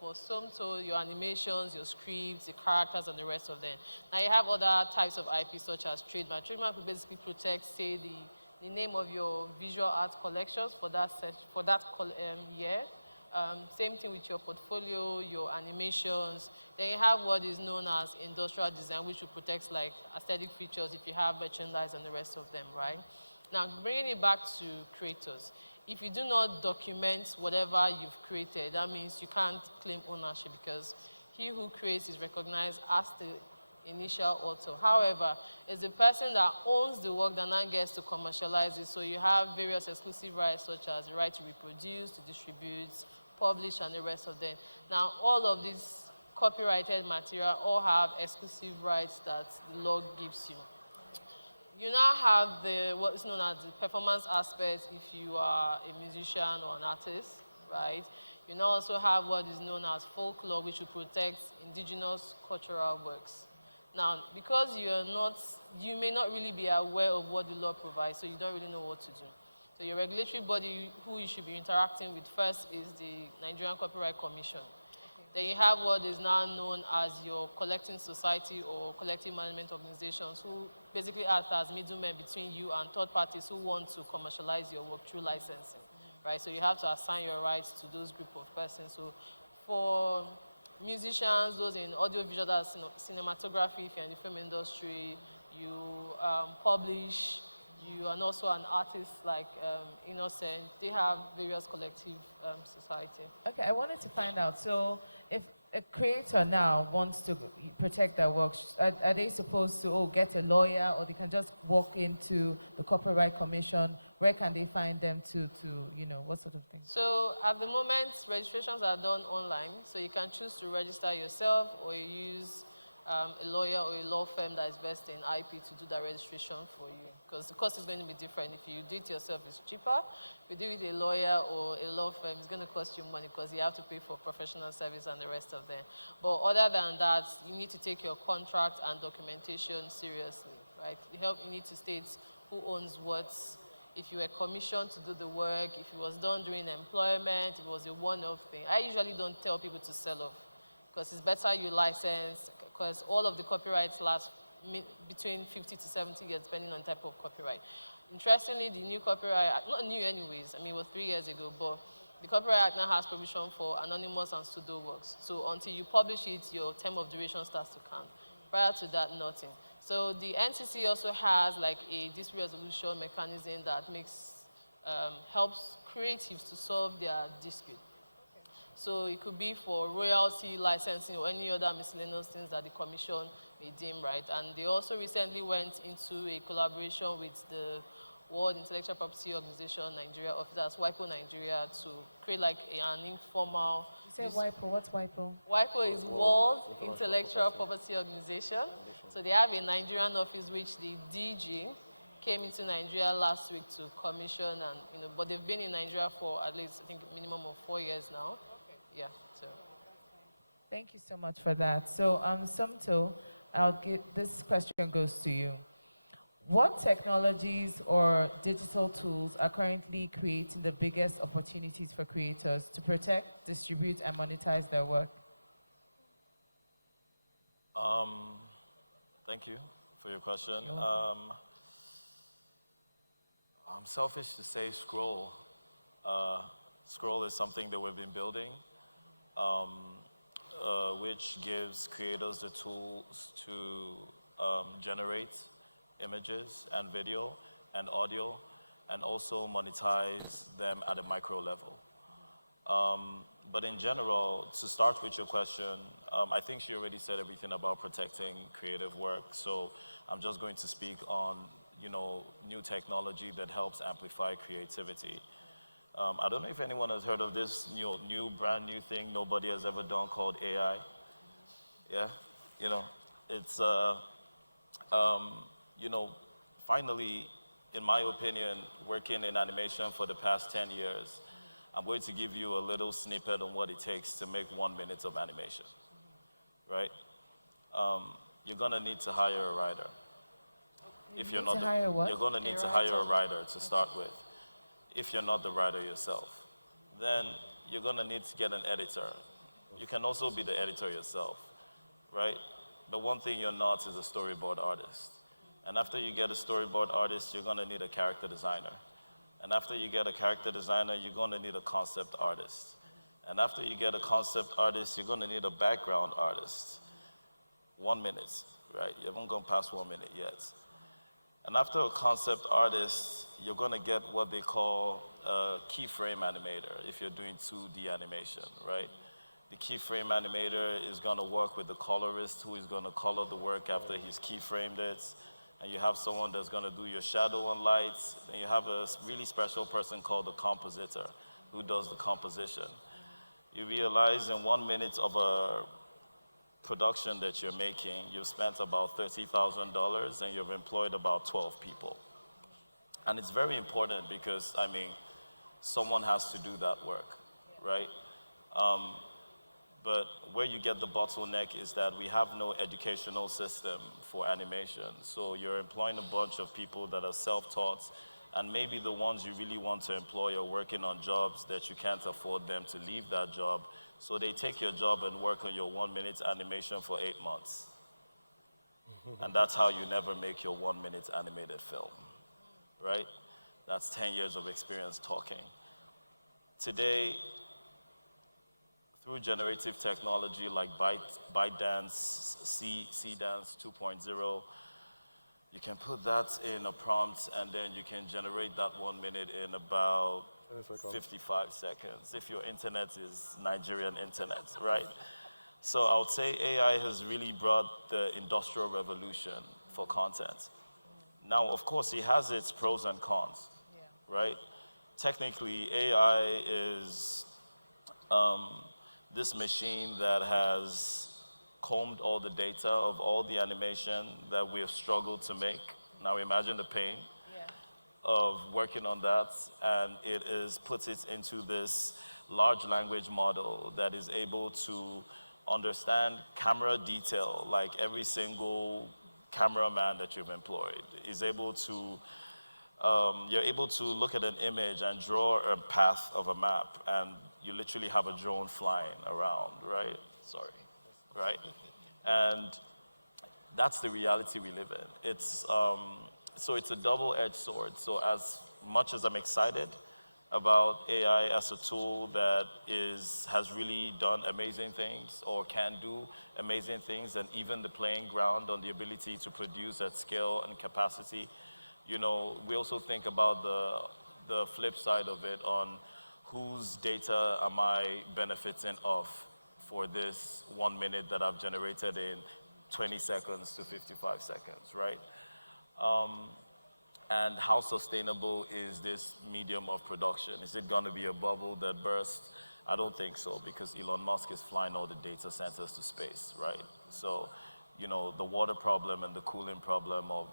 For Somto, your animations, your scripts, the characters, and the rest of them. Now you have other types of IP, such as trademark. Trademark will basically protect, say, the name of your visual art collections for that year. Same thing with your portfolio, your animations. Then you have what is known as industrial design, which will protect like aesthetic features if you have merchandise and the rest of them, right? Now, bringing it back to creators. If you do not document whatever you've created, that means you can't claim ownership, because he who creates is recognized as the initial author. However, it's the person that owns the work that now gets to commercialize it. So you have various exclusive rights, such as the right to reproduce, to distribute, publish, and the rest of them. Now, all of these copyrighted material all have exclusive rights that the law gives you. You now have what is known as the performance aspect if you are a musician or an artist, right? You now also have what is known as folklore, which will protect indigenous cultural works. Now, because you may not really be aware of what the law provides, so you don't really know what to do. So your regulatory body who you should be interacting with first is the Nigerian Copyright Commission. Then you have what is now known as your collecting society or collective management organizations, who basically act as middlemen between you and third parties who want to commercialize your work through licensing, right? So you have to assign your rights to those group of persons. So for musicians, those in audiovisual, that's cinematography, if you're in the film industry, you publish, you are also an artist like Innocent. They have various collective society. Okay, I wanted to find out, so if a creator now wants to protect their work, are they supposed to get a lawyer, or they can just walk into the Copyright Commission? Where can they find them to what sort of things? So at the moment, registrations are done online, so you can choose to register yourself, or you use a lawyer or a law firm that is versed in IP to do that registration for you, because the cost is going to be different. If you do it yourself, it's cheaper. If you do it with a lawyer or a law firm, it's going to cost you money, because you have to pay for professional service and the rest of them. But other than that, you need to take your contract and documentation seriously, right? You need to state who owns what. If you were commissioned to do the work, if it was done during employment, if it was a one-off thing. I usually don't tell people to sell off, because it's better you license, because all of the copyrights last between 50 to 70 years, depending on type of copyright. Interestingly, the new copyright, not new anyways, it was 3 years ago, but the Copyright Act now has provision for anonymous and pseudo works. So until you publish it, your term of duration starts to count. Prior to that, nothing. So the NCC also has like a dispute resolution mechanism that helps creatives to solve their dispute. So it could be for royalty, licensing, or any other miscellaneous things that the commission may deem right. And they also recently went into a collaboration with the World Intellectual Property Organization Nigeria office, that's WIPO Nigeria, to create like an informal... You said WIPO, what's WIPO? WIPO is World Intellectual Property Organization. So they have a Nigerian office which the DG came into Nigeria last week to commission, and but they've been in Nigeria for at least, I think, a minimum of 4 years now. Okay. Yeah, so. Thank you so much for that. So, Somto, this question goes to you. What technologies or digital tools are currently creating the biggest opportunities for creators to protect, distribute, and monetize their work? Thank you for your question. I'm selfish to say Scroll. Scroll is something that we've been building, which gives creators the tools to generate images and video and audio, and also monetize them at a micro level. But in general, to start with your question, I think she already said everything about protecting creative work. So I'm just going to speak on, new technology that helps amplify creativity. I don't know if anyone has heard of this brand new thing nobody has ever done called AI. Yeah, it's finally, in my opinion, working in animation for the past 10 years, I'm going to give you a little snippet on what it takes to make 1 minute of animation, right? You're gonna need to hire a writer. If you're not, you're gonna need to hire a writer to start with. If you're not the writer yourself, then you're gonna need to get an editor. You can also be the editor yourself, right? But one thing you're not is a storyboard artist. And after you get a storyboard artist, you're gonna need a character designer. And after you get a character designer, you're gonna need a concept artist. And after you get a concept artist, you're gonna need a background artist. 1 minute, right? You haven't gone past 1 minute yet. And after a concept artist, you're gonna get what they call a keyframe animator if you're doing 2D animation, right? The keyframe animator is gonna work with the colorist who is gonna color the work after he's keyframed it. And you have someone that's gonna do your shadow and lights. And you have a really special person called the compositor who does the composition. You realize in 1 minute of a production that you're making, you've spent about $30,000 and you've employed about 12 people. And it's very important because, someone has to do that work, right? But where you get the bottleneck is that we have no educational system for animation. So you're employing a bunch of people that are self-taught, and maybe the ones you really want to employ are working on jobs that you can't afford them to leave that job. So they take your job and work on your 1 minute animation for 8 months. And that's how you never make your 1 minute animated film, right? That's 10 years of experience talking. Today, through generative technology like ByteDance, C-Dance 2.0, you can put that in a prompt and then you can generate that 1 minute in about 55 seconds, if your internet is Nigerian internet, right? So I would say AI has really brought the industrial revolution for content. Now, of course, it has its pros and cons, right? Technically, AI is this machine that has combed all the data of all the animation that we have struggled to make. Now imagine the pain of working on that, and puts it into this large language model that is able to understand camera detail, like every single cameraman that you've employed is able to, you're able to look at an image and draw a path of a map, and you literally have a drone flying around, right? Sorry, right? And that's the reality we live in. It's, so it's a double-edged sword. So as much as I'm excited about AI as a tool that has really done amazing things or can do amazing things, and even the playing ground on the ability to produce at scale and capacity. You know, we also think about the flip side of it on whose data am I benefiting of for this 1 minute that I've generated in 20 seconds to 55 seconds, right? And how sustainable is this medium of production? Is it going to be a bubble that bursts? I don't think so, because Elon Musk is flying all the data centers to space, right? So, you know, the water problem and the cooling problem of,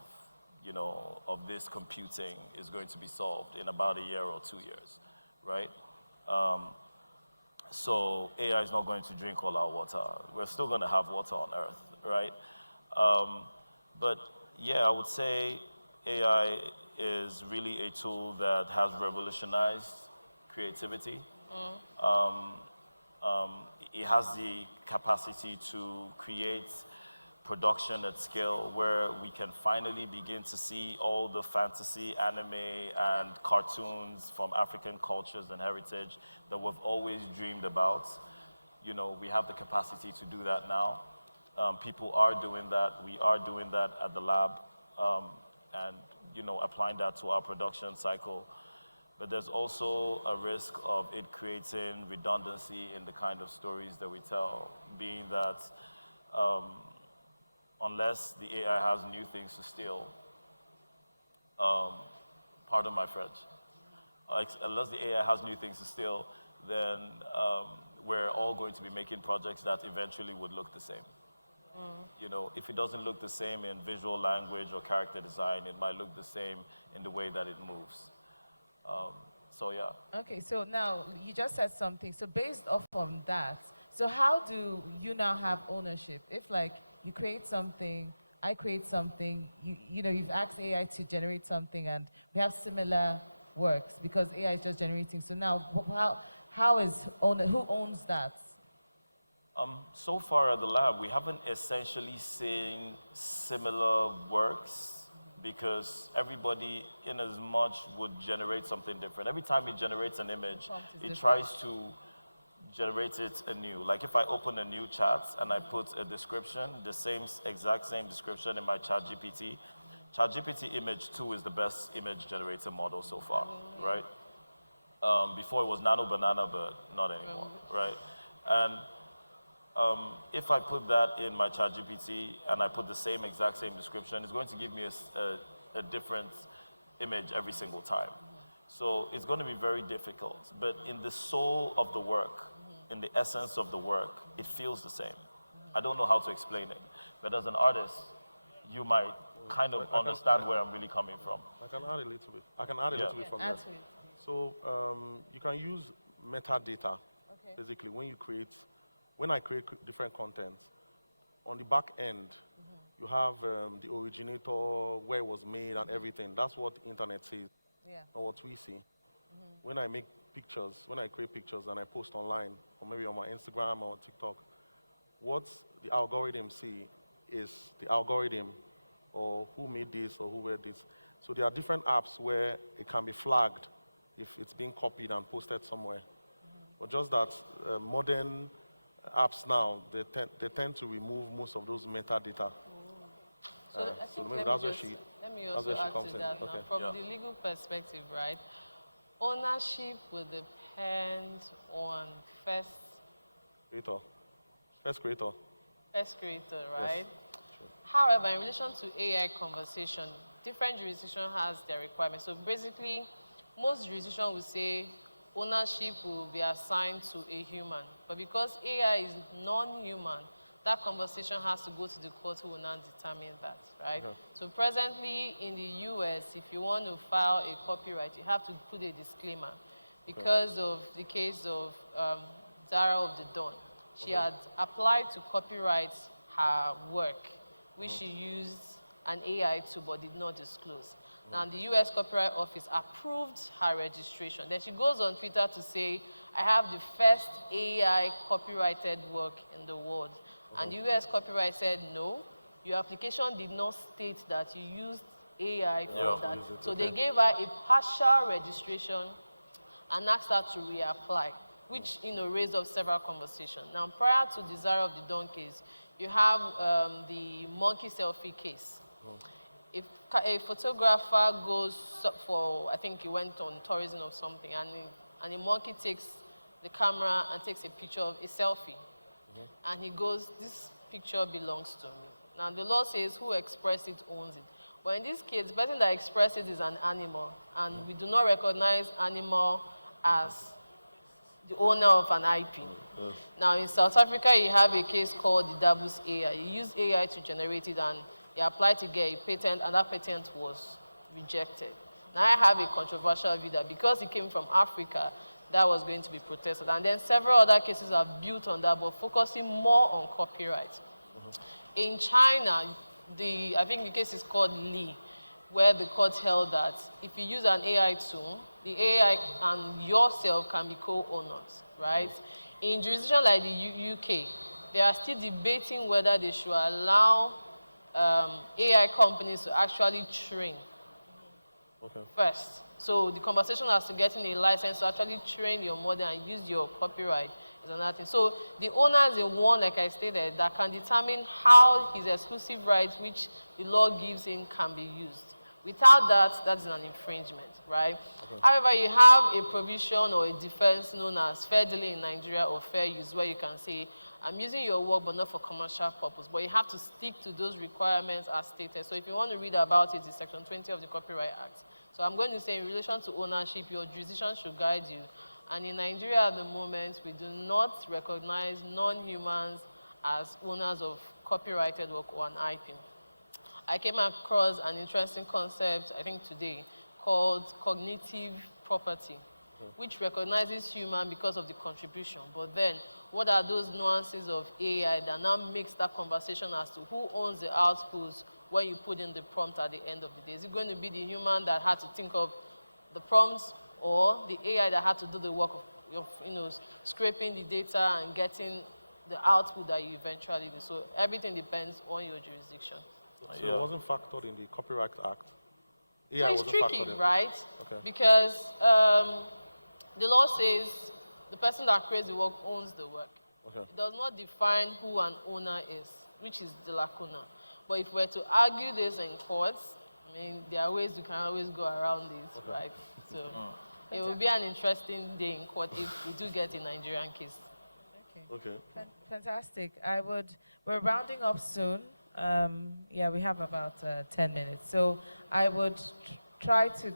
you know, of this computing is going to be solved in about a year or 2 years, right? So AI is not going to drink all our water. We're still going to have water on Earth, right? But yeah, I would say AI is really a tool that has revolutionized creativity. It has the capacity to create production at scale where we can finally begin to see all the fantasy, anime, and cartoons from African cultures and heritage that we've always dreamed about. You know, we have the capacity to do that now. People are doing that. We are doing that at the lab, and, you know, applying that to our production cycle. But there's also a risk of it creating redundancy in the kind of stories that we tell, being that unless the AI has new things to steal, pardon my French, unless the AI has new things to steal, then we're all going to be making projects that eventually would look the same. You know, if it doesn't look the same in visual language or character design, it might look the same in the way that it moves. So yeah. Okay, so now you just said something. So based off on that, so how do you now have ownership? If like you create something, I create something, you know, you've asked AI to generate something and we have similar works because AI is just generating. So now who owns that? So far at the lab, we haven't essentially seen similar works because everybody in as much would generate something different. Every time it generates an image, it tries to generate it anew. Like if I open a new chat and I put a description, the exact same description in my ChatGPT, ChatGPT Image 2 is the best image generator model so far, right? Before it was Nano Banana, but not anymore, right? And if I put that in my ChatGPT and I put the exact same description, it's going to give me a different image every single time. So it's going to be very difficult. But in the soul of the work, in the essence of the work, it feels the same. I don't know how to explain it. But as an artist, you might kind of understand where I'm really coming from. I can add a little bit. I can add a little bit from that. So you can use metadata. Basically, when I create different content, on the back end, you have the originator, where it was made and everything. That's what the internet says, or what we see. When I make pictures, when I create pictures and I post online, or maybe on my Instagram or TikTok, what the algorithm see is the algorithm, or who made this or who made this. So there are different apps where it can be flagged if it's being copied and posted somewhere. But just that modern apps now, they tend to remove most of those metadata. So maybe let me also add to that now. From the legal perspective, right? Ownership will depend on first creator, right? Yes. However, in relation to AI conversation, different jurisdiction has their requirements. So basically, most jurisdiction will say ownership will be assigned to a human. But because AI is non-human, that conversation has to go to the court who will now determine that, right? So presently in the US, if you want to file a copyright, you have to put a disclaimer because of the case of Zara of the Dawn. She had applied to copyright her work, which she used an AI to but did not disclose. Now, the US Copyright Office approved her registration. Then she goes on Twitter to say, I have the first AI copyrighted work in the world. And the US Copyright said, no, your application did not state that you used AI for that. So they gave her a partial registration. and asked her to reapply, which raised up several conversations. Now, prior to Desire of the Dawn case, you have the monkey selfie case. If a photographer goes for, I think he went on tourism or something, and a monkey takes the camera and takes a picture of a selfie, and he goes, this picture belongs to me. Now, the law says who expressed it owns it. But in this case, the person that expressed it is an animal, and we do not recognize animal as the owner of an IP. Now, in South Africa, you have a case called the Dabus AI. You use AI to generate it, and you applied to get a patent, and that patent was rejected. Now, I have a controversial view that because it came from Africa, that was going to be protested. And then several other cases are built on that, but focusing more on copyright. In China, I think the case is called Li, where the court held that if you use an AI tool, the AI and yourself can be co-owners, right? In jurisdictions like the UK, they are still debating whether they should allow AI companies to actually train first. So the conversation as to getting a license to actually train your model and use your copyright is another thing. So the owner is the one, like I stated, that can determine how his exclusive rights, which the law gives him, can be used. Without that, that is an infringement, right? However, you have a provision or a defense known as fair dealing in Nigeria or fair use, where you can say, I'm using your work but not for commercial purpose. But you have to stick to those requirements as stated. So if you want to read about it, it's Section 20 of the Copyright Act. So I'm going to say in relation to ownership, your jurisdiction should guide you. And in Nigeria at the moment, we do not recognize non-humans as owners of copyrighted work or an IP. I came across an interesting concept, I think today, called cognitive property, which recognizes human because of the contribution. But then, what are those nuances of AI that now makes that conversation as to who owns the outputs when you put in the prompt at the end of the day? Is it going to be the human that had to think of the prompts, or the AI that had to do the work of scraping the data and getting the output that you eventually do? So everything depends on your jurisdiction. So it wasn't factored in the Copyright Act? So it's tricky, right? Okay. Because the law says the person that creates the work owns the work. Okay. It does not define who an owner is, which is the lacuna. But if we're to argue this in courts, I mean, there are ways you can always go around this, right? So it will be an interesting day in court if we do get a Nigerian case. Okay. Fantastic. We're rounding up soon. Yeah, we have about 10 minutes. So I would try to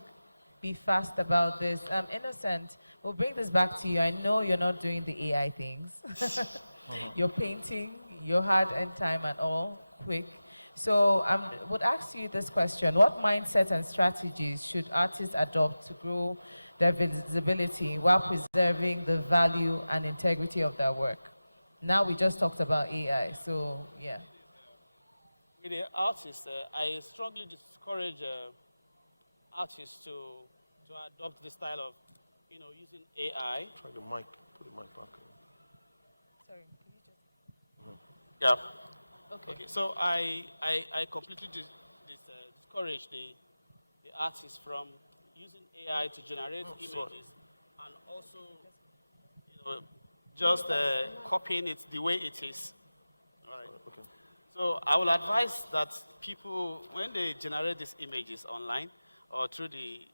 be fast about this. Innocent, we'll bring this back to you. I know you're not doing the AI things. You're painting, your hard end time and all, quick. So I would ask you this question. What mindset and strategies should artists adopt to grow their visibility while preserving the value and integrity of their work? Now we just talked about AI, so yeah. With the artists, I strongly discourage artists to adopt the style of, using AI. Try the mic, put the mic back. Sorry, can you just... Yeah. Okay. So I completely discourage the artists from using AI to generate images and also, just copying it the way it is. All right. Okay. So I will advise that people, when they generate these images online or through the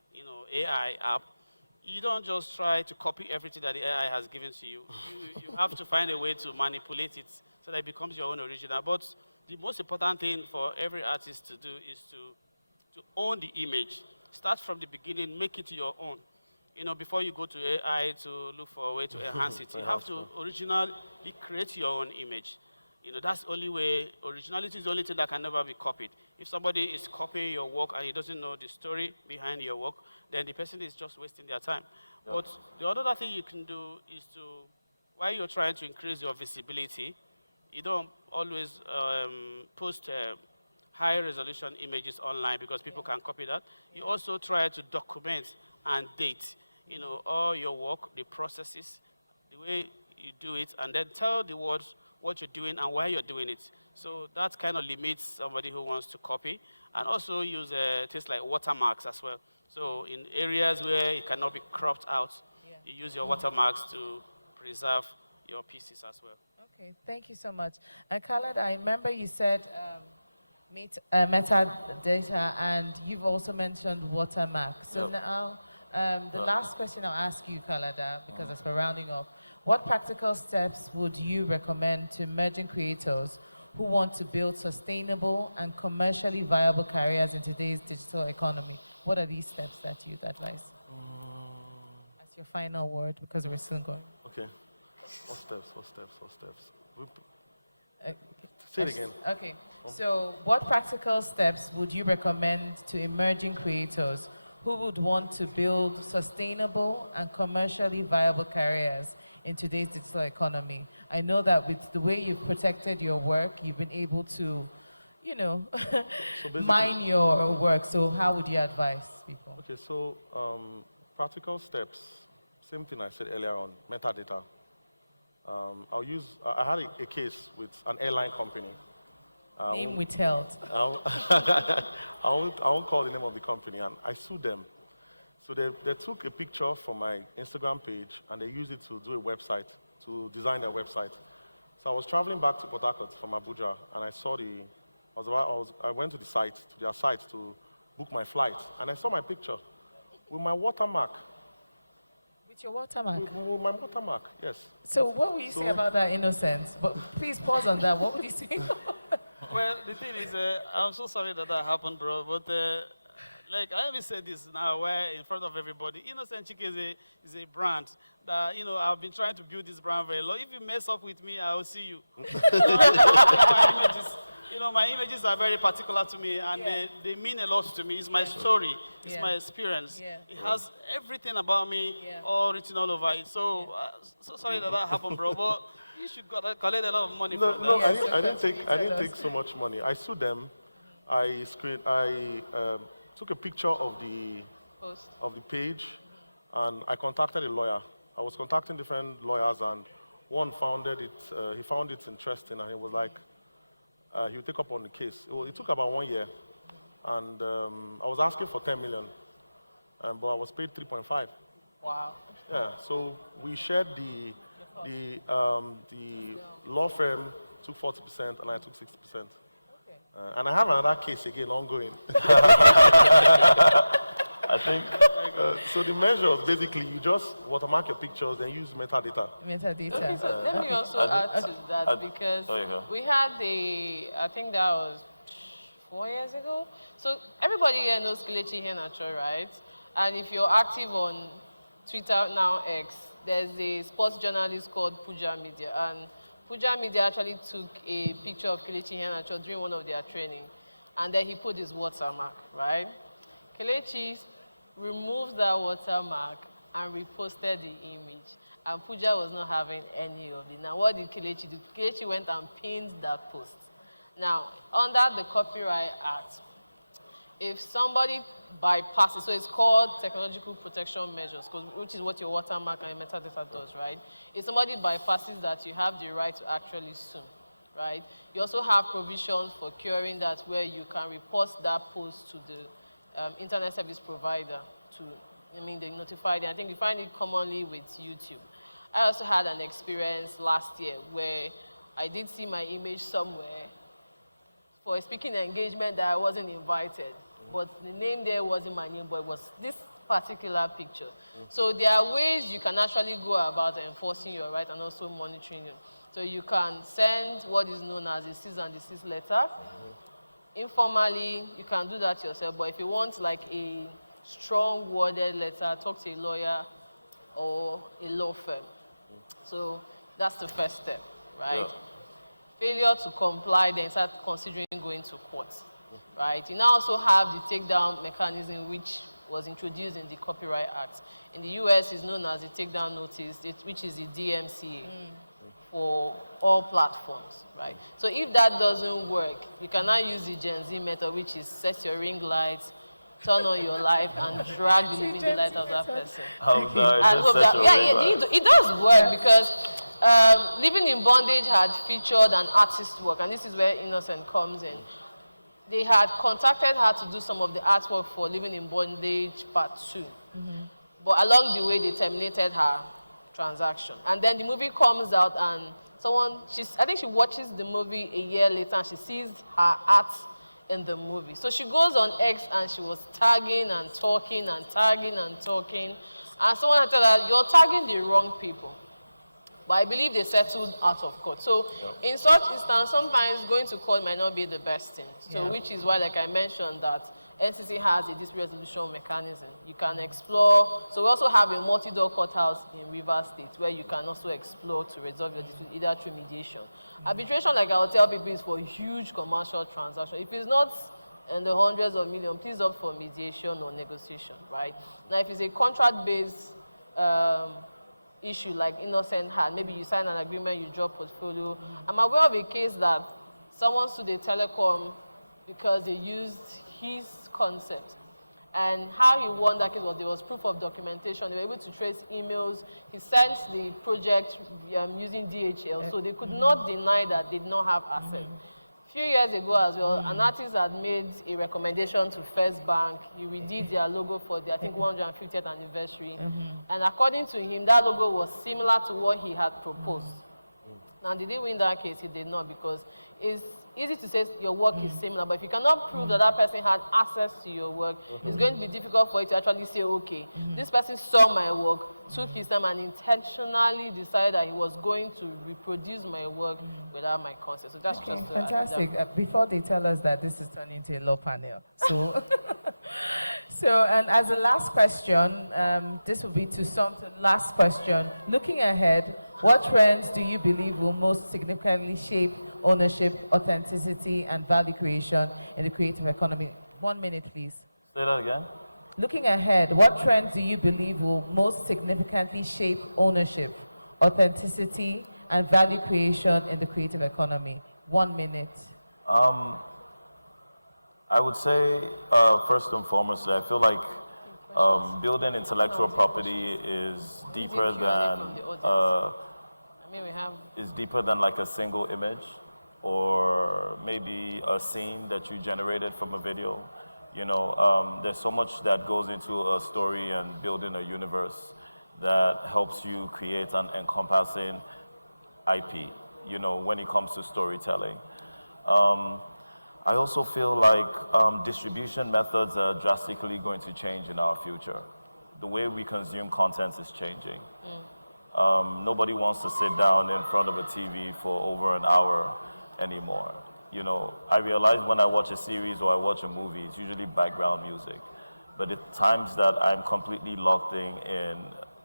AI app, you don't just try to copy everything that the AI has given to you. You have to find a way to manipulate it so that it becomes your own original. But the most important thing for every artist to do is to own the image. Start from the beginning, make it your own. Before you go to AI to look for a way to enhance it, you have to originally create your own image. That's the only way. Originality is the only thing that can never be copied. If somebody is copying your work and he doesn't know the story behind your work, then the person is just wasting their time. Yep. But the other thing you can do is while you're trying to increase your visibility, you don't always post high-resolution images online because people can copy that. You also try to document and date, all your work, the processes, the way you do it, and then tell the world what you're doing and why you're doing it. So that kind of limits somebody who wants to copy. And also use things like watermarks as well. So in areas where it cannot be cropped out, you use your watermarks to preserve your pieces as well. Okay, thank you so much. Khaled, I remember you said metadata, and you've also mentioned watermark. So now, the last question I'll ask you, Khaled, because as we're rounding off, what practical steps would you recommend to emerging creators who want to build sustainable and commercially viable careers in today's digital economy? What are these steps that you'd advise? That's your final word, because we're still going. Okay. What steps? Say it again. Okay. So what practical steps would you recommend to emerging creators who would want to build sustainable and commercially viable careers in today's digital economy? I know that with the way you've protected your work, you've been able to, mine your work. So how would you advise people? Okay, so practical steps, same thing I said earlier on, metadata. I had a case with an airline company. Name withheld. I won't call the name of the company, and I sued them. So they took a picture from my Instagram page, and they used it to do a website, to design their website. So I was traveling back to Port Harcourt from Abuja, and I went to their site to book my flight, and I saw my picture with my watermark. With your watermark? With my watermark, yes. So what would you say about that, Innocence? But please pause on that. What would you say? Well, the thing is, I'm so sorry that happened, bro. But I always say this now, where in front of everybody, Innocent Chike is a brand that I've been trying to build this brand very long. If you mess up with me, I will see you. My images are very particular to me, and they mean a lot to me. It's my story. It's my experience. It has everything about me all written all over it. So, so sorry that happened, bro. But you should collect a lot of money from that. No, I didn't take so much money. I sued them. I took a picture of the page, and I contacted a lawyer. I was contacting different lawyers, and one found he found it interesting, and he was like, he would take up on the case. It took about 1 year, and I was asking for 10 million, but I was paid 3.5. Wow. Yeah, so we shared the law firm took 40% and I took 60%. Okay. And I have another case again ongoing. I think, so the measures, basically, you just watermark your pictures and use metadata. Metadata. Okay, so let me also add to that, because we had I think that was 4 years ago. So everybody here knows Kelechi Iheanacho, right? And if you're active on Twitter, now X, there's a sports journalist called Puja Media. And Puja Media actually took a picture of Kelechi Iheanacho during one of their training. And then he put his watermark, right? Kelechi removed that watermark and reposted the image. And Puja was not having any of it. Now, what did Kelechi do? Kelechi went and pinned that post. Now, under the Copyright Act, if somebody bypasses, so it's called technological protection measures, which is what your watermark and metadata does, right? If somebody bypasses that, you have the right to actually sue, right? You also have provisions for curing that, where you can report that post to the internet service provider they notify them. I think you find it commonly with YouTube. I also had an experience last year where I did see my image somewhere for a speaking engagement that I wasn't invited. But the name there wasn't my name, but it was this particular picture. So there are ways you can actually go about enforcing your right and also monitoring it. So you can send what is known as a cease and desist letter. Informally, you can do that yourself, but if you want like a strong worded letter, talk to a lawyer or a law firm. So that's the first step, right? Failure to comply, then start considering going to court, right? You now also have the takedown mechanism, which was introduced in the Copyright Act. In the US, it's known as the takedown notice, which is the DMCA for all platforms, right? So if that doesn't work, you can now use the Gen Z method, which is set your ring lights, turn on your light, and drag the living daylight of that person. It does work, because Living in Bondage had featured an artist work, and this is where Innocent comes in. They had contacted her to do some of the artwork for Living in Bondage Part 2. But along the way, they terminated her transaction. And then the movie comes out and I think she watches the movie a year later and she sees her art in the movie. So she goes on X and she was tagging and talking and tagging and talking. And someone had told her, you're tagging the wrong people. But I believe they settled out of court. So in such instance, sometimes going to court might not be the best thing. So which is why, like I mentioned, that NCC has a dispute resolution mechanism. You can explore. So we also have a multi-door courthouse in Rivers State where you can also explore to resolve your dispute either through mediation. Arbitration, like I will tell people, is for huge commercial transactions. If it's not in the hundreds of millions, please opt for mediation or negotiation, right? Now, if it's a contract-based issue like Innocent had, maybe you sign an agreement, you drop portfolio. I'm aware of a case that someone sued a telecom because they used his concept. And how he won that case was there was proof of documentation. They were able to trace emails. He sent the project using DHL, so they could not deny that they did not have access. A few years ago as well, an artist had made a recommendation to First Bank. He redid their logo for the, I think, 150th anniversary. And according to him, that logo was similar to what he had proposed. Now, did he win that case? He did not, because it's easy to say your work is similar, but if you cannot prove that that person had access to your work, it's going to be difficult for you to actually say, okay, this person saw my work, took his time and intentionally decided that he was going to reproduce my work without my consent. So that's just fantastic. Before they tell us that this is turning into a law panel. So, and as a last question, this will be to some last question. Looking ahead, what trends do you believe will most significantly shape ownership, authenticity, and value creation in the creative economy? 1 minute, please. Say that again. Looking ahead, what trends do you believe will most significantly shape ownership, authenticity, and value creation in the creative economy? 1 minute. I would say, first and foremost, I feel like building intellectual property is deeper than like a single image or maybe a scene that you generated from a video. You know, there's so much that goes into a story and building a universe that helps you create an encompassing IP, you know, when it comes to storytelling. I also feel like distribution methods are drastically going to change in our future. The way we consume content is changing. Nobody wants to sit down in front of a TV for over an hour anymore. You know, I realize when I watch a series or I watch a movie, it's usually background music. But the times that I'm completely locked in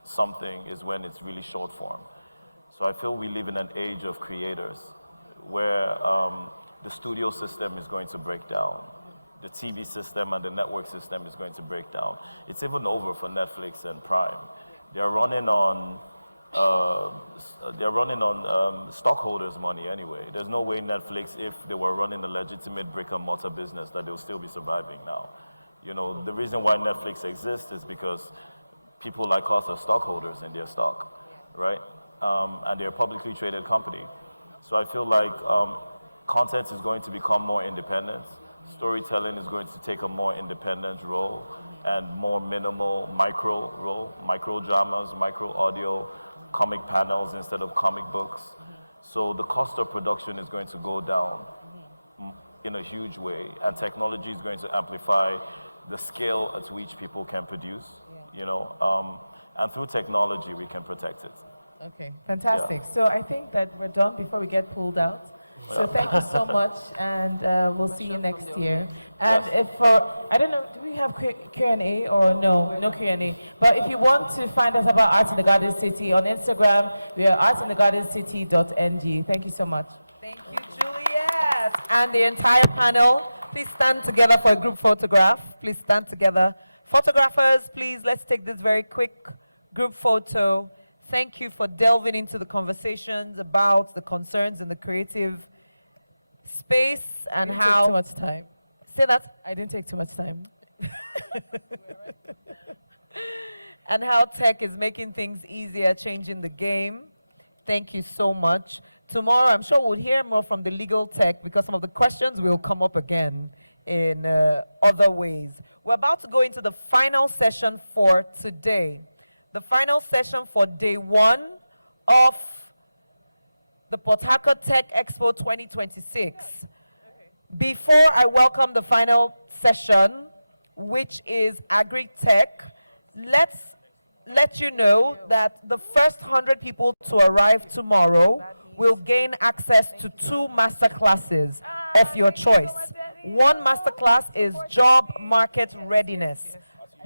something is when it's really short form. So I feel we live in an age of creators where the studio system is going to break down. The TV system and the network system is going to break down. It's even over for Netflix and Prime. They're running on stockholders' money anyway. There's no way Netflix, if they were running a legitimate brick-and-mortar business, that they'll still be surviving now. You know, the reason why Netflix exists is because people like us are stockholders in their stock, right? And they're a publicly traded company. So I feel like content is going to become more independent. Storytelling is going to take a more independent role and more minimal micro role, micro dramas, micro audio, comic panels instead of comic books. So the cost of production is going to go down in a huge way, and technology is going to amplify the scale at which people can produce, you know, and through technology we can protect it. Okay, fantastic. So I think that we're done before we get pulled out. So thank you so much, and we'll see you next year. And if I don't know, do we have Q&A or no? No Q&A. But if you want to find us about Art in the Garden City on Instagram, we are artinthegardencity.ng. Thank you so much. Thank you, Juliet. And the entire panel, please stand together for a group photograph. Please stand together. Photographers, please, let's take this very quick group photo. Thank you for delving into the conversations about the concerns in the creative space and how... I didn't take too much time. Say that? I didn't take too much time. And how tech is making things easier, changing the game. Thank you so much. Tomorrow, I'm sure we'll hear more from the legal tech because some of the questions will come up again in other ways. We're about to go into the final session for today. The final session for day one of the Port Harcourt Tech Expo 2026. Before I welcome the final session, which is Agri-Tech, let's let you know that the first 100 people to arrive tomorrow will gain access to 2 masterclasses of your choice. One masterclass is job market readiness.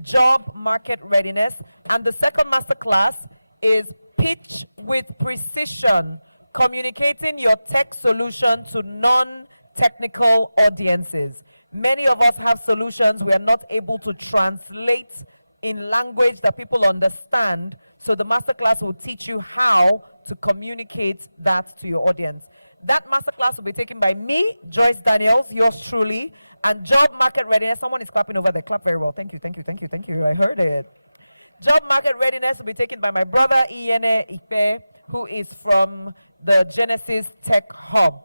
Job market readiness. And the second masterclass is pitch with precision, communicating your tech solution to non-technical audiences. Many of us have solutions we are not able to translate in language that people understand, so the masterclass will teach you how to communicate that to your audience. That masterclass will be taken by me, Joyce Daniels, yours truly, and job market readiness. Someone is clapping over there. Clap very well. Thank you, thank you, thank you, thank you. I heard it. Job market readiness will be taken by my brother, Iyene Ikpe, who is from the Genesis Tech Hub.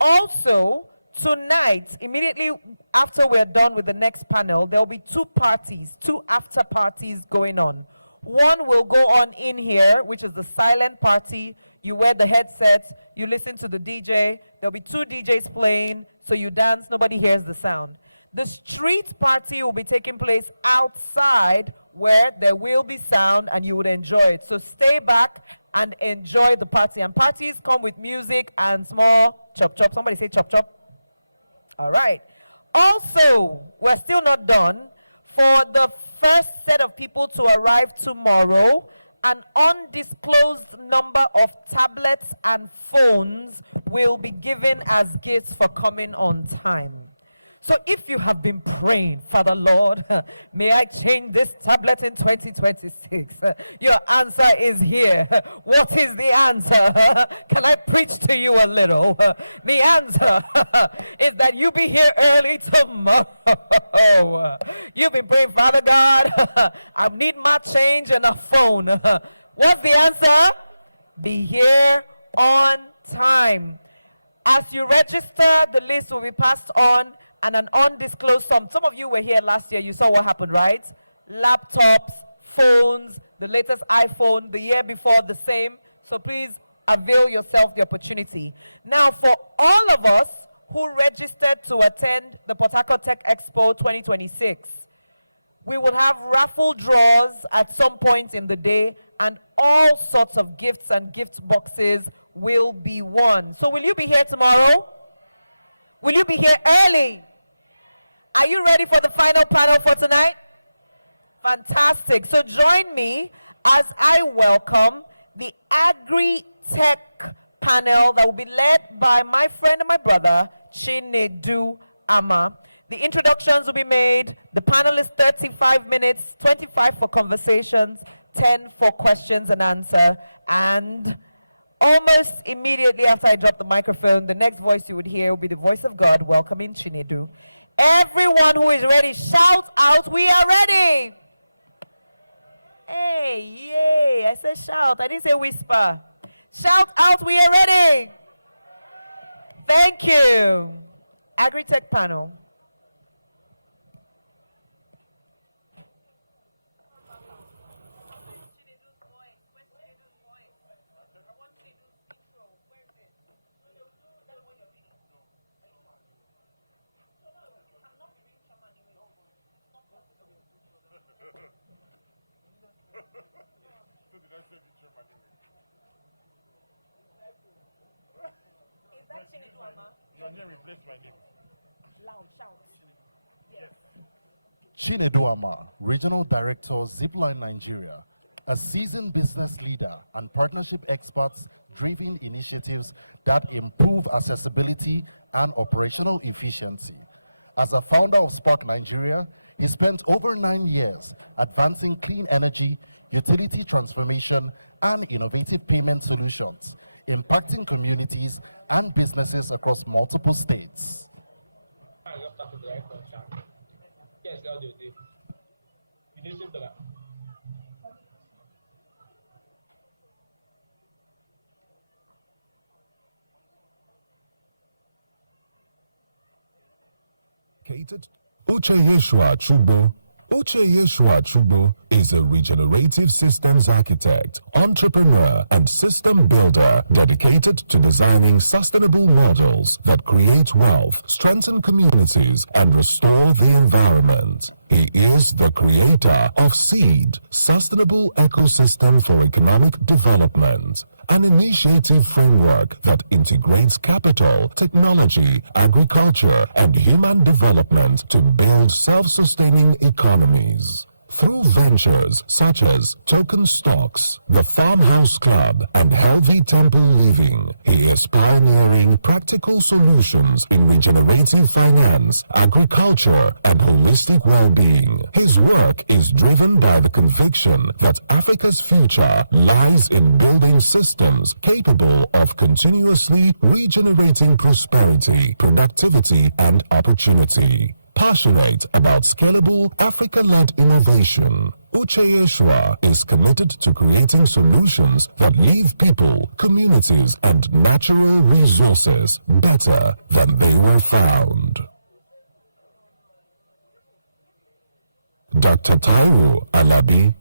Also, tonight, immediately after we're done with the next panel, there will be 2 parties, 2 after parties going on. One will go on in here, which is the silent party. You wear the headset, you listen to the DJ. There'll be 2 DJs playing, so you dance, nobody hears the sound. The street party will be taking place outside where there will be sound and you would enjoy it. So stay back and enjoy the party. And parties come with music and small chop chop. Somebody say chop chop. All right. Also, we're still not done. For the first set of people to arrive tomorrow, an undisclosed number of tablets and phones will be given as gifts for coming on time. So if you have been praying, Father Lord, may I change this tablet in 2026? Your answer is here. What is the answer? Can I preach to you a little? The answer is that you be here early tomorrow. You've been praying, Father God, I need my change and a phone. What's the answer? Be here on time. As you register, the list will be passed on, and an undisclosed sum. Some of you were here last year. You saw what happened, right? Laptops, phones, the latest iPhone, the year before the same. So please avail yourself the opportunity. Now, for all of us who registered to attend the Port Harcourt Tech Expo 2026, we will have raffle draws at some point in the day, and all sorts of gifts and gift boxes will be won. So will you be here tomorrow? Will you be here early? Are you ready for the final panel for tonight? Fantastic. So join me as I welcome the Agri-Tech panel that will be led by my friend and my brother, Chinedu Ama. The introductions will be made. The panel is 35 minutes, 25 for conversations, 10 for questions and answer. And almost immediately after I drop the microphone, the next voice you would hear will be the voice of God welcoming Chinedu. Everyone who is ready, shout out, we are ready. Hey, yay. I said shout. I didn't say whisper. Shout out, we are ready. Thank you. Agri-Tech panel. Your name replaced my name. Loud, shout. Yes. Chinedu Ama, Regional Director, Zipline Nigeria, a seasoned business leader and partnership experts driving initiatives that improve accessibility and operational efficiency. As a founder of Spark Nigeria, he spent over 9 years advancing clean energy, utility transformation, and innovative payment solutions, impacting communities and businesses across multiple states. dedicated. Uche Yeshua Chugbo. Uche Yeshua Chugbo is a regenerative systems architect, entrepreneur, and system builder dedicated to designing sustainable models that create wealth, strengthen communities, and restore the environment. He is the creator of SEED, Sustainable Ecosystem for Economic Development, an initiative framework that integrates capital, technology, agriculture, and human development to build self-sustaining economies. Through ventures such as Token Stocks, the Farmhouse Club, and Healthy Temple Living, he is pioneering practical solutions in regenerative finance, agriculture, and holistic well-being. His work is driven by the conviction that Africa's future lies in building systems capable of continuously regenerating prosperity, productivity, and opportunity. Passionate about scalable, Africa-led innovation, Uche Yeshua is committed to creating solutions that leave people, communities, and natural resources better than they were found. Dr. Taiwo Alabi.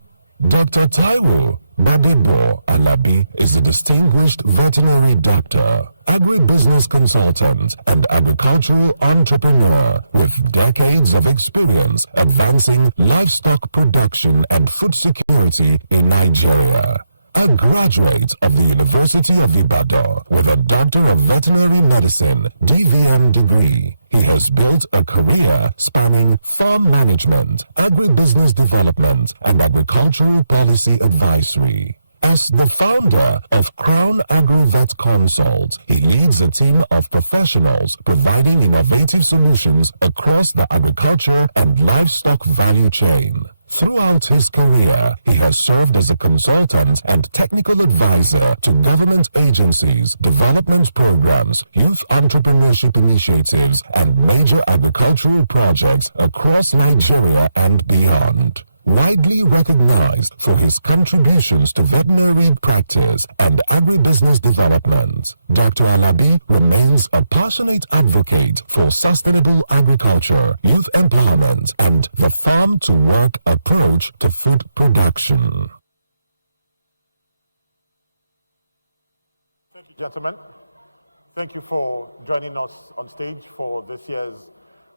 Dr. Taiwo Badebo Alabi is a distinguished veterinary doctor, agribusiness consultant, and agricultural entrepreneur with decades of experience advancing livestock production and food security in Nigeria. A graduate of the University of Ibadan with a Doctor of Veterinary Medicine (DVM) degree, he has built a career spanning farm management, agribusiness development, and agricultural policy advisory. As the founder of Crown AgroVet Consult, he leads a team of professionals providing innovative solutions across the agriculture and livestock value chain. Throughout his career, he has served as a consultant and technical advisor to government agencies, development programs, youth entrepreneurship initiatives, and major agricultural projects across Nigeria and beyond. Widely recognized for his contributions to veterinary practice and agribusiness development, Dr. Alabi remains a passionate advocate for sustainable agriculture, youth empowerment, and the farm-to-work approach to food production. Thank you, gentlemen. Thank you for joining us on stage for this year's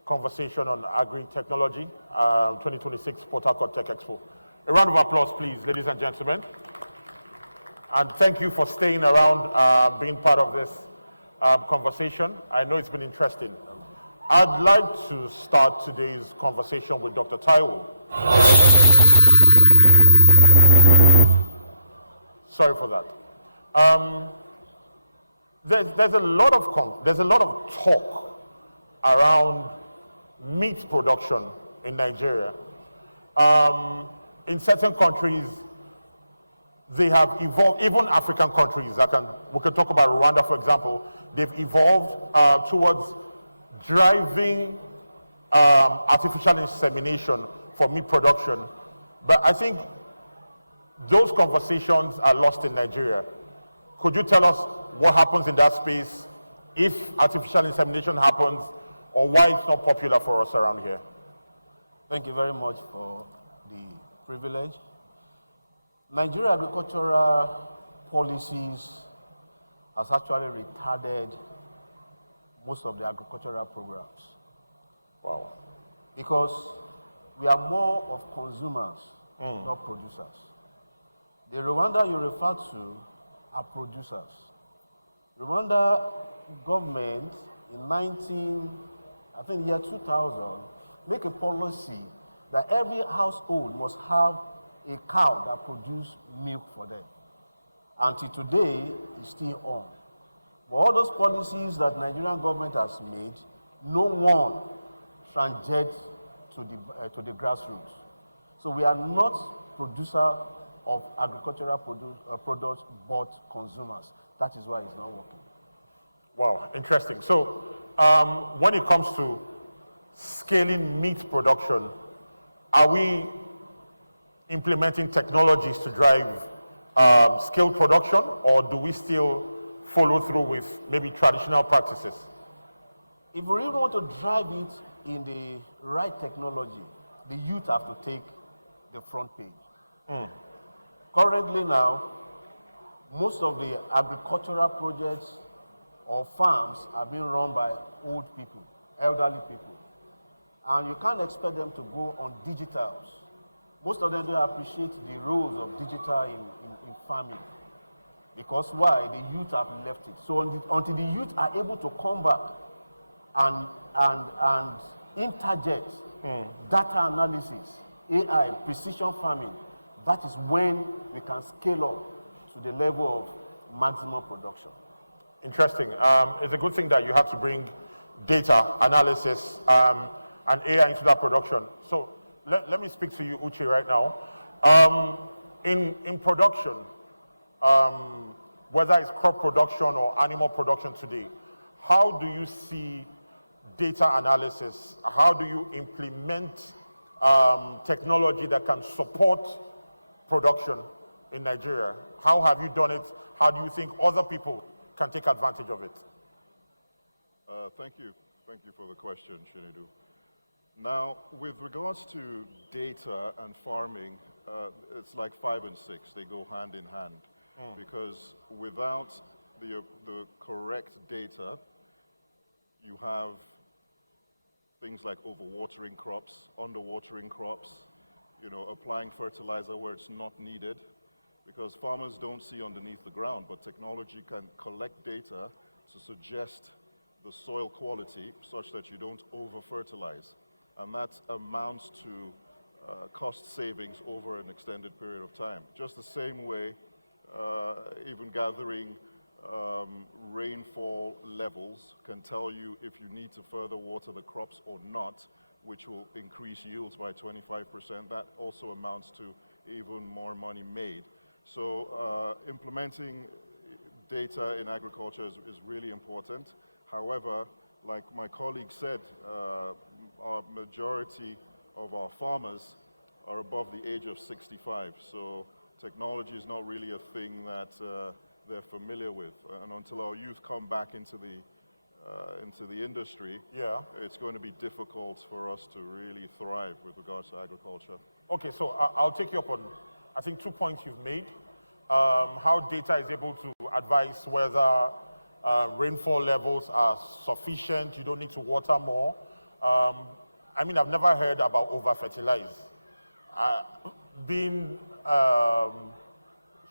conversation on agri-technology, 2026 Port Harcourt Tech Expo. A round of applause, please, ladies and gentlemen. And thank you for staying around, being part of this conversation. I know it's been interesting. I'd like to start today's conversation with Dr. Taiwo. Sorry for that. There's a lot of talk around meat production in Nigeria. In certain countries, they have evolved, even African countries, we can talk about Rwanda, for example, they've evolved towards driving artificial insemination for meat production. But I think those conversations are lost in Nigeria. Could you tell us what happens in that space if artificial insemination happens, or why it's not popular for us around here? Thank you very much for the privilege. Nigeria agricultural policies has actually retarded most of the agricultural programs. Wow. Because we are more of consumers, not producers. The Rwanda you refer to are producers. Rwanda government in year 2000, make a policy that every household must have a cow that produces milk for them. Until today, it's still on. But all those policies that Nigerian government has made, no one transgets to the grassroots. So we are not producer of agricultural products, but consumers. That is why it's not working. Wow, interesting. So when it comes to scaling meat production, are we implementing technologies to drive scale production, or do we still follow through with maybe traditional practices? if we really want to drive it in the right technology, the youth have to take the front page. Currently now, most of the agricultural projects or farms are being run by old people, elderly people. And you can't expect them to go on digitals. Most of them don't appreciate the roles of digital in farming. Because why? The youth have left it. So until the youth are able to come back and interject data analysis, AI, precision farming, that is when we can scale up to the level of maximum production. Interesting. It's a good thing that you have to bring data analysis and AI into that production. So let me speak to you, Uche, right now. In production, whether it's crop production or animal production today, how do you see data analysis? How do you implement technology that can support production in Nigeria? How have you done it? How do you think other people can take advantage of it? Thank you. Thank you for the question, Chinedu. Now, with regards to data and farming, it's like 5 and 6. They go hand in hand. Because without the correct data, you have things like overwatering crops, underwatering crops, applying fertilizer where it's not needed, because farmers don't see underneath the ground, but technology can collect data to suggest the soil quality such that you don't over-fertilize. And that amounts to cost savings over an extended period of time. Just the same way, even gathering rainfall levels can tell you if you need to further water the crops or not, which will increase yields by 25%. That also amounts to even more money made. So implementing data in agriculture is really important. However, like my colleague said, our majority of our farmers are above the age of 65. So technology is not really a thing that they're familiar with. And until our youth come back into the industry, it's going to be difficult for us to really thrive with regards to agriculture. Okay, so I'll take you up on, I think, 2 points you've made. How data is able to advise whether rainfall levels are sufficient, you don't need to water more. I mean, I've never heard about over-fertilize. Being,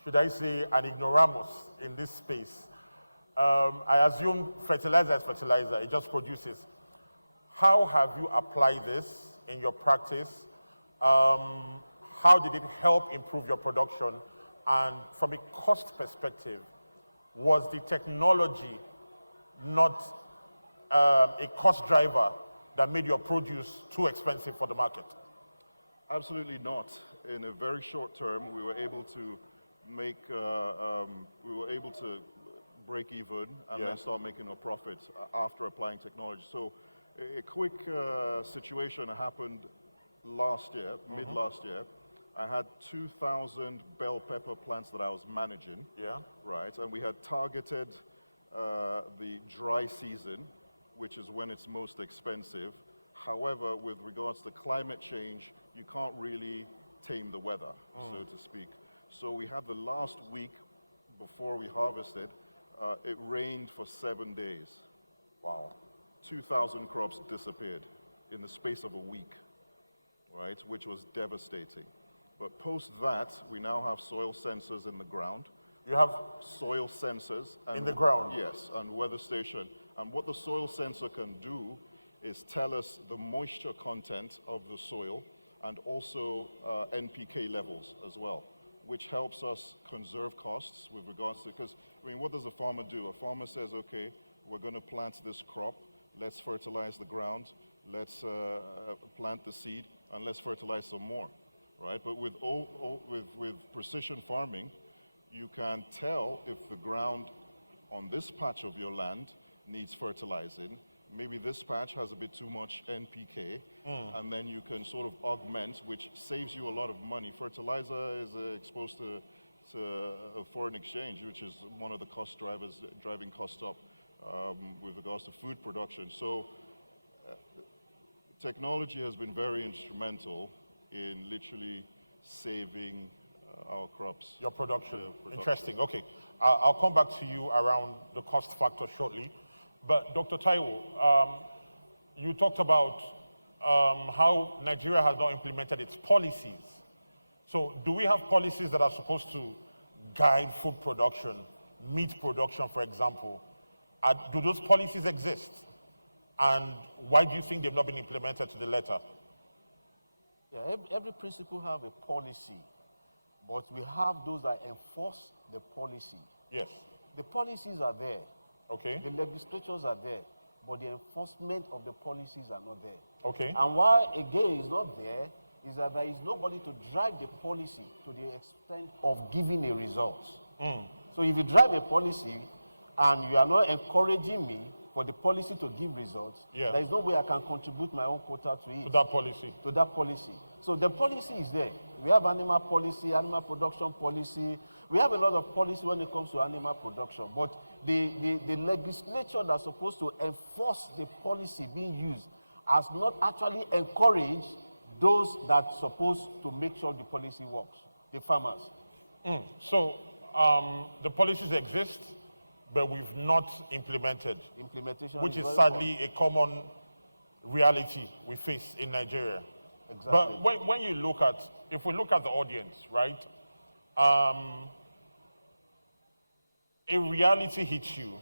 should I say, an ignoramus in this space, I assume fertilizer is fertilizer, it just produces. How have you applied this in your practice? How did it help improve your production? And from a cost perspective, was the technology not a cost driver that made your produce too expensive for the market? Absolutely not. In a very short term, we were able to make, break even and then start making a profit after applying technology. So a quick situation happened last year, mid last year. I had 2,000 bell pepper plants that I was managing. Right, and we had targeted the dry season, which is when it's most expensive. However, with regards to climate change, you can't really tame the weather, so to speak. So we had the last week before we harvested, it rained for 7 days. Wow. 2,000 crops disappeared in the space of a week, right, which was devastating. But post that, we now have soil sensors in the ground. You have soil sensors in the ground? Yes, and weather station. And what the soil sensor can do is tell us the moisture content of the soil and also NPK levels as well, which helps us conserve costs with regards to, because, I mean, what does a farmer do? A farmer says, okay, we're going to plant this crop, let's fertilize the ground, let's plant the seed, and let's fertilize some more, right? But with precision farming, you can tell if the ground on this patch of your land needs fertilizing. Maybe this patch has a bit too much NPK, and then you can sort of augment, which saves you a lot of money. Fertilizer is exposed to foreign exchange, which is one of the cost drivers driving costs up. with regards to food production. So technology has been very instrumental in literally saving our crops. Your production. Production. Interesting. Okay. I'll come back to you around the cost factor shortly. But Dr. Taiwo, you talked about how Nigeria has not implemented its policies. So do we have policies that are supposed to guide food production, meat production, for example? Do those policies exist? And why do you think they've not been implemented to the letter? Yeah, every principle have a policy, but we have those that enforce the policy. Yes. The policies are there. Okay. The legislatures are there, but the enforcement of the policies are not there. Okay. And why, again, it's not there is that there is nobody to drive the policy to the extent of giving a result. So if you drive a policy and you are not encouraging me for the policy to give results, there is no way I can contribute my own quota to it. To that policy. To that policy. So the policy is there. We have animal policy, animal production policy. We have a lot of policy when it comes to animal production. But the legislature that's supposed to enforce the policy being used has not actually encouraged those that are supposed to make sure the policy works, the farmers. So the policies exist, but we've not implemented. Implementation, which is sadly a common reality we face in Nigeria. Exactly. But when you look at, if we look at the audience, right, a reality hits you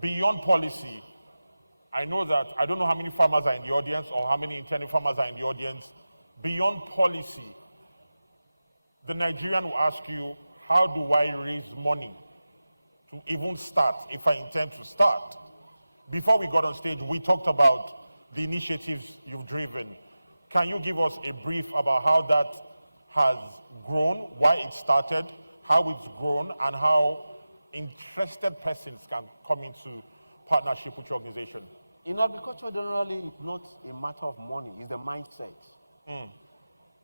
beyond policy. I know that, I don't know how many farmers are in the audience or how many intending farmers are in the audience. Beyond policy, the Nigerian will ask you, how do I raise money to even start if I intend to start? Before we got on stage, we talked about the initiatives you've driven. Can you give us a brief about how that has grown, why it started, how it's grown, and how interested persons can come into partnership with your organization? In agriculture, generally, it's not a matter of money, it's the mindset.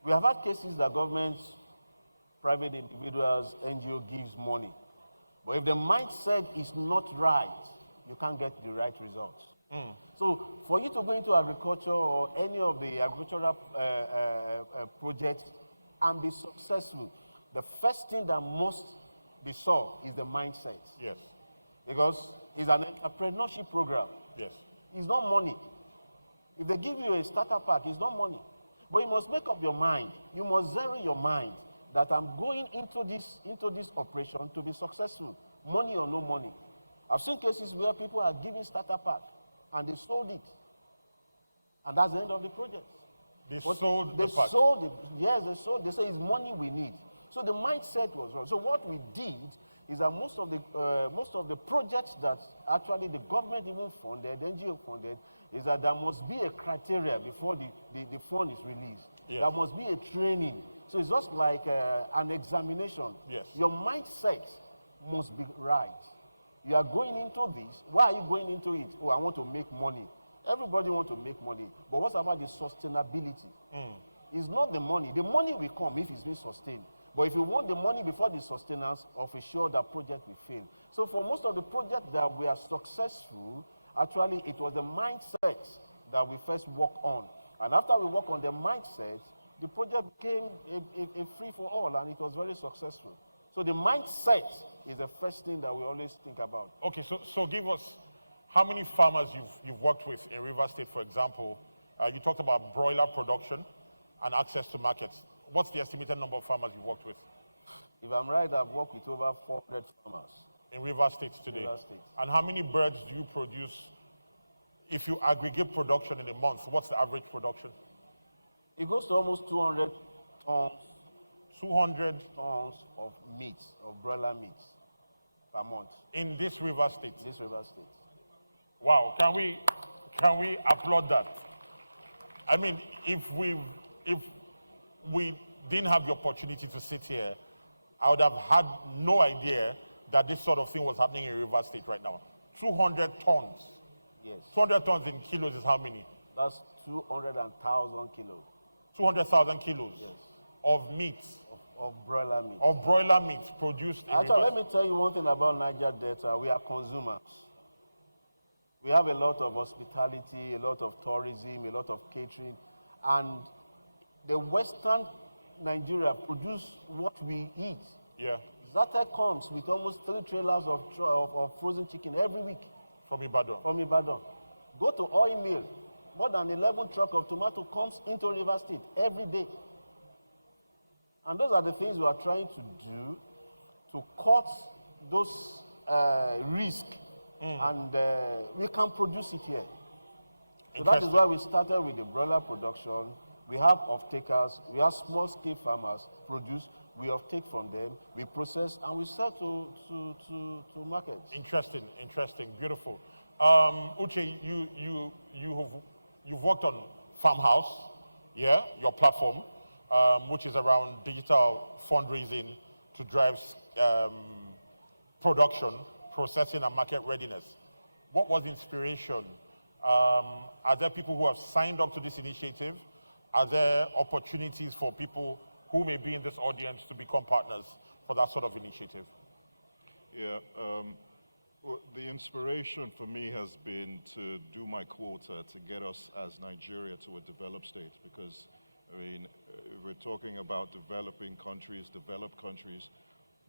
We have had cases that governments, private individuals, NGO gives money. But if the mindset is not right, you can't get the right results. So for you to go into agriculture or any of the agricultural projects and be successful, the first thing that must be solved is the mindset. Yes. Because it's an entrepreneurship program. Yes. It's not money. If they give you a starter pack, it's not money. But you must make up your mind. You must zero your mind that I'm going into this operation to be successful, money or no money. I've seen cases where people are giving starter pack and they sold it. And that's the end of the project. They sold the pack. Sold it. Yes, they sold. They say it's money we need. So the mindset was wrong. So what we did is that most of the projects that actually the government even funded, the NGO funded, is that there must be a criteria before the fund is released. Yes. There must be a training. So it's just like an examination. Yes. Your mindset must be right. You are going into this. Why are you going into it? Oh, I want to make money. Everybody wants to make money. But what's about the sustainability? It's not the money. The money will come if it's being sustained. But if you want the money before the sustenance, of a sure that project will fail. So for most of the projects that were successful, actually it was the mindset that we first work on. And after we work on the mindset, the project became a free-for-all, and it was very successful. So the mindset is the first thing that we always think about. Okay, so give us how many farmers you've worked with in Rivers State, for example. You talked about broiler production and access to markets. What's the estimated number of farmers you've worked with? If I'm right, I've worked with over 400 farmers. In Rivers State today? Rivers State. And how many birds do you produce? If you aggregate production in a month, what's the average production? It goes to almost 200 tons. 200 tons of meat, of broiler meat, per month. In this River State? This River State. Wow, can we applaud that? I mean, if we didn't have the opportunity to sit here, I would have had no idea that this sort of thing was happening in River State right now. 200 tons. Yes. 200 tons in kilos is how many? That's 200,000 kilos. 200,000 kilos? Yes. Of meat? of broiler meat. Of broiler meat produced in Actually, Rivers. let me tell you one thing about Niger Delta. We are consumers. We have a lot of hospitality, a lot of tourism, a lot of catering, and the Western Nigeria produce what we eat. Yeah. Zata comes with almost 3 trailers of frozen chicken every week. From Ibadan. From Ibadan. Go to oil mill. More than 11 trucks of tomato comes into River State every day. And those are the things we are trying to do to cut those risks. And we can produce it here. So that is why we started with the broiler production. We have off-takers, we have small-scale farmers produce, we off-take from them, we process, and we sell to markets. Interesting, beautiful. Uche, you've worked on Farmhouse, yeah, your platform, which is around digital fundraising to drive production, processing, and market readiness. What was the inspiration? Are there people who have signed up to this initiative? Are there opportunities for people who may be in this audience to become partners for that sort of initiative? Yeah, well, the inspiration for me has been to do my quota to get us as Nigeria to a developed state, because, I mean, we're talking about developing countries, developed countries.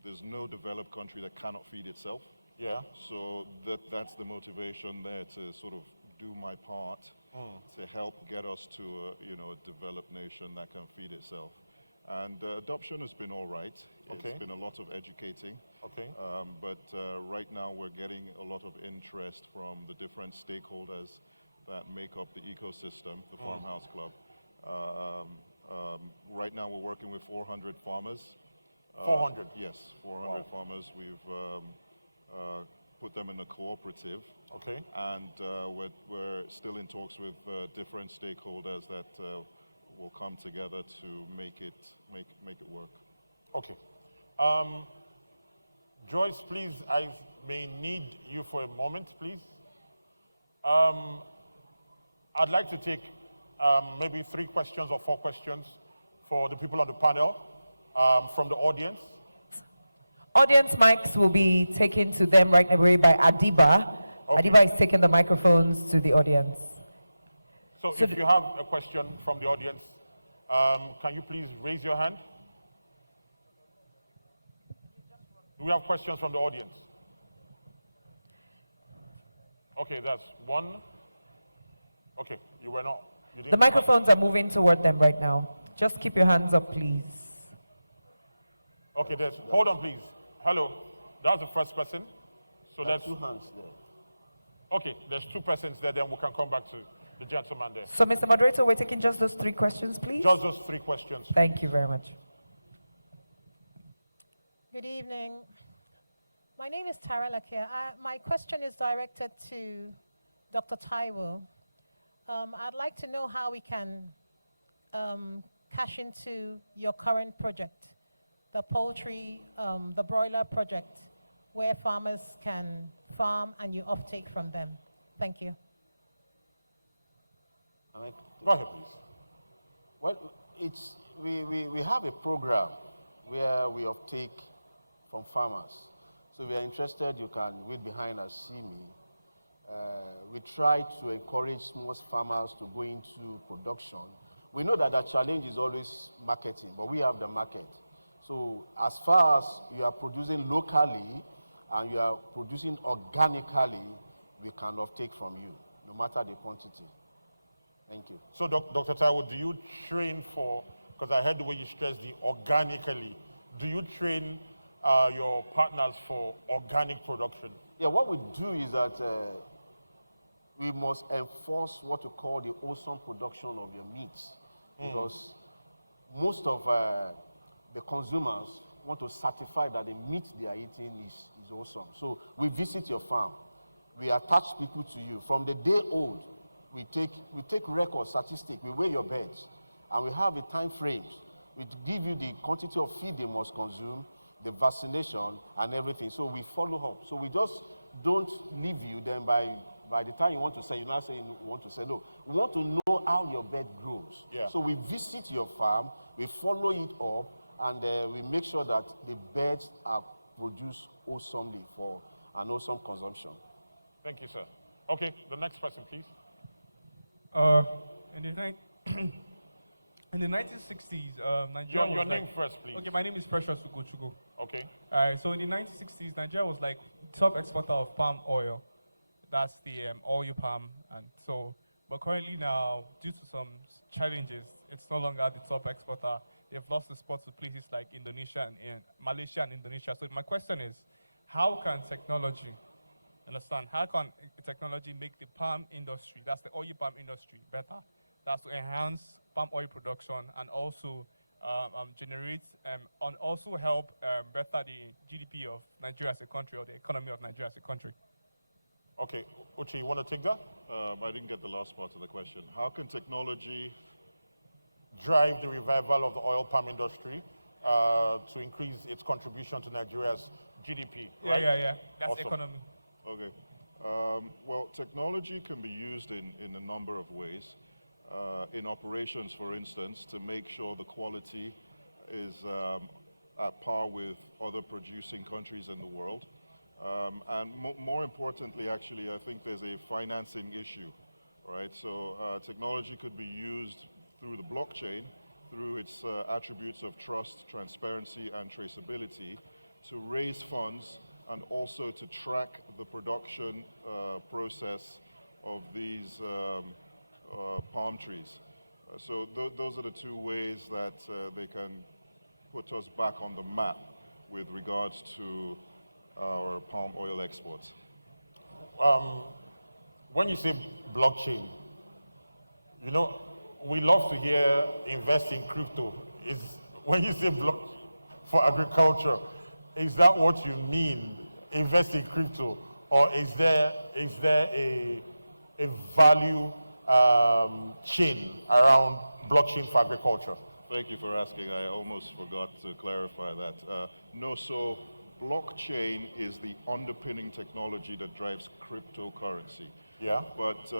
There's no developed country that cannot feed itself. Yeah. So that's the motivation there, to sort of do my part to help get us to a developed nation that can feed itself. And adoption has been all right. Okay. It's been a lot of educating. Okay. But right now we're getting a lot of interest from the different stakeholders that make up the ecosystem, the Farmhouse Club. Right now we're working with 400 farmers. 400? Yes, 400 farmers. We've put them in a cooperative. Okay. And we're still in talks with different stakeholders that will come together to make it work. Okay. Joyce, please, I may need you for a moment, please. I'd like to take maybe 3 questions or 4 questions for the people on the panel from the audience. Audience mics will be taken to them right away by Adiba. Okay. Adiba is taking the microphones to the audience. So if you have a question from the audience, can you please raise your hand? Do we have questions from the audience? Okay, that's 1. Okay, you were not. You didn't. The microphones are moving toward them right now. Just keep your hands up, please. Okay, hold on, please. Hello, that's the first person. So There are let's. 2 hands there. Okay, there's 2 persons there, then we can come back to the gentleman there. So, Mr. Moderator, we're taking just those 3 questions, please. Just those 3 questions. Thank you very much. Good evening. My name is Tara Lakia. My question is directed to Dr. Taiwo. I'd like to know how we can cash into your current project, the poultry, the broiler project, where farmers can farm and you offtake from them. Thank you. Go ahead, please. Well, we have a program where we offtake from farmers. So if you're interested, you can wait behind and see me. We try to encourage small farmers to go into production. We know that the challenge is always marketing, but we have the market. So as far as you are producing locally and you are producing organically, we can offtake from you, no matter the quantity. Thank you. So, Dr. Taiwo, do you train for, because I heard the way you stressed the organically, do you train your partners for organic production? Yeah, what we do is that we must enforce what we call the wholesome production of your meats, because most of the consumers want to certify that the meat they are eating is wholesome. So we visit your farm, we attach people to you. From the day old, we take record statistics, we weigh your birds, and we have a time frame. We give you the quantity of feed they must consume, the vaccination, and everything. So we follow up. So we just don't leave you, then by the time you want to sell, you're not saying you want to sell. No, we want to know how your bird grows. Yeah. So we visit your farm, we follow it up, and we make sure that the birds are produced wholesomely for an wholesome consumption. Thank you, sir. Okay, the next person, please. In the 1960s, Nigeria Your was name first, please. Okay, my name is Precious Ugochukwu. Okay. So in the 1960s, Nigeria was like top exporter of palm oil. That's the oil palm, and so. But currently now, due to some challenges, it's no longer the top exporter. They've lost the spot to places like Indonesia and Malaysia and Indonesia. So my question is, how can technology, understand, how can technology make the palm industry, that's the oil palm industry, better? That's to enhance palm oil production and also generate and also help better the GDP of Nigeria as a country or the economy of Nigeria as a country. Okay, Uche, you want to take that? I didn't get the last part of the question. How can technology drive the revival of the oil palm industry to increase its contribution to Nigeria's GDP, right? Yeah. That's awesome. economy. Okay. Well, technology can be used in a number of ways. In operations, for instance, to make sure the quality is at par with other producing countries in the world. And more importantly, actually, I think there's a financing issue, right? So technology could be used through the blockchain, through its attributes of trust, transparency, and traceability, to raise funds and also to track the production process of these palm trees. So those are the two ways that they can put us back on the map with regards to our palm oil exports. When you say blockchain, you know, we love to hear invest in crypto. When you say blockchain for agriculture, is that what you mean, invest in crypto? Or is there a value chain around blockchain for agriculture? Thank you for asking. I almost forgot to clarify that. No, so blockchain is the underpinning technology that drives cryptocurrency. Yeah. But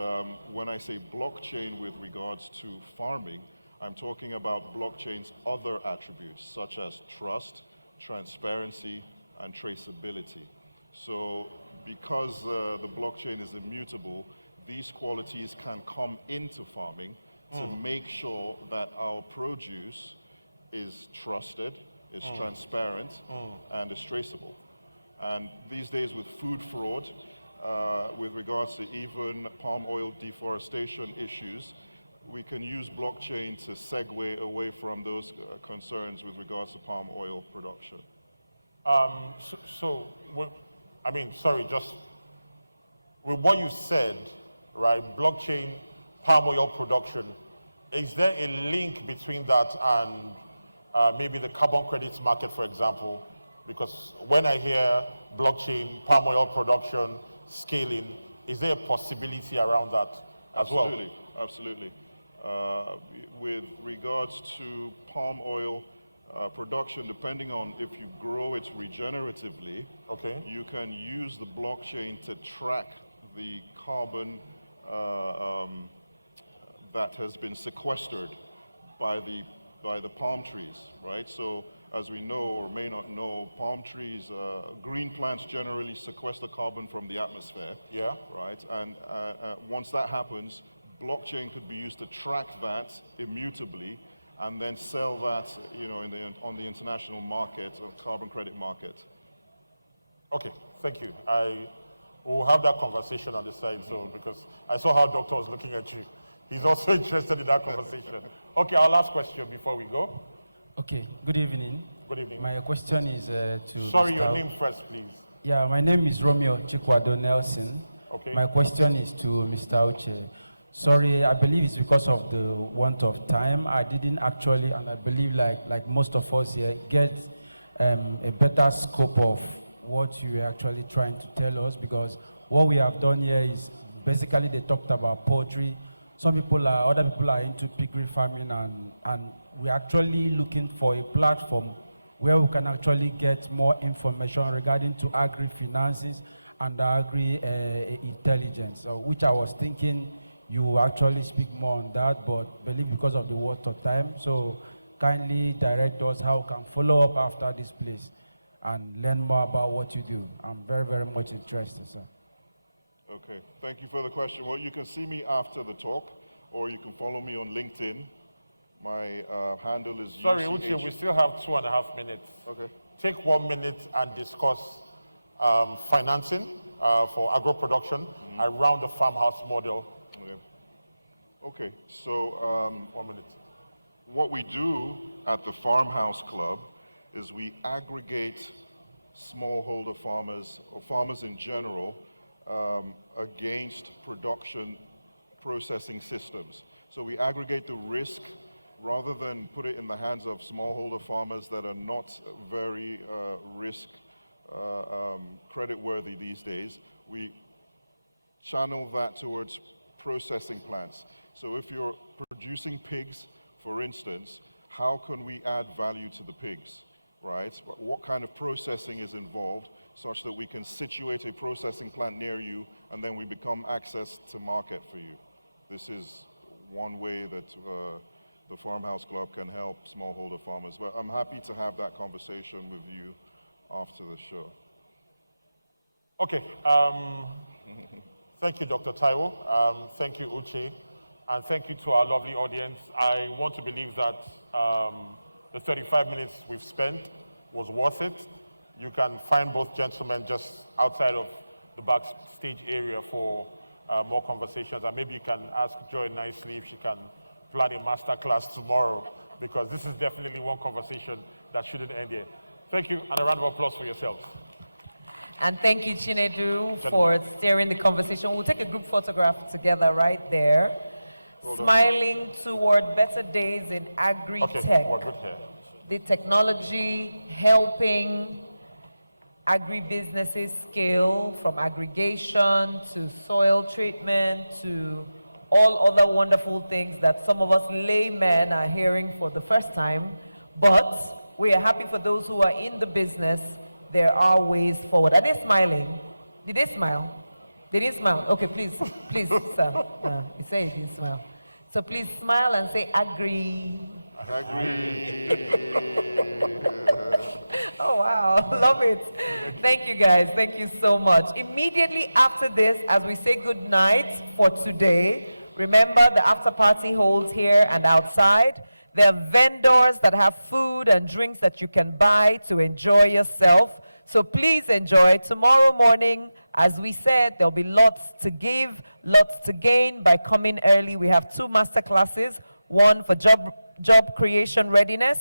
when I say blockchain with regards to farming, I'm talking about blockchain's other attributes, such as trust, transparency, and traceability. So because the blockchain is immutable, these qualities can come into farming to make sure that our produce is trusted, is transparent, and is traceable. And these days with food fraud, with regards to even palm oil deforestation issues, we can use blockchain to segue away from those concerns with regards to palm oil production. Just with what you said, right, blockchain, palm oil production, is there a link between that and maybe the carbon credits market, for example? Because when I hear blockchain, palm oil production, scaling, is there a possibility around that as well? Absolutely. With regards to palm oil production, depending on if you grow it regeneratively, you can use the blockchain to track the carbon that has been sequestered by the palm trees, right? So as we know or may not know, palm trees, green plants generally sequester carbon from the atmosphere. Yeah. Right, and once that happens, blockchain could be used to track that immutably and then sell that, on the international market or carbon credit market. Okay, thank you. We'll have that conversation on the side, because I saw how Doctor was looking at you. He's also interested in that conversation. Okay, our last question before we go. Okay, good evening. Good evening. My question is to Sorry, Mr. your name first, please. Yeah, my name is Romeo Chikwado Nelson. Okay. My question is to Mr. Uche. Sorry, I believe it's because of the want of time. I didn't actually, and I believe like most of us here, get a better scope of what you are actually trying to tell us, because what we have done here is basically they talked about poultry. Other people are into piggery farming, and we're actually looking for a platform where we can actually get more information regarding to agri-finances and agri-intelligence, which I was thinking you actually speak more on that, but believe because of the water time. So kindly direct us how we can follow up after this place and learn more about what you do. I'm very, very much interested, sir. Okay, thank you for the question. Well, you can see me after the talk, or you can follow me on LinkedIn. My handle is Sorry, UCH. Uche, we still have 2.5 minutes. Okay. Take 1 minute and discuss financing for agro production around the farmhouse model. Okay, so 1 minute. What we do at the Farmhouse Club is we aggregate smallholder farmers, or farmers in general, against production processing systems. So we aggregate the risk rather than put it in the hands of smallholder farmers that are not very risk credit-worthy these days. We channel that towards processing plants. So if you're producing pigs, for instance, how can we add value to the pigs, right? What kind of processing is involved such that we can situate a processing plant near you and then we become access to market for you? This is one way that the Farmhouse Club can help smallholder farmers. But I'm happy to have that conversation with you after the show. Okay. Thank you, Dr. Taiwo. Thank you, Uche. And thank you to our lovely audience. I want to believe that the 35 minutes we've spent was worth it. You can find both gentlemen just outside of the backstage area for more conversations. And maybe you can ask Joy nicely if she can plan a master class tomorrow, because this is definitely one conversation that shouldn't end here. Thank you, and a round of applause for yourselves. And thank you, Chinedu, for steering the conversation. We'll take a group photograph together right there. Smiling toward better days in agri-tech. Okay, we're good here. The technology helping agribusinesses scale from aggregation to soil treatment to all other wonderful things that some of us laymen are hearing for the first time. But we are happy for those who are in the business. There are ways forward. Are they smiling? Did they smile? They didn't smile. Okay, please, sir. You say you didn't smile. So please smile and say agree. Agree. Oh, wow. Love it. Thank you, guys. Thank you so much. Immediately after this, as we say good night for today, remember the after party holds here and outside. There are vendors that have food and drinks that you can buy to enjoy yourself. So please enjoy. Tomorrow morning, as we said, there'll be lots to give, lots to gain by coming early. We have 2 master classes, one for job creation readiness,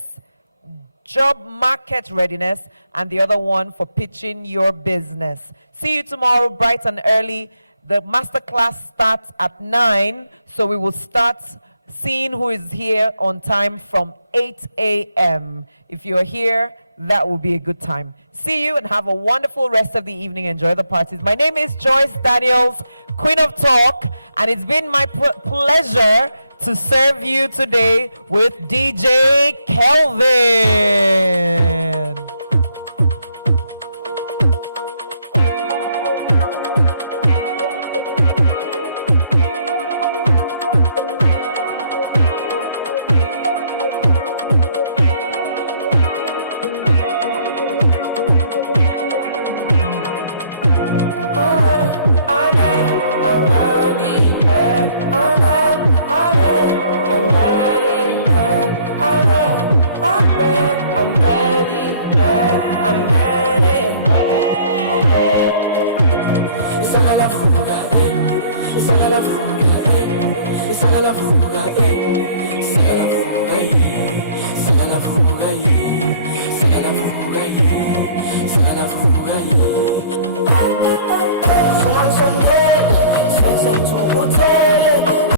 job market readiness, and the other one for pitching your business. See you tomorrow bright and early. The master class starts at 9, so we will start seeing who is here on time from 8 a.m. If you're here, that will be a good time. See you and have a wonderful rest of the evening. Enjoy the parties. My name is Joyce Daniels, Queen of Talk, and it's been my pleasure to serve you today with DJ Kelvin.